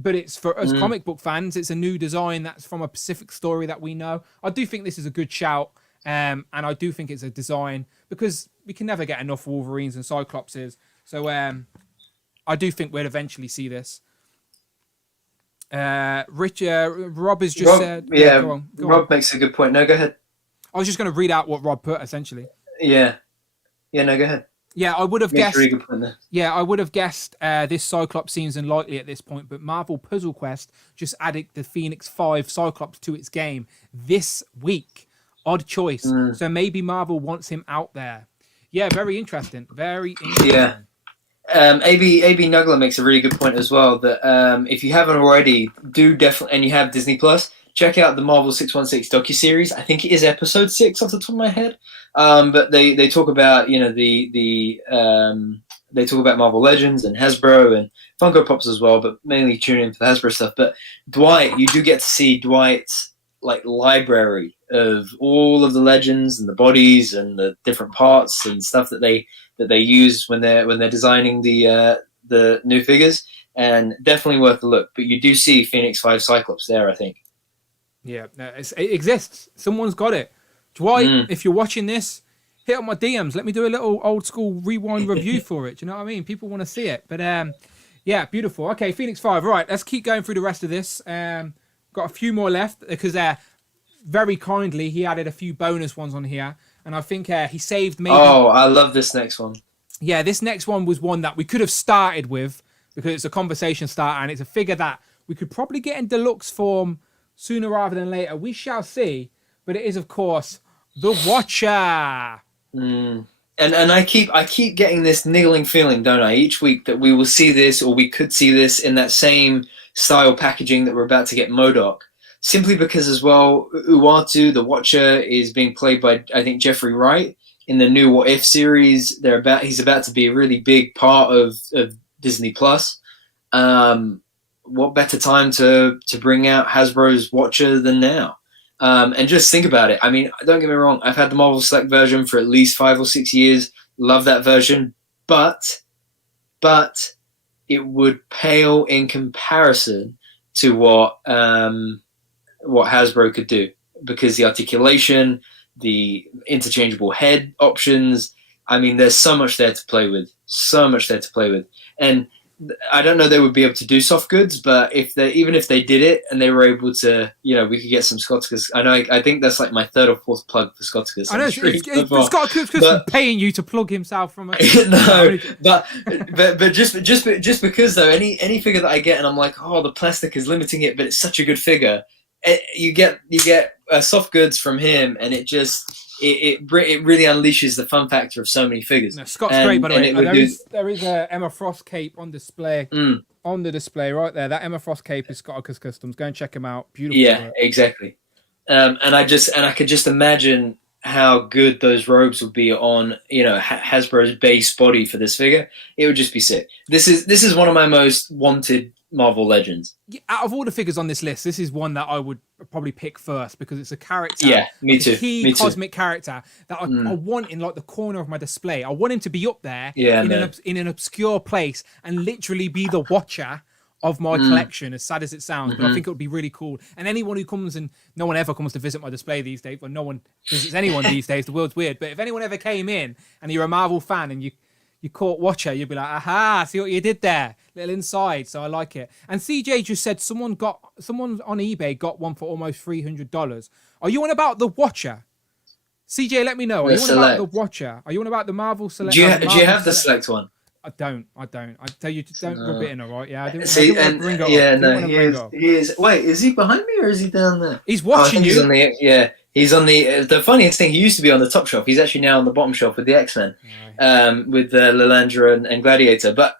But it's for us comic book fans, it's a new design that's from a Pacific story that we know. I do think this is a good shout, and I do think it's a design because we can never get enough Wolverines and Cyclopses. So I do think we'll eventually see this. Rob has just said... Yeah, go on. Rob makes a good point. No, go ahead. I was just going to read out what Rob put, essentially. Yeah, no, go ahead. Yeah, I would have guessed. Really good point there. Yeah, I would have guessed this Cyclops seems unlikely at this point, but Marvel Puzzle Quest just added the Phoenix 5 Cyclops to its game this week. Odd choice. So maybe Marvel wants him out there. Yeah, very interesting. Very interesting. Yeah. AB Nuggler makes a really good point as well that if you haven't already, do definitely, and you have Disney Plus, check out the Marvel 616 docuseries. I think it is episode 6 off the top of my head. But they talk about, you know, the they talk about Marvel Legends and Hasbro and Funko Pops as well, but mainly tune in for the Hasbro stuff. But Dwight, you do get to see Dwight's like library of all of the legends and the bodies and the different parts and stuff that they use when they're designing the new figures, and definitely worth a look. But you do see Phoenix 5 Cyclops there, I think. Yeah, no, it exists. Someone's got it. Dwight, if you're watching this, hit up my DMs. Let me do a little old school rewind review for it. Do you know what I mean? People want to see it. But yeah, beautiful. Okay, Phoenix 5. All right, let's keep going through the rest of this. Got a few more left because very kindly he added a few bonus ones on here, and I think he saved maybe. Oh, I love this next one. Yeah, this next one was one that we could have started with because it's a conversation starter and it's a figure that we could probably get in deluxe form sooner rather than later. We shall see. But it is, of course, the Watcher. And I keep getting this niggling feeling, don't I, each week that we will see this, or we could see this in that same style packaging that we're about to get MODOK. Simply because as well, Uatu, the Watcher, is being played by, I think, Jeffrey Wright in the new What If series. He's about to be a really big part of Disney Plus. What better time to bring out Hasbro's Watcher than now? And just think about it. I mean, don't get me wrong. I've had the Marvel Select version for at least 5 or 6 years. Love that version, but it would pale in comparison to what Hasbro could do, because the articulation, the interchangeable head options. I mean, there's so much there to play with. And I don't know they would be able to do soft goods, but even if they did it and they were able to, we could get some Scotticus. I think that's like my third or fourth plug for Scotticus. I know Scotticus paying you to plug himself from a no, but just because though, any figure that I get and I'm like, oh, the plastic is limiting it, but it's such a good figure. You get soft goods from him, and it really unleashes the fun factor of so many figures. No, Scott's great, by the way. There is a Emma Frost cape on display. On the display right there. That Emma Frost cape is Scotticus Customs. Go and check him out. Beautiful. Yeah, work. Exactly. And I could just imagine how good those robes would be on Hasbro's base body for this figure. It would just be sick. This is one of my most wanted Marvel Legends. Out of all the figures on this list, this is one that I would probably pick first because it's a character. Yeah, me too. A key cosmic character that I want in like the corner of my display. I want him to be up there in an obscure place and literally be the Watcher of my collection, as sad as it sounds. But I think it would be really cool. And anyone who comes, and no one ever comes to visit my display these days, but no one visits anyone these days. The world's weird. But if anyone ever came in and you're a Marvel fan and you caught Watcher, you'd be like, aha, see what you did there. Little inside, so I like it. And CJ just said someone on eBay got one for almost $300. Are you on about the Watcher? CJ, let me know. Are you on about the Watcher? Are you on about the Marvel Select? Do you have the Select one? I don't. I tell you, don't rub it in, all right? Yeah, he is. Wait, is he behind me or is he down there? He's watching you. He's on the funniest thing, he used to be on the top shelf. He's actually now on the bottom shelf with the X-Men, with Lilandra and Gladiator. But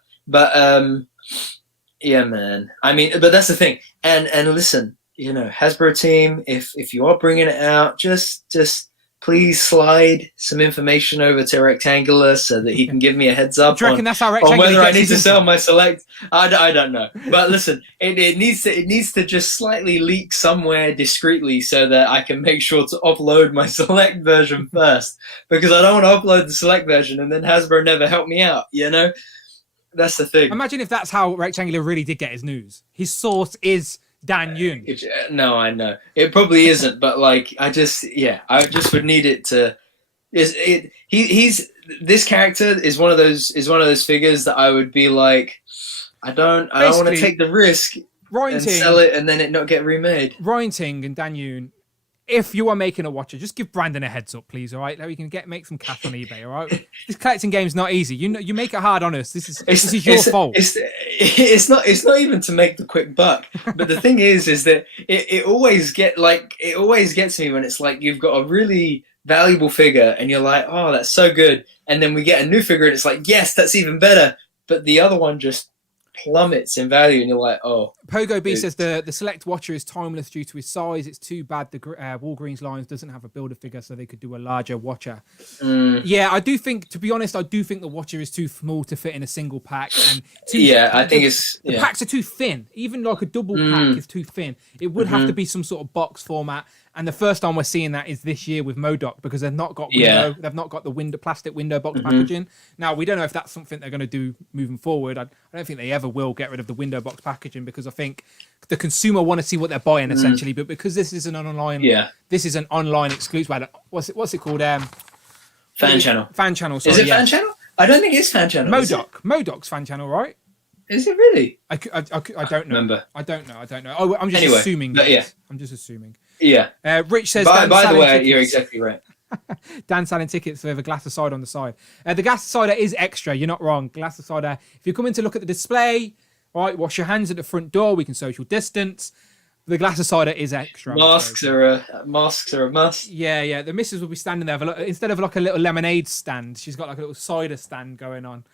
yeah, man. I mean, but that's the thing. And listen, Hasbro team, if you are bringing it out, just please slide some information over to Rectangular so that he can give me a heads up on whether I need to sell my Select. I don't know. But listen, it needs to just slightly leak somewhere discreetly so that I can make sure to upload my Select version first, because I don't want to upload the Select version and then Hasbro never help me out, That's the thing. Imagine if that's how Rectangular really did get his news. His source is Dan Yun. No, I know it probably isn't, but I just would need it to. He's this character is one of those figures that I would be like, I don't want to take the risk and sell it and then it not get remade. Ryan Ting and Dan Yun, if you are making a Watcher, just give Brandon a heads up, please. All right, we can make some cash on eBay. All right, this collecting game's not easy. You make it hard on us. This is your fault. It's not even to make the quick buck. But the thing is that it always gets me when it's like you've got a really valuable figure and you're like, oh, that's so good, and then we get a new figure and it's like, yes, that's even better. But the other one just plummets in value, and you're like, oh. Pogo B dude. says the select watcher is timeless due to his size. It's too bad the Walgreens lines doesn't have a builder figure, so they could do a larger watcher. Yeah, I do think, to be honest, the watcher is too small to fit in a single pack. And I think the packs are too thin. Even like a double pack is too thin. It would have to be some sort of box format. And the first time we're seeing that is this year with MODOK, because they've not got they've not got the plastic window box packaging. Now we don't know if that's something they're going to do moving forward. I don't think they ever will get rid of the window box packaging, because I think the consumer want to see what they're buying essentially. But because this is an online, this is an online exclusive. What's it called? Fan channel. Fan channel. Sorry, is it fan channel? I don't think it's fan channel. MODOK's fan channel, right? Is it really? I don't know. Remember? I don't know. Oh, I'm just assuming. I'm just assuming. Yeah. Rich says. By the way, tickets. you're exactly right. Dan selling tickets with a glass of cider on the side. The glass of cider is extra. You're not wrong. Glass of cider. If you're coming to look at the display, right, wash your hands at the front door. We can social distance. The glass of cider is extra. Masks are a must. Yeah. The missus will be standing there instead of like a little lemonade stand. She's got like a little cider stand going on.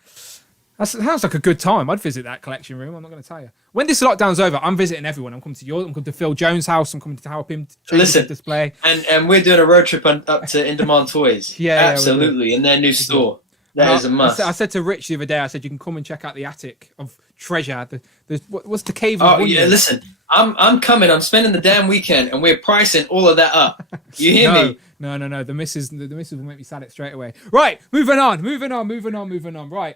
That sounds like a good time. I'd visit that collection room. I'm not going to tell you. When this lockdown's over, I'm visiting everyone. I'm coming to yours. I'm coming to Phil Jones' house. I'm coming to help him change the display. And we're doing a road trip up to In Demand Toys. Absolutely, in their new store. That is a must. I said to Rich the other day, I said, you can come and check out the attic of treasure. What's the cave of wonders? Yeah, listen. I'm coming. I'm spending the damn weekend, and we're pricing all of that up. You hear me? No. The missus will make me sell it straight away. Right, moving on. Right,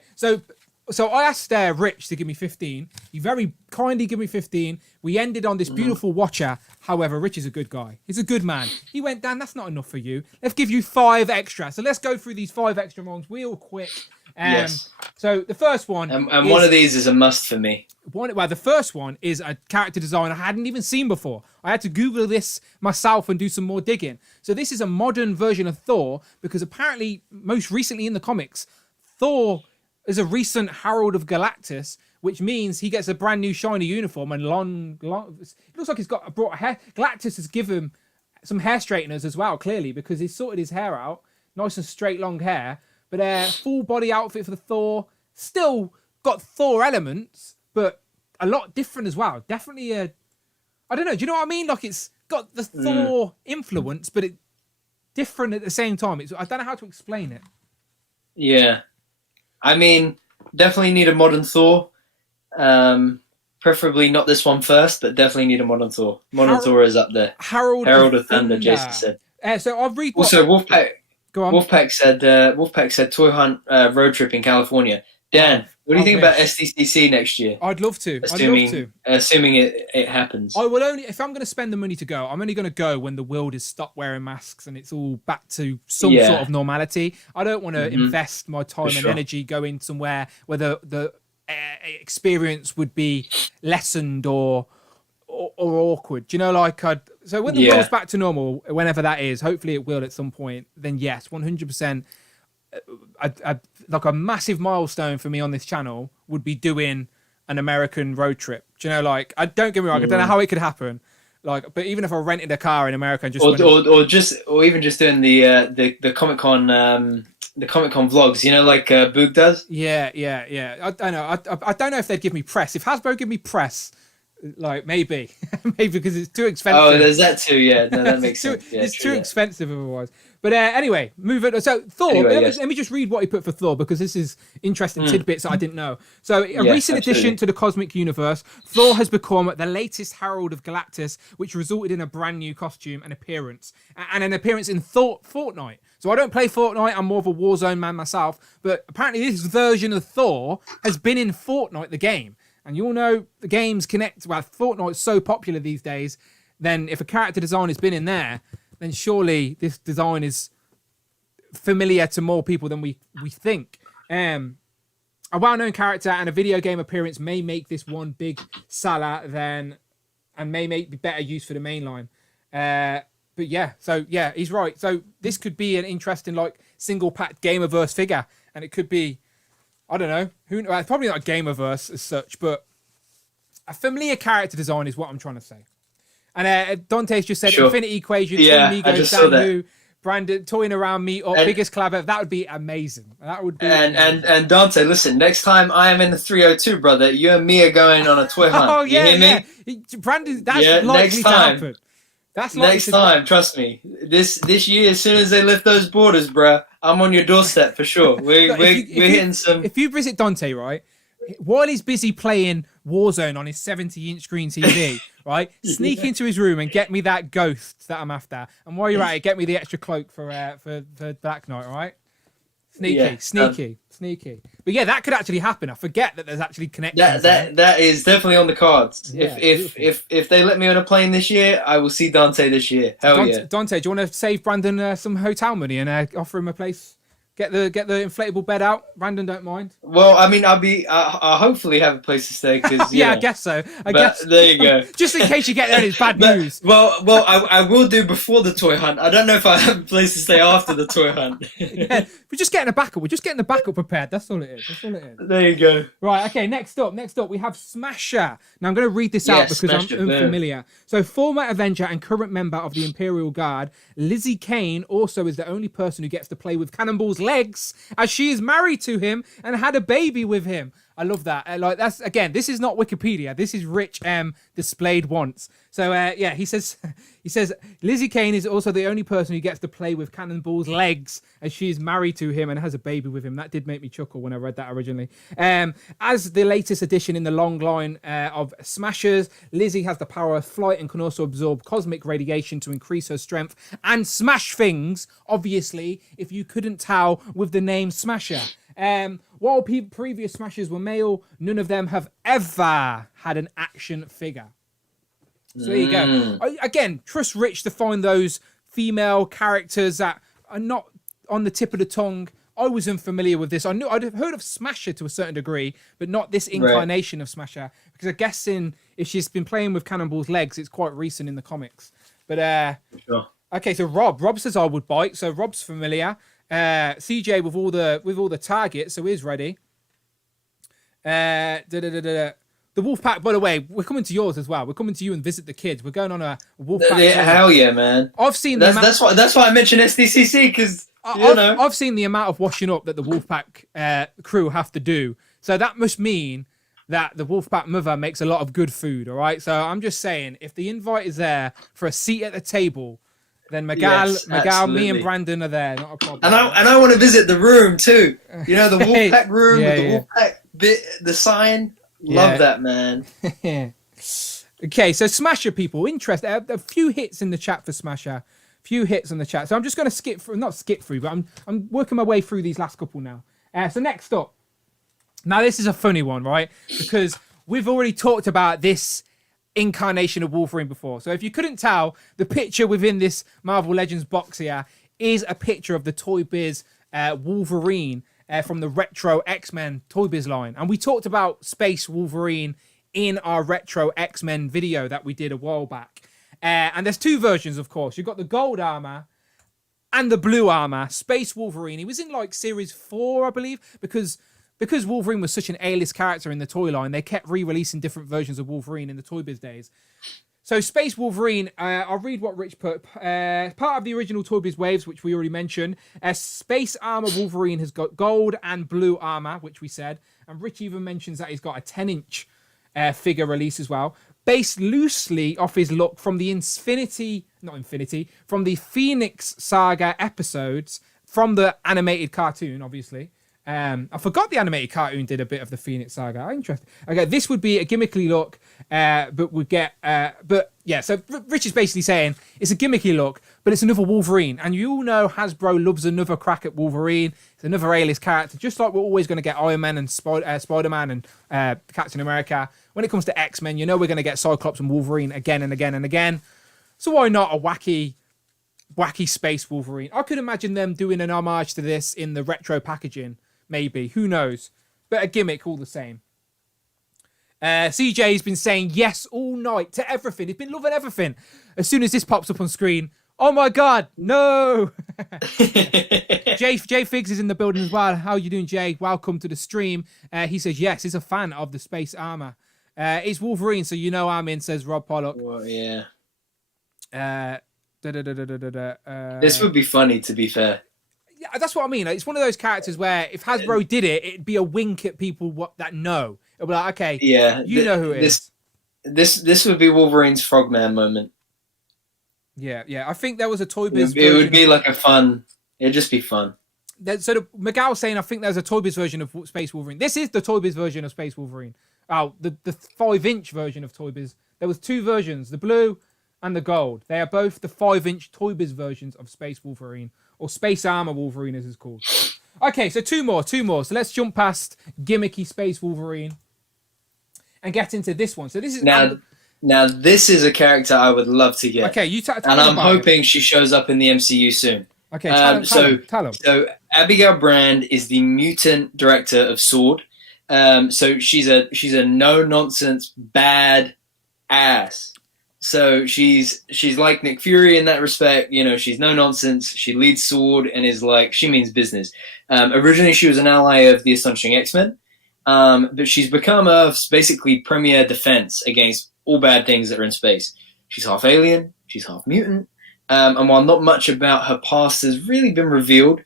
so I asked Rich to give me 15. He very kindly gave me 15. We ended on this beautiful watcher. However, Rich is a good guy. He's a good man. He went, Dan, that's not enough for you. Let's give you 5 extra. So let's go through these 5 extra ones real quick. Yes. So the first one... And one of these is a must for me. The first one is a character design I hadn't even seen before. I had to Google this myself and do some more digging. So this is a modern version of Thor, because apparently, most recently in the comics, Thor is a recent Herald of Galactus, which means he gets a brand new shiny uniform and long it looks like he's got brought hair. Galactus has given him some hair straighteners as well, clearly, because he's sorted his hair out, nice and straight long hair. But full body outfit for the Thor, still got Thor elements, but a lot different as well. Definitely I don't know, do you know what I mean? Like, it's got the Thor influence, but it different at the same time. I don't know how to explain it. Yeah. I mean, definitely need a modern Thor. Preferably not this one first, but definitely need a modern Thor. Thor is up there. Herald of Thunder, Jason said. So I'll read. Also, Wolfpack. Go on. Wolfpack said Toy Hunt road trip in California. Dan, what do you think about SDCC next year? I'd love to. Assuming it happens. I will only, if I'm going to spend the money to go, I'm only going to go when the world has stopped wearing masks and it's all back to some sort of normality. I don't want to invest my time and energy going somewhere where the experience would be lessened or awkward. Do you know, like so when the world's back to normal, whenever that is, hopefully it will at some point, then yes, 100%. Like a massive milestone for me on this channel would be doing an American road trip. Do you know, like, don't get me wrong, I don't know how it could happen. Like, but even if I rented a car in America and just or even just doing the Comic-Con vlogs, you know, like Boog does. Yeah. I don't know. I don't know if they'd give me press. If Hasbro give me press, like maybe because it's too expensive. Oh, there's that too. Yeah, no, that makes sense. It's too expensive otherwise. But anyway, move it. So Thor. Let me just read what he put for Thor, because this is interesting tidbits that I didn't know. So a recent addition to the cosmic universe, Thor has become the latest Herald of Galactus, which resulted in a brand new costume and appearance, and an appearance in Fortnite. So I don't play Fortnite. I'm more of a Warzone man myself. But apparently this version of Thor has been in Fortnite, the game. And you all know the games connect. Well, Fortnite's so popular these days. Then if a character design has been in there, then surely this design is familiar to more people than we think. A well-known character and a video game appearance may make this one big seller and may make better use for the mainline. But yeah, so yeah, he's right. So this could be an interesting, like, single-pack Gamerverse figure, and it could be, I don't know, it's probably not a Gamerverse as such, but a familiar character design is what I'm trying to say. And Dante's just said Infinity Equation, yeah, I just saw that. Brandon toying around me or biggest collab ever. That would be amazing. That would be and Dante, listen, next time I am in the 302, brother, you and me are going on a toy hunt. Oh yeah, you hear me? Brandon, that's likely to happen. That's next time, trust me. This year, as soon as they lift those borders, bruh, I'm on your doorstep for sure. We're hitting some. If you visit Dante, right, while he's busy playing Warzone on his 70-inch screen TV, right, sneak into his room and get me that ghost that I'm after. And while you're at it, get me the extra cloak for Black Knight, all right? Sneaky. But yeah, that could actually happen. I forget that there's actually connections. That is definitely on the cards. Yeah, if they let me on a plane this year, I will see Dante this year. Hell yeah. Dante, do you want to save Brandon some hotel money and offer him a place? Get the inflatable bed out. Brandon don't mind. Well, I mean, I'll hopefully have a place to stay. Cause, yeah, I guess so. I guess. There you go. Just in case you get there and it's bad news. Well, I will do before the toy hunt. I don't know if I have a place to stay after the toy hunt. Yeah, we're just getting a backup. We're just getting the backup prepared. That's all it is. There you go. Right, okay, next up, we have Smasher. Now, I'm going to read this out because Smasher, I'm unfamiliar. So, former Avenger and current member of the Imperial Guard, Lizzie Kane also is the only person who gets to play with Cannonball's legs, as she is married to him and had a baby with him. I love that. That's again, this is not Wikipedia. This is Rich displayed once. So yeah, he says Lizzie Kane is also the only person who gets to play with Cannonball's legs, as she is married to him and has a baby with him. That did make me chuckle when I read that originally. As the latest addition in the long line of Smashers, Lizzie has the power of flight and can also absorb cosmic radiation to increase her strength and smash things. Obviously, if you couldn't tell with the name Smasher. While previous Smashers were male, none of them have ever had an action figure. So there you go. Again, trust Rich to find those female characters that are not on the tip of the tongue. I was unfamiliar with this. I'd heard of Smasher to a certain degree, but not this incarnation of Smasher. Because I'm guessing if she's been playing with Cannonball's legs, it's quite recent in the comics. But sure. Okay, so Rob says I would bite. So Rob's familiar. CJ with all the targets, so he's ready. The Wolfpack, by the way, we're coming to yours as well. We're coming to you and visit the kids. We're going on a Wolfpack. Hell yeah, man! I've seen that's why I mentioned SDCC, because I've seen the amount of washing up that the Wolfpack crew have to do. So that must mean that the Wolfpack mother makes a lot of good food. All right. So I'm just saying, if the invite is there for a seat at the table, then Miguel, me and Brandon are there. Not a problem. And I want to visit the room too. You know, the Wolfpack room with the Wolfpack bit, the sign. Love that, man. Okay, so Smasher people, a few hits in the chat for Smasher. Few hits in the chat. So I'm just going to not skip through, but I'm working my way through these last couple now. So next up. Now this is a funny one, right? Because we've already talked about this incarnation of Wolverine before. So if you couldn't tell, the picture within this Marvel Legends box here is a picture of the Toy Biz Wolverine from the retro X-Men Toy Biz line. And we talked about Space Wolverine in our retro X-Men video that we did a while back. And there's two versions, of course. You've got the gold armor and the blue armor. Space Wolverine. He was in like series 4, I believe, because Wolverine was such an A-list character in the toy line, they kept re-releasing different versions of Wolverine in the Toy Biz days. So Space Wolverine, I'll read what Rich put. Part of the original Toy Biz waves, which we already mentioned. Space Armor Wolverine has got gold and blue armor, which we said. And Rich even mentions that he's got a 10-inch figure release as well. Based loosely off his look from the from the Phoenix Saga episodes from the animated cartoon, obviously. I forgot the animated cartoon did a bit of the Phoenix Saga. Interesting. Okay, this would be a gimmicky look, but would get. But yeah, so Rich is basically saying it's a gimmicky look, but it's another Wolverine, and you all know Hasbro loves another crack at Wolverine. It's another A-list character, just like we're always going to get Iron Man and Spider-Man and Captain America. When it comes to X-Men, you know we're going to get Cyclops and Wolverine again and again and again. So why not a wacky space Wolverine? I could imagine them doing an homage to this in the retro packaging. Maybe. Who knows? But a gimmick all the same. CJ's been saying yes all night to everything. He's been loving everything. As soon as this pops up on screen, oh my God, no! Jay Figs is in the building as well. How you doing, Jay? Welcome to the stream. He says yes, he's a fan of the space armor. It's Wolverine, so you know I'm in, says Rob Pollock. Well, yeah. This would be funny, to be fair. Yeah, that's what I mean. Like, it's one of those characters where if Hasbro did it, it'd be a wink at people that know. It'd be like, okay, Yeah, you know who it is. This would be Wolverine's Frogman moment. Yeah. I think there was a Toy Biz It would be like a fun. It'd just be fun. So Miguel saying, I think there's a Toy Biz version of Space Wolverine. This is the Toy Biz version of Space Wolverine. Oh, the 5-inch version of Toy Biz. There was 2 versions, the blue and the gold. They are both the 5-inch Toy Biz versions of Space Wolverine, or Space Armor Wolverine as it's called. Okay, so two more. So let's jump past gimmicky Space Wolverine and get into this one. So this is now this is a character I would love to get. Okay, you tell and I'm about hoping it. she shows up in the MCU soon. Okay, tell him. So Abigail Brand is the mutant director of Sword. So she's a no nonsense bad ass. So she's like Nick Fury in that respect. You know, she's no nonsense. She leads Sword and is like, she means business. Originally, she was an ally of the Astonishing X-Men, but she's become Earth's basically premier defense against all bad things that are in space. She's half alien. She's half mutant. And while not much about her past has really been revealed,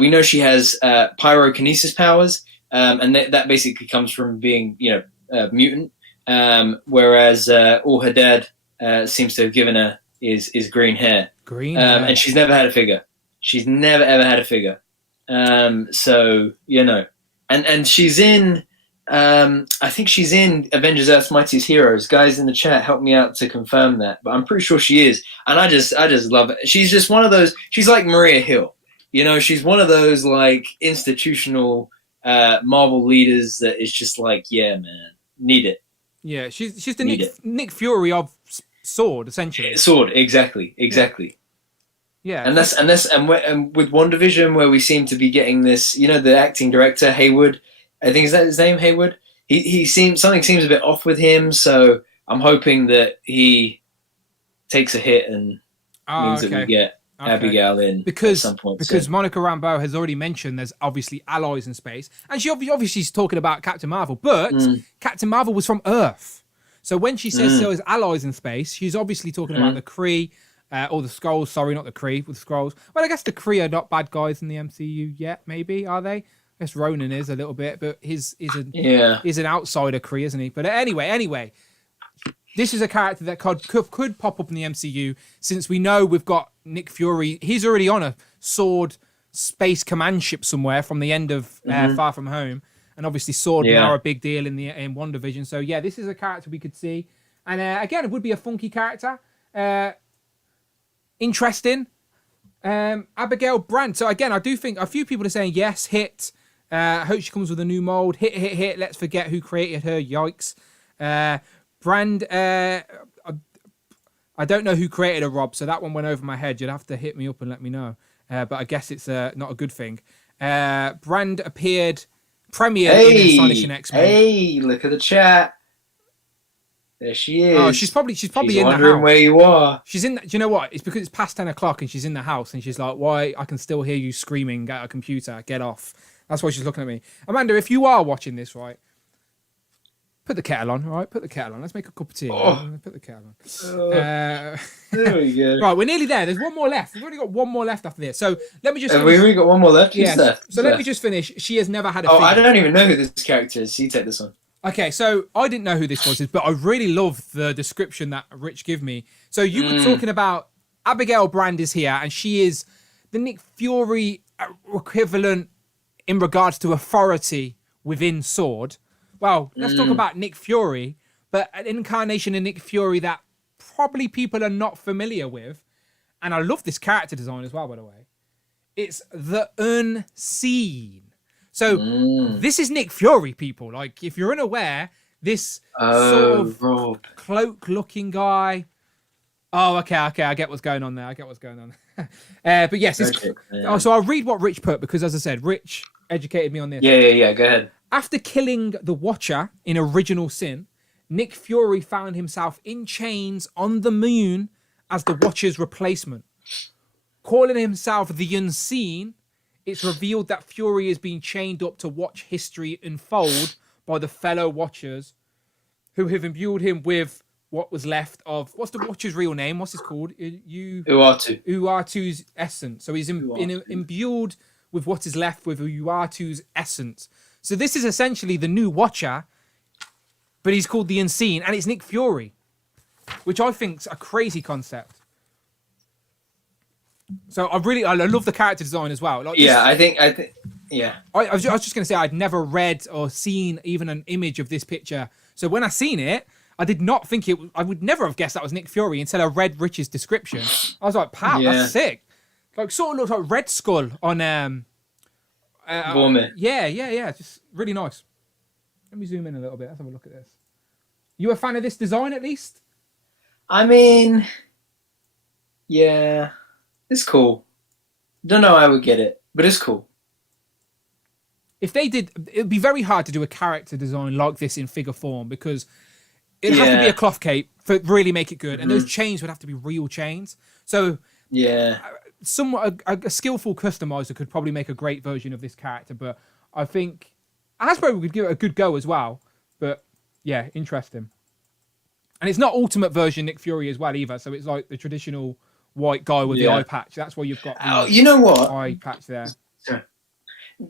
we know she has pyrokinesis powers, and that basically comes from being, mutant. Whereas all her dad seems to have given her is green hair. And she's never had a figure. She's never ever had a figure. So and she's in. I think she's in Avengers: Earth's Mightiest Heroes. Guys in the chat, help me out to confirm that. But I'm pretty sure she is, and I just love it. She's just one of those. She's like Maria Hill. She's one of those like institutional Marvel leaders that is just like, yeah, man, need it. Yeah, she's the Nick Fury of Sword, essentially. Sword, exactly. Yeah, and with WandaVision, where we seem to be getting this, the acting director Hayward. I think, is that his name, Hayward? Something seems a bit off with him, so I'm hoping that he takes a hit and means that we get Abigail in at some point. Because Monica Rambeau has already mentioned there's obviously allies in space, and she obviously is talking about Captain Marvel, but Captain Marvel was from Earth. So when she says there's allies in space, she's obviously talking about the Kree, or the Skrulls. Sorry, not the Kree, with the Skrulls. Well, I guess the Kree are not bad guys in the MCU yet, maybe, are they? I guess Ronan is a little bit, but he's an outsider Kree, isn't he? But anyway, this is a character that could pop up in the MCU, since we know we've got Nick Fury. He's already on a Sword space command ship somewhere from the end of Far From Home, and obviously Sword now a big deal in WandaVision. So yeah, this is a character we could see, and again, it would be a funky character, interesting. Abigail Brand. So again, I do think a few people are saying yes, hit. Hope she comes with a new mold. Hit. Let's forget who created her. Yikes. Brand. I don't know who created her, Rob. So that one went over my head. You'd have to hit me up and let me know. But I guess it's not a good thing. Brand premiered in Astonishing X-Men. Hey, look at the chat. There she is. Oh, she's probably in the wondering house. Where you are. She's in. Do you know what? It's because it's past 10 o'clock and she's in the house and she's like, "Why? I can still hear you screaming at a computer. Get off." That's why she's looking at me. Amanda, if you are watching this, right, put the kettle on, all right? Put the kettle on. Let's make a cup of tea. Put the kettle on. There we go. Right, we're nearly there. There's one more left. We've already got one more left after this. So let me just... Have we already got one more left? Yeah. So let me just finish. She has never had a figure. I don't even know who this character is. You take this one. Okay, so I didn't know who this was, but I really love the description that Rich gave me. So you were talking about Abigail Brand is here, and she is the Nick Fury equivalent in regards to authority within Sword. Well, let's talk about Nick Fury, but an incarnation of Nick Fury that probably people are not familiar with. And I love this character design as well, by the way. It's the Unseen. So this is Nick Fury, people. Like, if you're unaware, this sort of cloak-looking guy. Oh, okay. I get what's going on there. But yes, so I'll read what Rich put, because as I said, Rich educated me on this. Yeah. Go ahead. After killing the Watcher in Original Sin, Nick Fury found himself in chains on the moon as the Watcher's replacement. Calling himself the Unseen, it's revealed that Fury is being chained up to watch history unfold by the fellow Watchers, who have imbued him with what was left of what's the Watcher's real name? What's his called? Uatu. Uatu's essence. So he's imbued with what is left with Uatu's essence. So this is essentially the new Watcher, but he's called the Unseen, and it's Nick Fury, which I think's a crazy concept. So I love the character design as well. Like I think. Yeah. I was just going to say I'd never read or seen even an image of this picture. So when I seen it, I did not think it. I would never have guessed that was Nick Fury until I read Rich's description. I was like, "Pow, that's sick!" Like sort of looks like Red Skull on Vomit. Yeah. Just really nice. Let me zoom in a little bit. Let's have a look at this. You a fan of this design at least? I mean, yeah, it's cool. Don't know how I would get it, but it's cool. If they did, it'd be very hard to do a character design like this in figure form because it'd have to be a cloth cape for really make it good, and those chains would have to be real chains. So somewhat a skillful customizer could probably make a great version of this character, but I think Hasbro would give it a good go as well. But yeah, interesting. And it's not Ultimate version Nick Fury as well either, so it's like the traditional white guy with the eye patch. That's why you've got you know what? eye patch there. Sorry.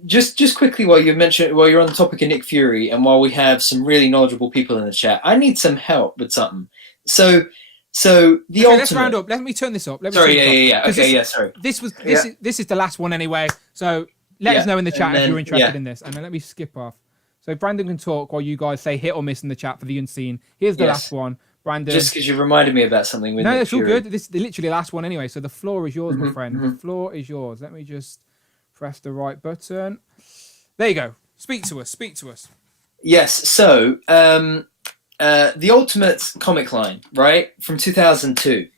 Just quickly while you're on the topic of Nick Fury and while we have some really knowledgeable people in the chat, I need some help with something. So the ultimate. Let's round up. Let me turn this up. Sorry. Sorry. This is the last one anyway. So let us know in the chat if you're interested in this. And then let me skip off. So Brandon can talk while you guys say hit or miss in the chat for the Unseen. Here's the last one. Brandon. Just because you reminded me about something with No, Nick that's all Fury. good. This is literally the last one anyway. So the floor is yours, my friend. The floor is yours. Let me just press the right button. There you go. Speak to us. Yes. So the Ultimate comic line, right, from 2002.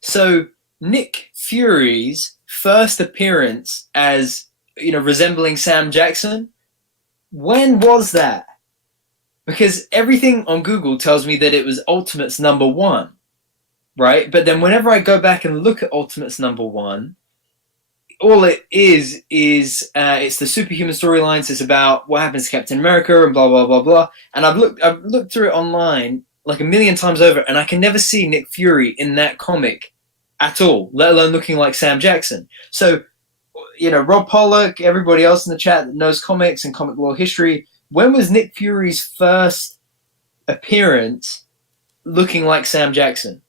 So Nick Fury's first appearance as, resembling Sam Jackson. When was that? Because everything on Google tells me that it was Ultimate's #1, right? But then whenever I go back and look at Ultimate's #1, all it is it's the superhuman storylines. It's about what happens to Captain America and blah blah blah blah. And I've looked through it online like a million times over, and I can never see Nick Fury in that comic at all, let alone looking like Sam Jackson. So, Rob Pollock, everybody else in the chat that knows comics and comic lore history, when was Nick Fury's first appearance looking like Sam Jackson?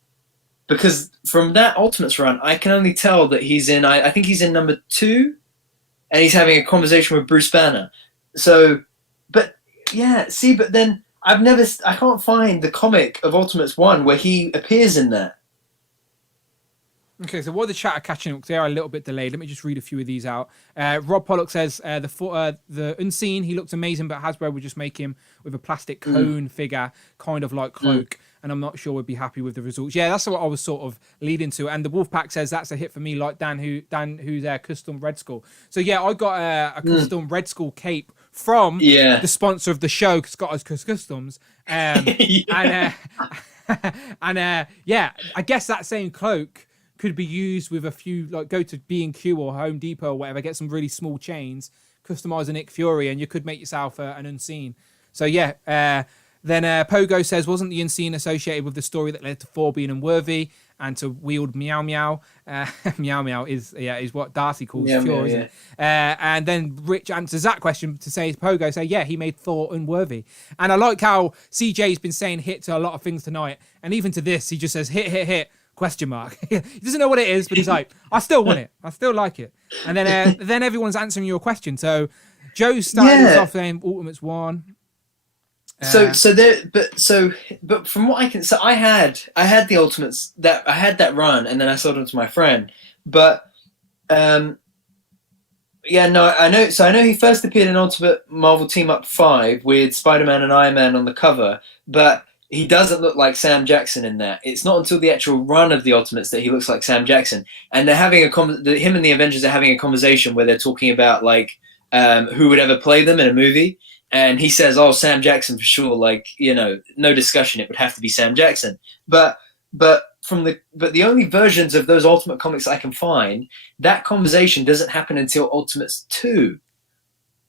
Because from that Ultimates run, I can only tell that he's in, I think he's in #2, and he's having a conversation with Bruce Banner. So, but then I can't find the comic of Ultimates 1 where he appears in that. Okay, so while the chat are catching up, because they are a little bit delayed, let me just read a few of these out. Rob Pollock says, the Unseen, he looks amazing, but Hasbro would just make him with a plastic cone figure, kind of like Cloak, and I'm not sure we'd be happy with the results. Yeah, that's what I was sort of leading to. And the Wolfpack says that's a hit for me, like Dan who's custom Red Skull. So yeah, I got a custom Red Skull cape from the sponsor of the show, Scottish Customs. I guess that same cloak could be used with a few, like go to B&Q or Home Depot or whatever, get some really small chains, customize a Nick Fury, and you could make yourself an Unseen. So yeah, then Pogo says, wasn't the Unseen associated with the story that led to Thor being unworthy and to wield Meow Meow? Meow Meow is what Darcy calls Fury, isn't it? And then Rich answers that question to say, Pogo say, yeah, he made Thor unworthy. And I like how CJ's been saying hit to a lot of things tonight, and even to this, he just says hit. Question mark. He doesn't know what it is, but he's like, I still want it. I still like it. And then then everyone's answering your question. So Joe started us off saying Ultimates 1. But from what I can, so I had the Ultimates I had that run, and then I sold them to my friend. But I know. So I know he first appeared in Ultimate Marvel Team Up 5 with Spider-Man and Iron Man on the cover, but he doesn't look like Sam Jackson in that. It's not until the actual run of the Ultimates that he looks like Sam Jackson. And they're having him and the Avengers are having a conversation where they're talking about like who would ever play them in a movie. And he says, "Oh, Sam Jackson for sure." Like, no discussion. It would have to be Sam Jackson. But the only versions of those Ultimate comics I can find, that conversation doesn't happen until Ultimates 2.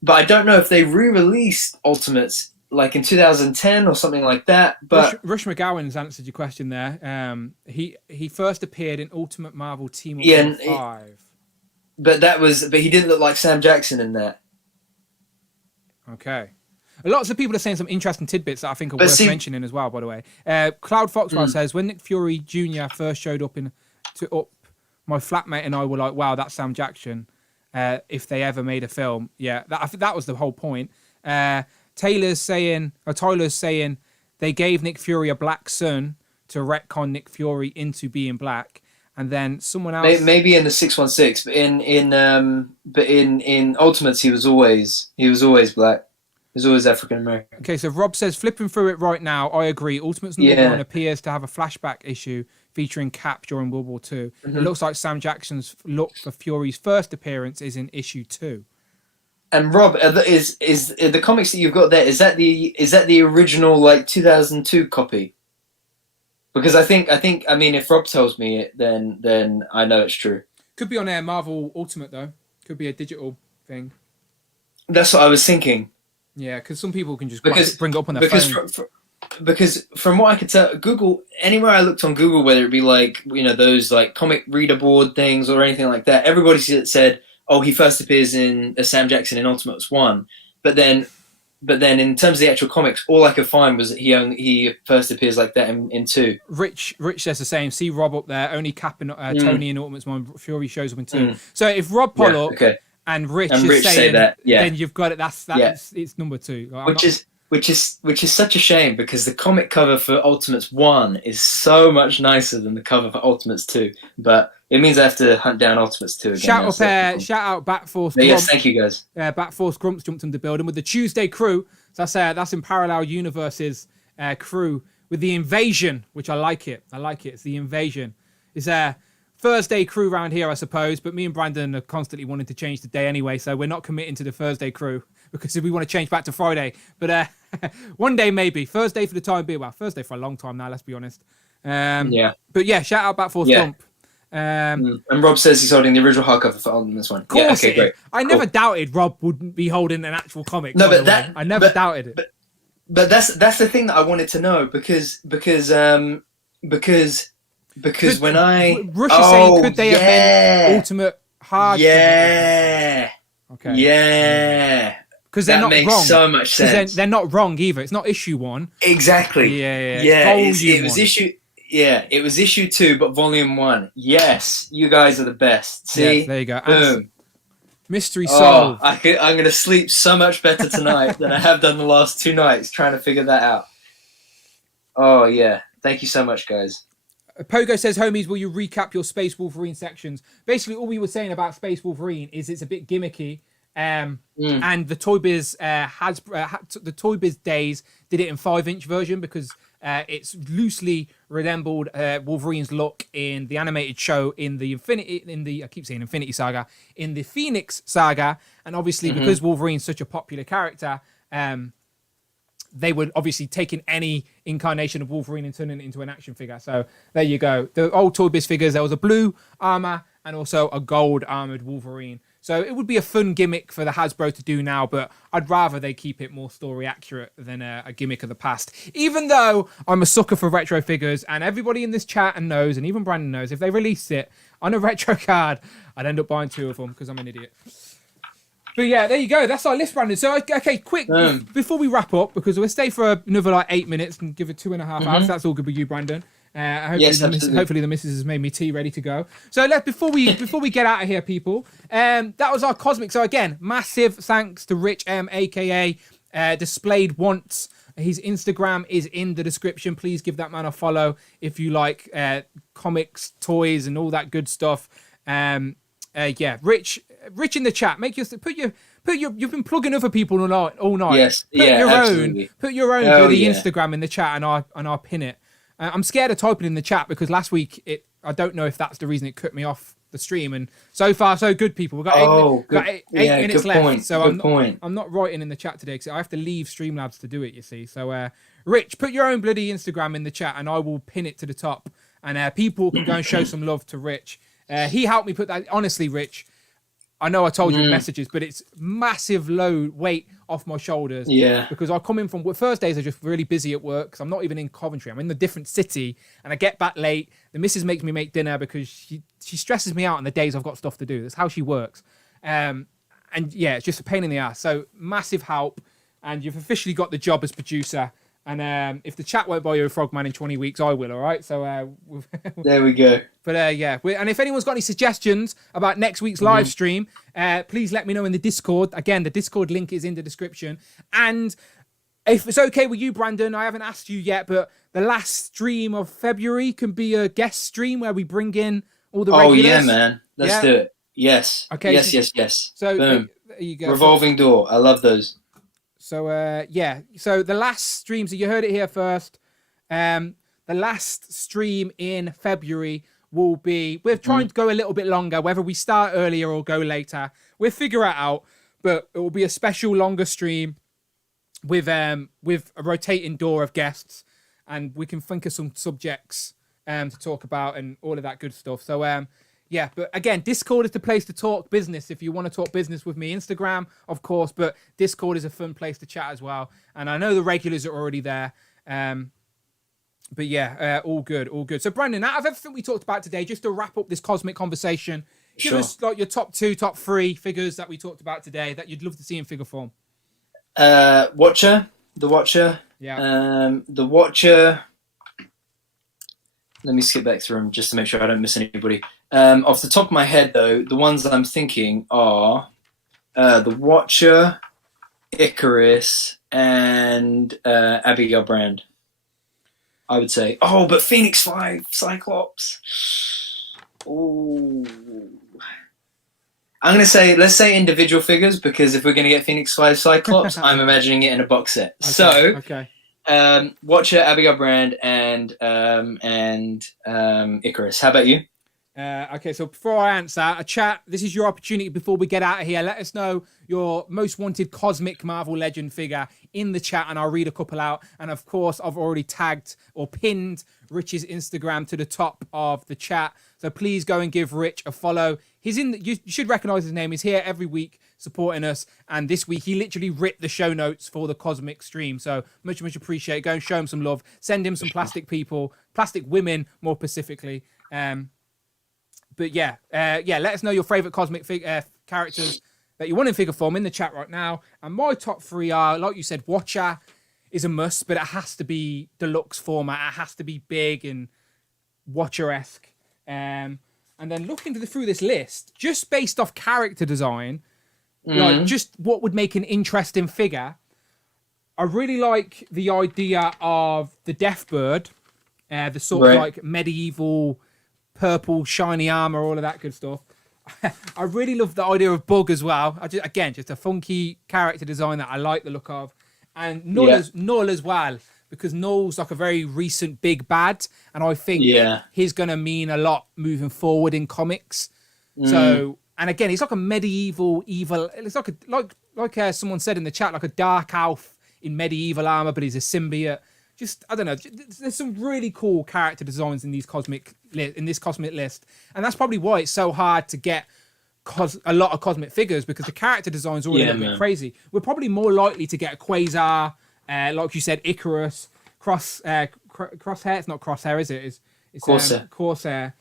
But I don't know if they re-released Ultimates like in 2010 or something like that. But Rush McGowan's answered your question there. He first appeared in Ultimate Marvel Team Up Yeah, 5. but he didn't look like Sam Jackson in that. Okay. Lots of people are saying some interesting tidbits that I think are worth mentioning as well, by the way. Cloud Foxwell says, when Nick Fury Jr. first showed up my flatmate and I were like, wow, that's Sam Jackson. If they ever made a film. Yeah, I think that was the whole point. Tyler's saying they gave Nick Fury a black sun to retcon Nick Fury into being black. And then someone else, maybe in the 616, but in Ultimates he was always black. He was always African American. Okay, so Rob says, flipping through it right now, I agree. Ultimates number 1 appears to have a flashback issue featuring Cap during World War II. It looks like Sam Jackson's look for Fury's first appearance is in issue 2. And Rob, is the comics that you've got there? Is that the original like 2002 copy? Because I mean, if Rob tells me it, then I know it's true. Could be on Air Marvel Ultimate though. Could be a digital thing. That's what I was thinking. Yeah, because some people can just bring it up on their phone. Because from what I could tell, Google, anywhere I looked on Google, whether it be like those like comic reader board things or anything like that, everybody said, "Oh, he first appears in Sam Jackson in Ultimates 1," but then in terms of the actual comics, all I could find was that he first appears like that in 2. Rich says the same. See Rob up there, only Cap and Tony in Ultimates 1. Fury shows up in 2. So if Rob Pollock and Rich say that, then you've got it. It's number 2. Which is such a shame, because the comic cover for Ultimates 1 is so much nicer than the cover for Ultimates 2. But it means I have to hunt down Ultimates 2 again. Shout out Backforce. Yes, thank you guys. Backforce Grumps jumped in the building with the Tuesday crew. So that's in Parallel Universe's crew with the Invasion, which I like it. It's the Invasion. It's Thursday crew round here, I suppose, but me and Brandon are constantly wanting to change the day anyway, so we're not committing to the Thursday crew because we want to change back to Friday. But one day maybe. Thursday for the time being. Well, Thursday for a long time now, let's be honest. But yeah, shout out Backforce Gump. And Rob says he's holding the original hardcover for this one. Of course, okay, great. I never doubted Rob wouldn't be holding an actual comic. No, but I never doubted it. But that's the thing that I wanted to know, because when Rush is saying, could they have been Ultimate Hard? Yeah. Okay. Yeah. Because they're not wrong. That makes so much sense. They're not wrong either. It's not issue 1. Exactly. Yeah. It was issue 2, but volume 1. Yes, you guys are the best. See, yes, there you go. Boom. Mystery solved. I'm going to sleep so much better tonight than I have done the last 2 nights trying to figure that out. Oh yeah, thank you so much, guys. Pogo says, homies, will you recap your Space Wolverine sections? Basically, all we were saying about Space Wolverine is it's a bit gimmicky. And the Toy Biz the Toy Biz Days did it in 5-inch version because it's loosely resembled Wolverine's look in the animated show in the Infinity Saga, in the Phoenix Saga, and obviously because Wolverine's such a popular character, they would obviously taking any incarnation of Wolverine and turning it into an action figure. So there you go. The old Toy Biz figures, there was a blue armor and also a gold armored Wolverine. So it would be a fun gimmick for the Hasbro to do now, but I'd rather they keep it more story accurate than a gimmick of the past. Even though I'm a sucker for retro figures, and everybody in this chat knows, and even Brandon knows, if they released it on a retro card, I'd end up buying 2 of them because I'm an idiot. But yeah, there you go. That's our list, Brandon. So, okay, quick, before we wrap up, because we'll stay for another 8 minutes and give it 2.5 hours. That's all good with you, Brandon. Hopefully the missus has made me tea ready to go. So before we get out of here, people, that was our Cosmic. So again, massive thanks to Rich M, aka Displayed Wants. His Instagram is in the description. Please give that man a follow if you like comics, toys, and all that good stuff. Rich in the chat. You've been plugging other people all night. Yes, Put your own bloody Instagram in the chat, and I'll pin it. I'm scared of typing in the chat because last week I don't know if that's the reason it cut me off the stream. And so far so good, people. We've got eight minutes left. So I'm not writing in the chat today because I have to leave Streamlabs to do it. You see. So Rich, put your own bloody Instagram in the chat, and I will pin it to the top, and people can go and show some love to Rich. He helped me put that. Honestly, Rich, I know I told you in messages, but it's massive load weight off my shoulders. Yeah. Because I come in from Thursdays are just really busy at work because I'm not even in Coventry. I'm in a different city and I get back late. The missus makes me make dinner because she stresses me out on the days I've got stuff to do. That's how she works. And yeah, it's just a pain in the ass. So massive help. And you've officially got the job as producer. And if the chat won't buy you a Frogman in 20 weeks, I will, all right? So there we go. But yeah, and if anyone's got any suggestions about next week's live stream, please let me know in the Discord. Again, the Discord link is in the description. And if it's okay with you, Brandon, I haven't asked you yet, but the last stream of February can be a guest stream where we bring in all the regulars. Oh, yeah, man. Let's do it. Yes. Okay. Yes. So boom. There you go. Revolving door. I love those. So yeah, so the last stream, so you heard it here first. The last stream in February will be, we're trying to go a little bit longer, whether we start earlier or go later. We'll figure it out, but it will be a special longer stream with a rotating door of guests, and we can think of some subjects to talk about and all of that good stuff. So yeah, but again, Discord is the place to talk business. If you want to talk business with me, Instagram, of course, but Discord is a fun place to chat as well. And I know the regulars are already there. But yeah, all good. So Brandon, out of everything we talked about today, just to wrap up this cosmic conversation, give us like your top 2, top 3 figures that we talked about today that you'd love to see in figure form. The Watcher. Yeah. The Watcher. Let me skip back through them just to make sure I don't miss anybody. Off the top of my head, though, the ones that I'm thinking are the Watcher, Ikarus, and Abigail Brand. I would say. Oh, but Phoenix Fly, Cyclops. Oh. I'm going to say, let's say individual figures, because if we're going to get Phoenix Fly, Cyclops, I'm imagining it in a box set. Okay. Watcher, Abigail Brand, and Ikarus. How about you? Okay, so before I answer, chat, this is your opportunity before we get out of here. Let us know your most wanted cosmic Marvel Legend figure in the chat, and I'll read a couple out. And of course, I've already tagged or pinned Rich's Instagram to the top of the chat. So please go and give Rich a follow. You should recognize his name. He's here every week supporting us. And this week, he literally writ the show notes for the cosmic stream. So much appreciate it. Go and show him some love. Send him some plastic women, more specifically. But yeah, let us know your favorite cosmic characters that you want in figure form in the chat right now. And my top 3 are, like you said, Watcher is a must, but it has to be deluxe format. It has to be big and Watcher-esque. And then looking through this list, just based off character design, like just what would make an interesting figure, I really like the idea of the Deathbird, the sort of like medieval purple shiny armor, all of that good stuff. I really love the idea of Bug as well. Just a funky character design that I like the look of. And Knull as well, because Knull's like a very recent big bad, and I think he's going to mean a lot moving forward in comics. So, and again, he's like a medieval evil. It's like someone said in the chat, like a dark elf in medieval armor, but he's a symbiote. Just, I don't know, there's some really cool character designs in this cosmic list. And that's probably why it's so hard to get a lot of cosmic figures, because the character designs are all a little bit crazy. We're probably more likely to get a Quasar, like you said, Ikarus, Crosshair. It's not Crosshair, is it? It's Corsair. Corsair.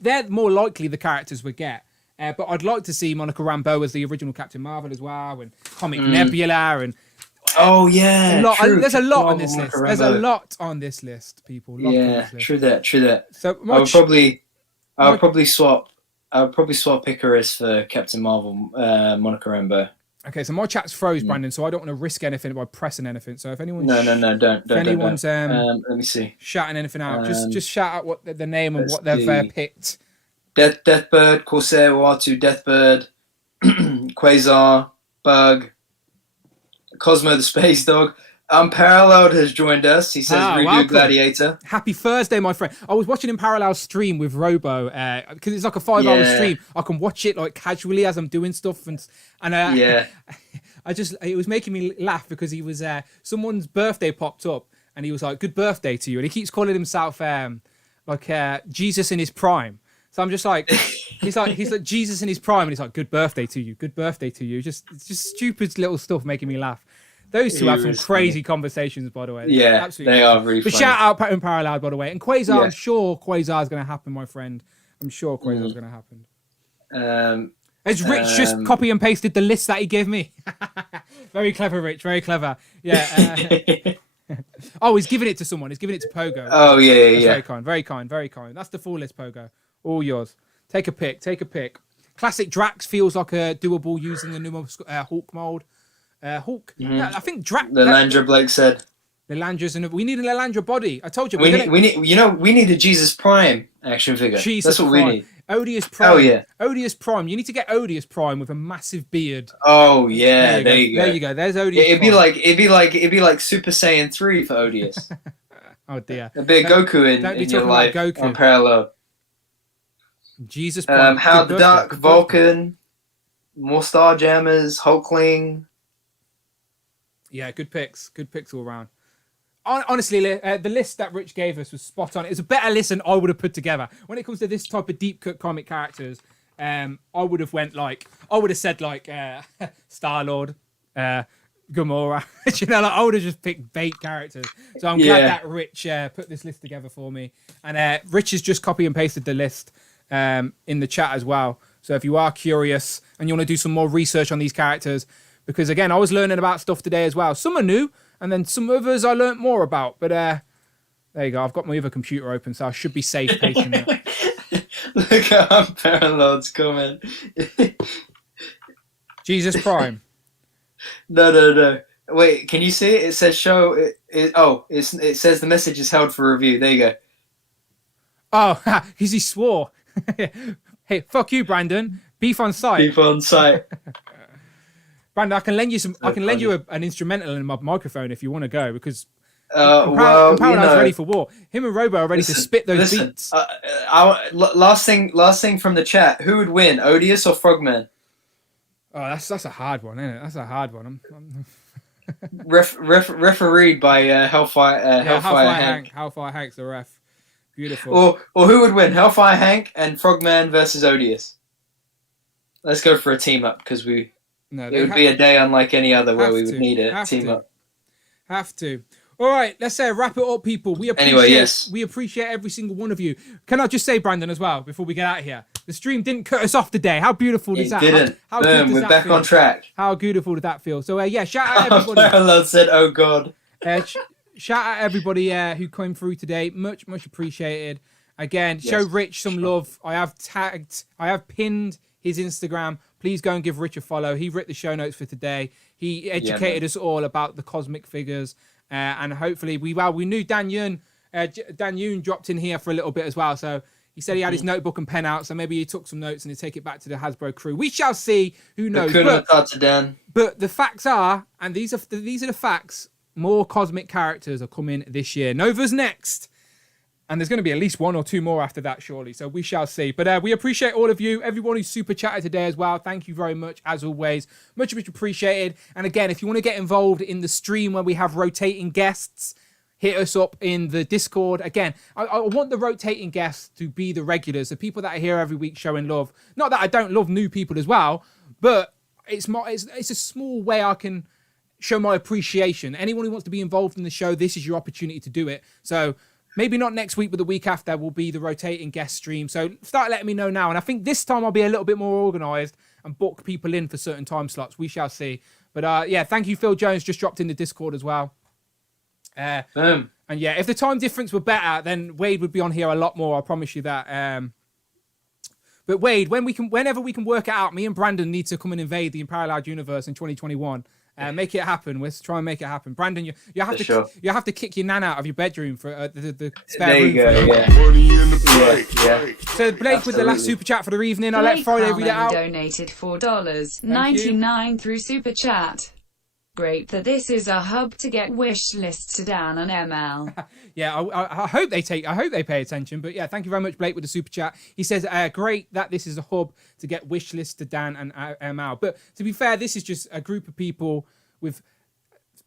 They're more likely the characters we get. But I'd like to see Monica Rambeau as the original Captain Marvel as well, and Comic Nebula, and there's a lot on this list. There's a lot on this list, people. True that. So I would probably swap Ikarus for Captain Marvel, Monica Rambeau. Okay, so my chat's froze, Brandon, so I don't want to risk anything by pressing anything. So if anyone's don't. If anyone's let me see, shouting anything out, just shout out what the name and what they've picked. Deathbird, Corsair, R2, Deathbird, Quasar, Bug, Cosmo the Space Dog. Unparalleled has joined us. He says, "Review Gladiator." Happy Thursday, my friend. I was watching Unparalleled stream with Robo because it's like a 5-hour stream. I can watch it like casually as I'm doing stuff, and it was making me laugh because he was someone's birthday popped up, and he was like, "Good birthday to you," and he keeps calling himself like Jesus in his prime. So I'm just like, he's like Jesus in his prime, and he's like, good birthday to you, good birthday to you. It's just stupid little stuff making me laugh. Those two have some crazy conversations, by the way. Yeah, absolutely. they are really funny. But shout out Pat Parallel, by the way. And Quasar, I'm sure Quasar is going to happen, my friend. I'm sure Quasar is going to happen. Has Rich just copy and pasted the list that he gave me? Very clever, Rich. Very clever. Yeah. Oh, he's giving it to someone. He's giving it to Pogo. Oh, yeah. Very kind. Very kind. Very kind. That's the full list, Pogo. All yours. Take a pick. Take a pick. Classic Drax feels like a doable using the new Hulk mold. Hulk. Yeah, I think Drax. Lilandra Blake said. Lilandra's and we need a Lilandra body. I told you. We need a Jesus Prime action figure. That's what we need. Odious Prime. Oh yeah. Odious Prime. You need to get Odious Prime with a massive beard. Oh yeah. There you go. There you go. There's Odious. It'd be like Super Saiyan 3 for Odious. Oh dear. A bit of Goku in your life Goku. On Parallel. Jesus Prime. Howard the Duck, Vulcan, more Starjammers, Hulkling. Yeah, good picks. Good picks all around. Honestly, the list that Rich gave us was spot on. It was a better list than I would have put together. When it comes to this type of deep cut comic characters, I would have said Star-Lord, Gamora. I would have just picked bait characters. So I'm glad that Rich put this list together for me. And Rich has just copy and pasted the list in the chat as well. So if you are curious and you want to do some more research on these characters, because again, I was learning about stuff today as well. Some are new, and then some others I learnt more about. But there you go. I've got my other computer open, so I should be safe pasting that. Look at Parallel's comment. Jesus Prime. No. Wait, can you see it? It says show. It says the message is held for review. There you go. Oh, because he swore. Hey, fuck you, Brandon. Beef on site. Beef on site. Brandon, I can lend you some. I can lend you an instrumental in my microphone if you want to go, because Paradise ready for war. Him and Robo are ready to spit those beats. Last thing from the chat. Who would win, Odious or Frogman? Oh, that's a hard one, isn't it? That's a hard one. Refereed by Hellfire Hank. Hellfire Hank's the ref. Beautiful. Or who would win, Hellfire Hank and Frogman versus Odious? Let's go for a team up, because it would be a day unlike any other where we would need a team up. Have to. All right, let's wrap it up, people. We appreciate every single one of you. Can I just say, Brandon, as well, before we get out of here, the stream didn't cut us off today. How beautiful is that? It didn't. Boom, we're back on track. How beautiful did that feel? So, shout out everybody. Parallel said, oh, God. Shout out everybody who came through today. Much appreciated. Again, show Rich some love. I have pinned his Instagram. Please go and give Rich a follow. He wrote the show notes for today. He educated us all about the cosmic figures. And hopefully we knew Dan Yoon dropped in here for a little bit as well. So he said he had his notebook and pen out. So maybe he took some notes and he'll take it back to the Hasbro crew. We shall see. Who knows? But the facts are, and these are the facts, more cosmic characters are coming this year. Nova's next. And there's going to be at least one or two more after that, surely. So we shall see. But we appreciate all of you. Everyone who's super chatted today as well. Thank you very much, as always. Much appreciated. And again, if you want to get involved in the stream where we have rotating guests, hit us up in the Discord. Again, I want the rotating guests to be the regulars, the people that are here every week showing love. Not that I don't love new people as well, but it's a small way I can show my appreciation. Anyone who wants to be involved in the show, this is your opportunity to do it. So maybe not next week, but the week after will be the rotating guest stream. So start letting me know now. And I think this time I'll be a little bit more organised and book people in for certain time slots. We shall see. But thank you, Phil Jones, just dropped in the Discord as well. Boom. And if the time difference were better, then Wade would be on here a lot more. I promise you that. But Wade, whenever we can work it out, me and Brandon need to come and invade the Unparalleled universe in 2021. Make it happen. Let's try and make it happen. Brandon, you have to kick your nan out of your bedroom for the spare room. There you go. Yeah. So Blake with the last super chat for the evening. I'll let Friday read it out. Donated $4.99 through super chat. Great that this is a hub to get wish lists to Dan and ML. I hope they pay attention. But thank you very much, Blake, with the super chat. He says, great that this is a hub to get wish lists to Dan and ML. But to be fair, this is just a group of people with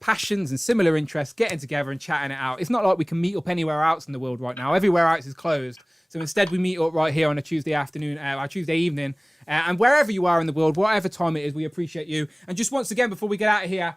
passions and similar interests getting together and chatting it out. It's not like we can meet up anywhere else in the world right now. Everywhere else is closed. So instead, we meet up right here on a Tuesday afternoon, our Tuesday evening. And wherever you are in the world, whatever time it is, we appreciate you. And just once again, before we get out of here,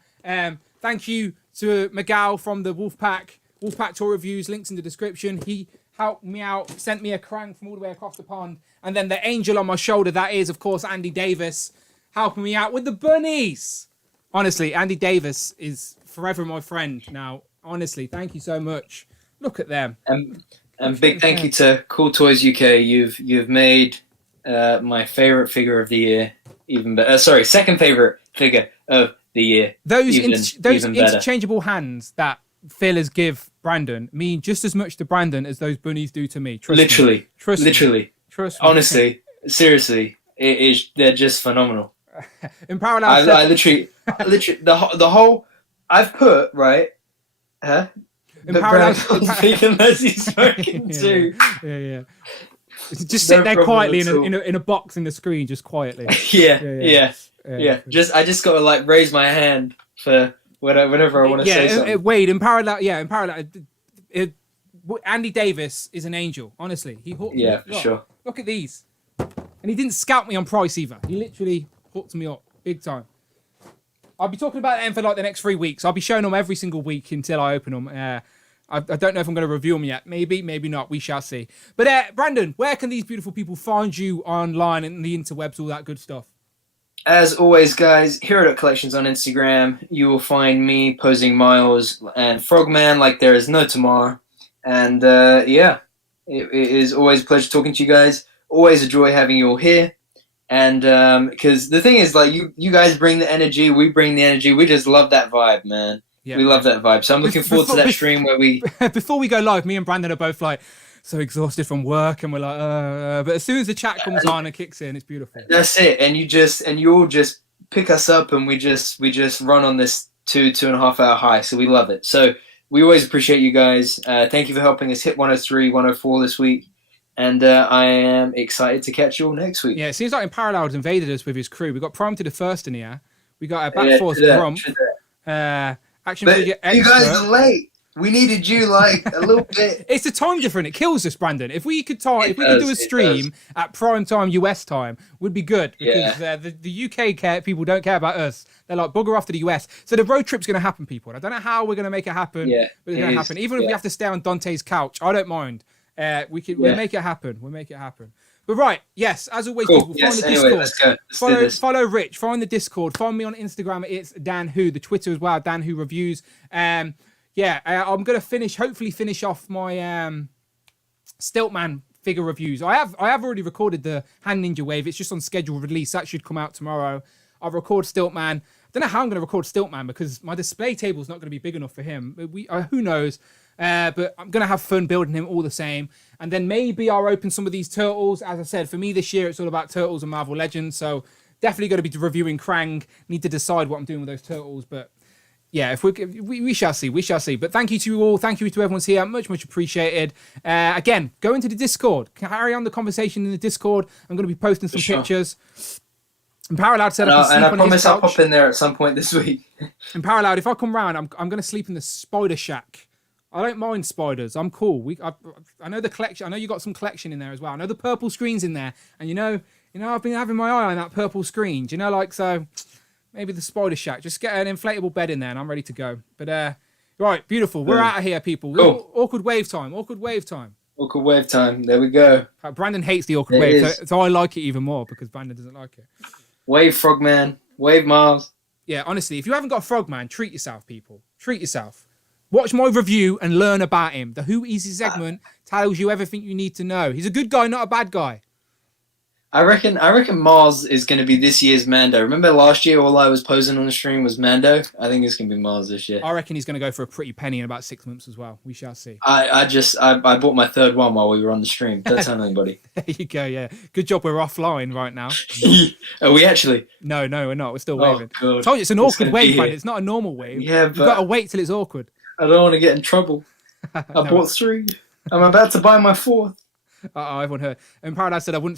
thank you to Miguel from the Wolfpack Tour Reviews. Links in the description. He helped me out, sent me a crank from all the way across the pond. And then the angel on my shoulder, that is, of course, Andy Davis, helping me out with the bunnies. Honestly, Andy Davis is forever my friend now. Honestly, thank you so much. Look at them. And big thank you to Cool Toys UK. You've made my favorite figure of the year even better. Sorry, second favorite figure of the year. Those even interchangeable hands that fillers give Brandon mean just as much to Brandon as those bunnies do to me. Trust me. Trust me. Honestly, seriously, they're just phenomenal. In parallel, I literally the whole I've put right. Huh? In parallel, speaking unless he's smoking too. Yeah. Just sit there quietly in a box in the screen, just quietly. Yeah. I just gotta like raise my hand for whenever I want to say something. Wade, in parallel, Andy Davis is an angel. Honestly, he hooked me up. For sure. Look at these, and he didn't scout me on price either. He literally hooked me up big time. I'll be talking about them for like the next 3 weeks. I'll be showing them every single week until I open them. I don't know if I'm going to review them yet. Maybe not. We shall see. But Brandon, where can these beautiful people find you online and the interwebs, all that good stuff? As always, guys, Hero Collections on Instagram. You will find me posing Miles and Frogman like there is no tomorrow. And it is always a pleasure talking to you guys. Always a joy having you all here. And because the thing is, like, you guys bring the energy, we bring the energy. We just love that vibe, man. Yeah, we love that vibe. So I'm looking forward to that stream where we... Before we go live, me and Brandon are both like so exhausted from work, and we're like, but as soon as the chat comes on and kicks in, it's beautiful. That's it. And you all just pick us up, and we just run on this 2.5 hour high. So we love it. So we always appreciate you guys. Thank you for helping us hit 103, 104 this week. And I am excited to catch you all next week. Yeah, it seems like Imperial's invaded us with his crew. We got Prime to the first in here. We got a back force Grump. Action Figure Expert. You guys are late. We needed you like a little bit. It's the time difference. It kills us, Brandon. If we could do a stream at prime time US time, would be good because the UK people don't care about us. They're like bugger off to the US. So the road trip's going to happen, people. I don't know how we're going to make it happen, but it's going to happen. Even if we have to stay on Dante's couch, I don't mind. We'll make it happen. We'll make it happen. But right, yes, as always, people, find the Discord. Let's go. Follow Rich. Find the Discord. Find me on Instagram. It's Dan Who. The Twitter as well. Dan Who Reviews. I'm gonna hopefully finish off my Stiltman figure reviews. I have already recorded the Hand Ninja Wave. It's just on scheduled release. That should come out tomorrow. I'll record Stiltman. I don't know how I'm going to record Stiltman because my display table is not going to be big enough for him. Who knows? But I'm going to have fun building him all the same. And then maybe I'll open some of these Turtles. As I said, for me this year, it's all about Turtles and Marvel Legends. So definitely going to be reviewing Krang. Need to decide what I'm doing with those Turtles. But yeah, if we shall see. We shall see. But thank you to you all. Thank you to everyone's here. Much, much appreciated. Again, go into the Discord. Carry on the conversation in the Discord. I'm going to be posting some pictures. And Parallel said and I promise I'll pop in there at some point this week. And Parallel, if I come round, I'm going to sleep in the Spider Shack. I don't mind spiders. I'm cool. I know the collection. I know you got some collection in there as well. I know the purple screen's in there, and you know, I've been having my eye on that purple screen. Do you know, so maybe the Spider Shack. Just get an inflatable bed in there, and I'm ready to go. But right, beautiful. We're out of here, people. Cool. Awkward wave time. Awkward wave time. Awkward wave time. There we go. Brandon hates the awkward wave, so I like it even more because Brandon doesn't like it. Wave Frogman. Wave Miles. Yeah, honestly, if you haven't got a Frogman, treat yourself, people. Treat yourself. Watch my review and learn about him. The Who Easy segment tells you everything you need to know. He's a good guy, not a bad guy. I reckon Mars is going to be this year's Mando. Remember last year all I was posing on the stream was Mando? I think it's going to be Mars this year. I reckon he's going to go for a pretty penny in about 6 months as well. We shall see. I bought my third one while we were on the stream. Don't tell anybody. There you go, yeah. Good job we're offline right now. Are we actually? No, we're not. We're still waving. God. I told you it's an awkward wave, man. It's not a normal wave. Yeah, but you've got to wait till it's awkward. I don't want to get in trouble. I bought 3. I'm about to buy my 4th. Everyone heard. And Paradise said I wouldn't